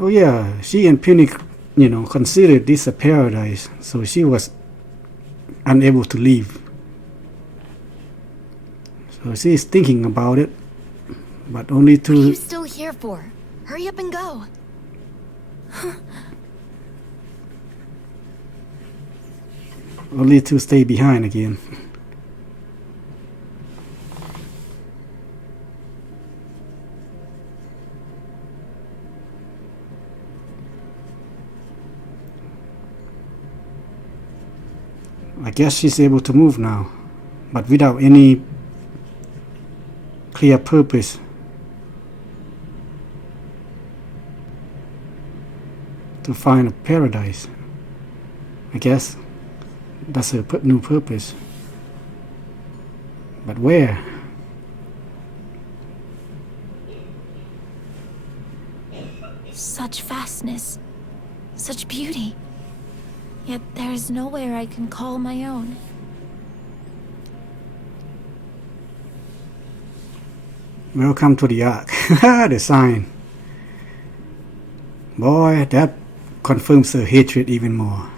Oh yeah, she and Penny, considered this a paradise, so she was unable to leave. So she's thinking about it, but only What are you to still here for? Hurry up and go. stay behind again. I guess she's able to move now, but without any clear purpose. To find a paradise. I guess that's her new purpose. But where? Such vastness, such beauty. Yet there is nowhere I can call my own. Welcome to the Ark. The sign. Boy, that confirms her hatred even more.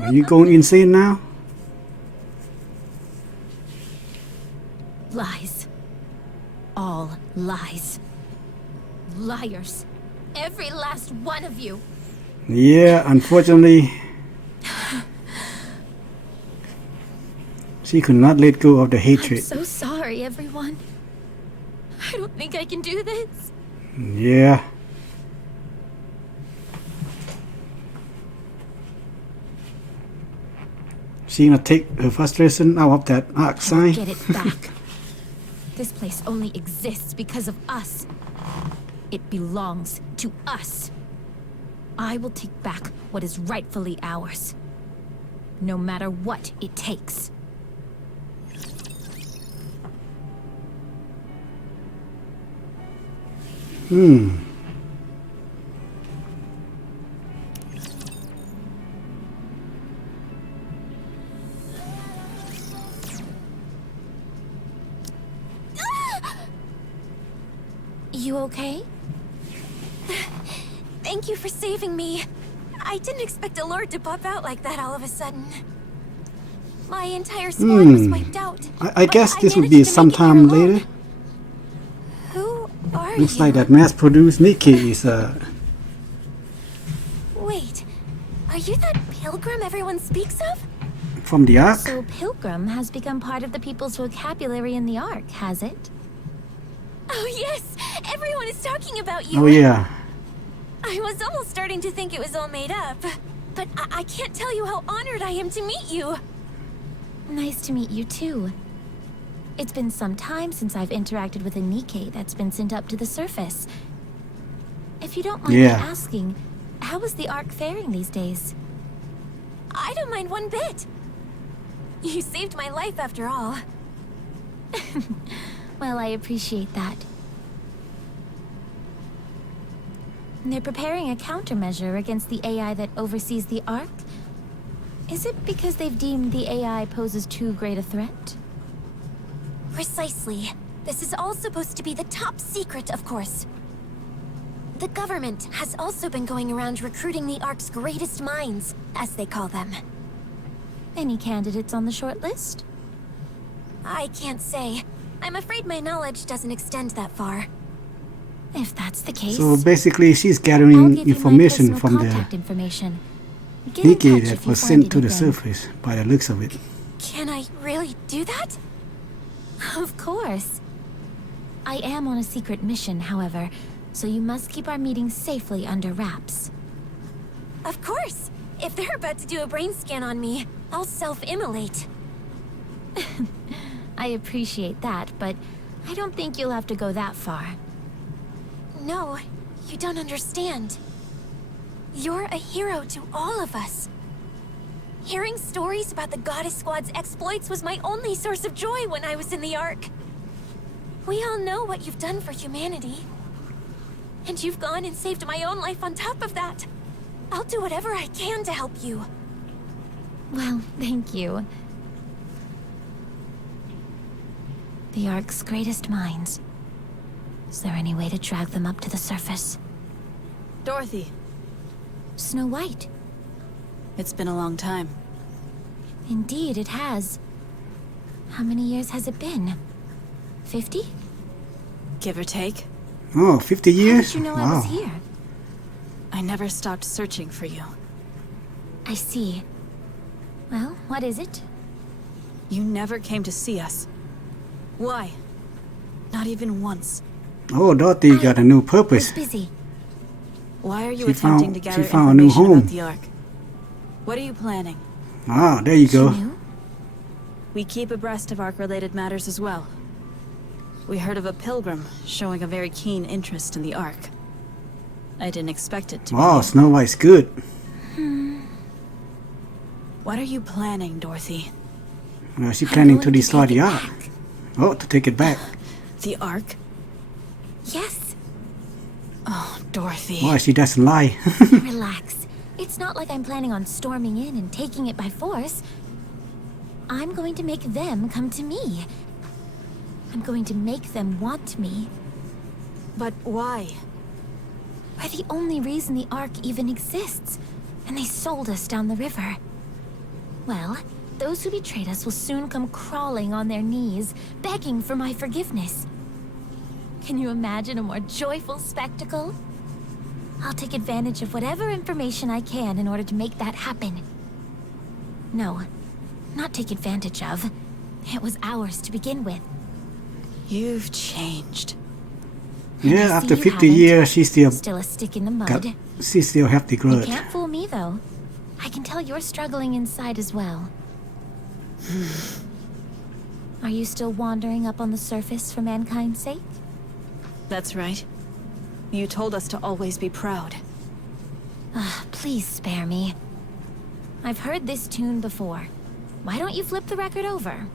Are you going insane now? Lies. All lies. Liars. Every last one of you. Yeah, unfortunately, she could not let go of the I'm hatred. so sorry, everyone. I don't think I can do this. Yeah. She gonna take her frustration out of that Ark sign. Get it back. This place only exists because of us. It belongs to us. I will take back what is rightfully ours. No matter what it takes. You okay? Thank you for saving me. I didn't expect a lord to pop out like that all of a sudden. My entire squad was wiped out. I but guess this will managed be to make it sometime here alone. later. Who are Looks you? like that mass-produced Nikke is Wait, are you that Pilgrim everyone speaks of? from the Ark. So Pilgrim has become part of the people's vocabulary in the Ark, has it? Oh yes, everyone is talking about you. Oh yeah. I was almost starting to think it was all made up. But I can't tell you how honored I am to meet you. Nice to meet you too. It's been some time since I've interacted with a Nikke that's been sent up to the surface. If you don't mind me Yeah. asking, how is the Ark faring these days? I don't mind one bit. You saved my life after all. Well, I appreciate that. They're preparing a countermeasure against the AI that oversees the Ark? Is it because they've deemed the AI poses too great a threat? Precisely. This is all supposed to be the top secret, of course. The government has also been going around recruiting the Ark's greatest minds, as they call them. Any candidates on the short list? I can't say. I'm afraid my knowledge doesn't extend that far. If that's the case, So basically, she's I'll gathering give you my information personal from the contact information. Get in Nikke touch that if you was find sent it to the again. surface, by the looks of it. Can I really do that? Of course. I am on a secret mission, however, so you must keep our meeting safely under wraps. Of course. If they're about to do a brain scan on me, I'll self-immolate. I appreciate that, but I don't think you'll have to go that far. No, you don't understand. You're a hero to all of us. Hearing stories about the Goddess Squad's exploits was my only source of joy when I was in the Ark. We all know what you've done for humanity. And you've gone and saved my own life on top of that. I'll do whatever I can to help you. Well, thank you. The Ark's greatest minds. Is there any way to drag them up to the surface? Dorothy, Snow White. it's been a long time. Indeed, it has. How many years has it been? 50? Give or take. Oh, 50 How years? did you know I was Wow. here? I never stopped searching for you. I see. Well, what is it? You never came to see us. Why? Not even once. Oh, Dorothy got a new I was purpose. busy. Why are you She attempting found- to gather she found a new information home. about the Ark? What are you planning? Ah, there you She go. knew? We keep abreast of Ark-related matters as well. We heard of a pilgrim showing a very keen interest in the Ark. I didn't expect it to Wow, be. Snow White's good. What are you planning, Dorothy? She's planning to going to destroy take the it Ark. Oh, to take it back. The Ark? Yes. Oh, Dorothy. Why, she doesn't lie. Relax. It's not like I'm planning on storming in and taking it by force. I'm going to make them come to me. I'm going to make them want me. But why? We're the only reason the Ark even exists. And they sold us down the river. Well, those who betrayed us will soon come crawling on their knees, begging for my forgiveness. Can you imagine a more joyful spectacle? I'll take advantage of whatever information I can in order to make that happen. No, not take advantage of. It was ours to begin with. You've changed. And I Yeah, see after you 50 haven't. years, she still Still a stick in the mud. got, she still have the You grudge. can't fool me, though. I can tell you're struggling inside as well. Are you still wandering up on the surface for mankind's sake? That's right. You told us to always be proud. Please spare me. I've heard this tune before. Why don't you flip the record over?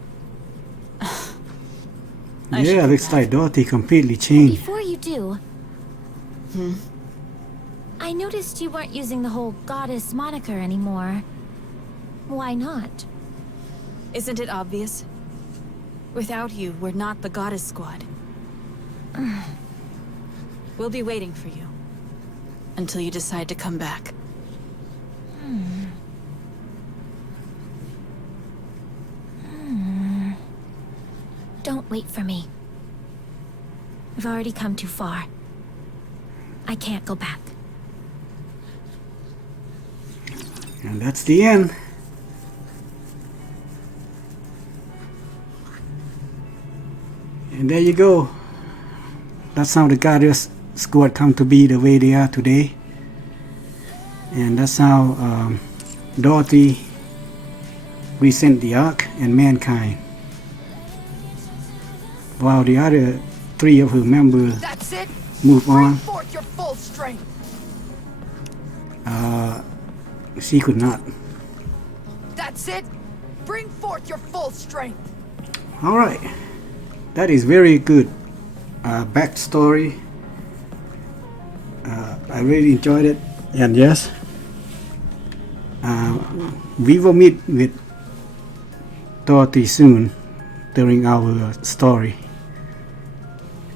Yeah, looks like Dorothy completely changed. Before you do... I noticed you weren't using the whole goddess moniker anymore. Why not? Isn't it obvious? Without you, we're not the Goddess Squad. We'll be waiting for you. Until you decide to come back. Don't wait for me. I've already come too far. I can't go back. And that's the end. And there you go. That's how the Goddess Squad come to be the way they are today. And that's how Dorothy resent the Ark and mankind. While the other 3 of her members move on. Forth your full strength. She could not. That's it. Bring forth your full strength. Alright. That is very good backstory. I really enjoyed it. And yes, we will meet with Dorothy soon during our story.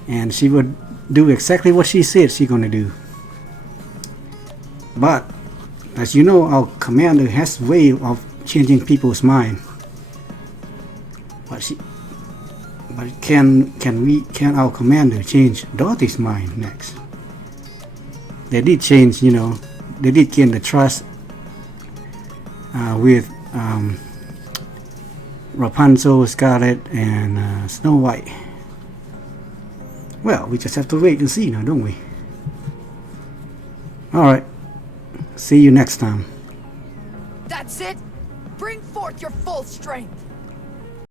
And she would do exactly what she said she's gonna do. But as you know, our commander has a way of changing people's mind. But can our commander change Dorothy's mind next? They did change, you know, they did gain the trust with Rapunzel, Scarlet, and Snow White. Well, we just have to wait and see now, don't we? Alright. See you next time. That's it. Bring forth your full strength.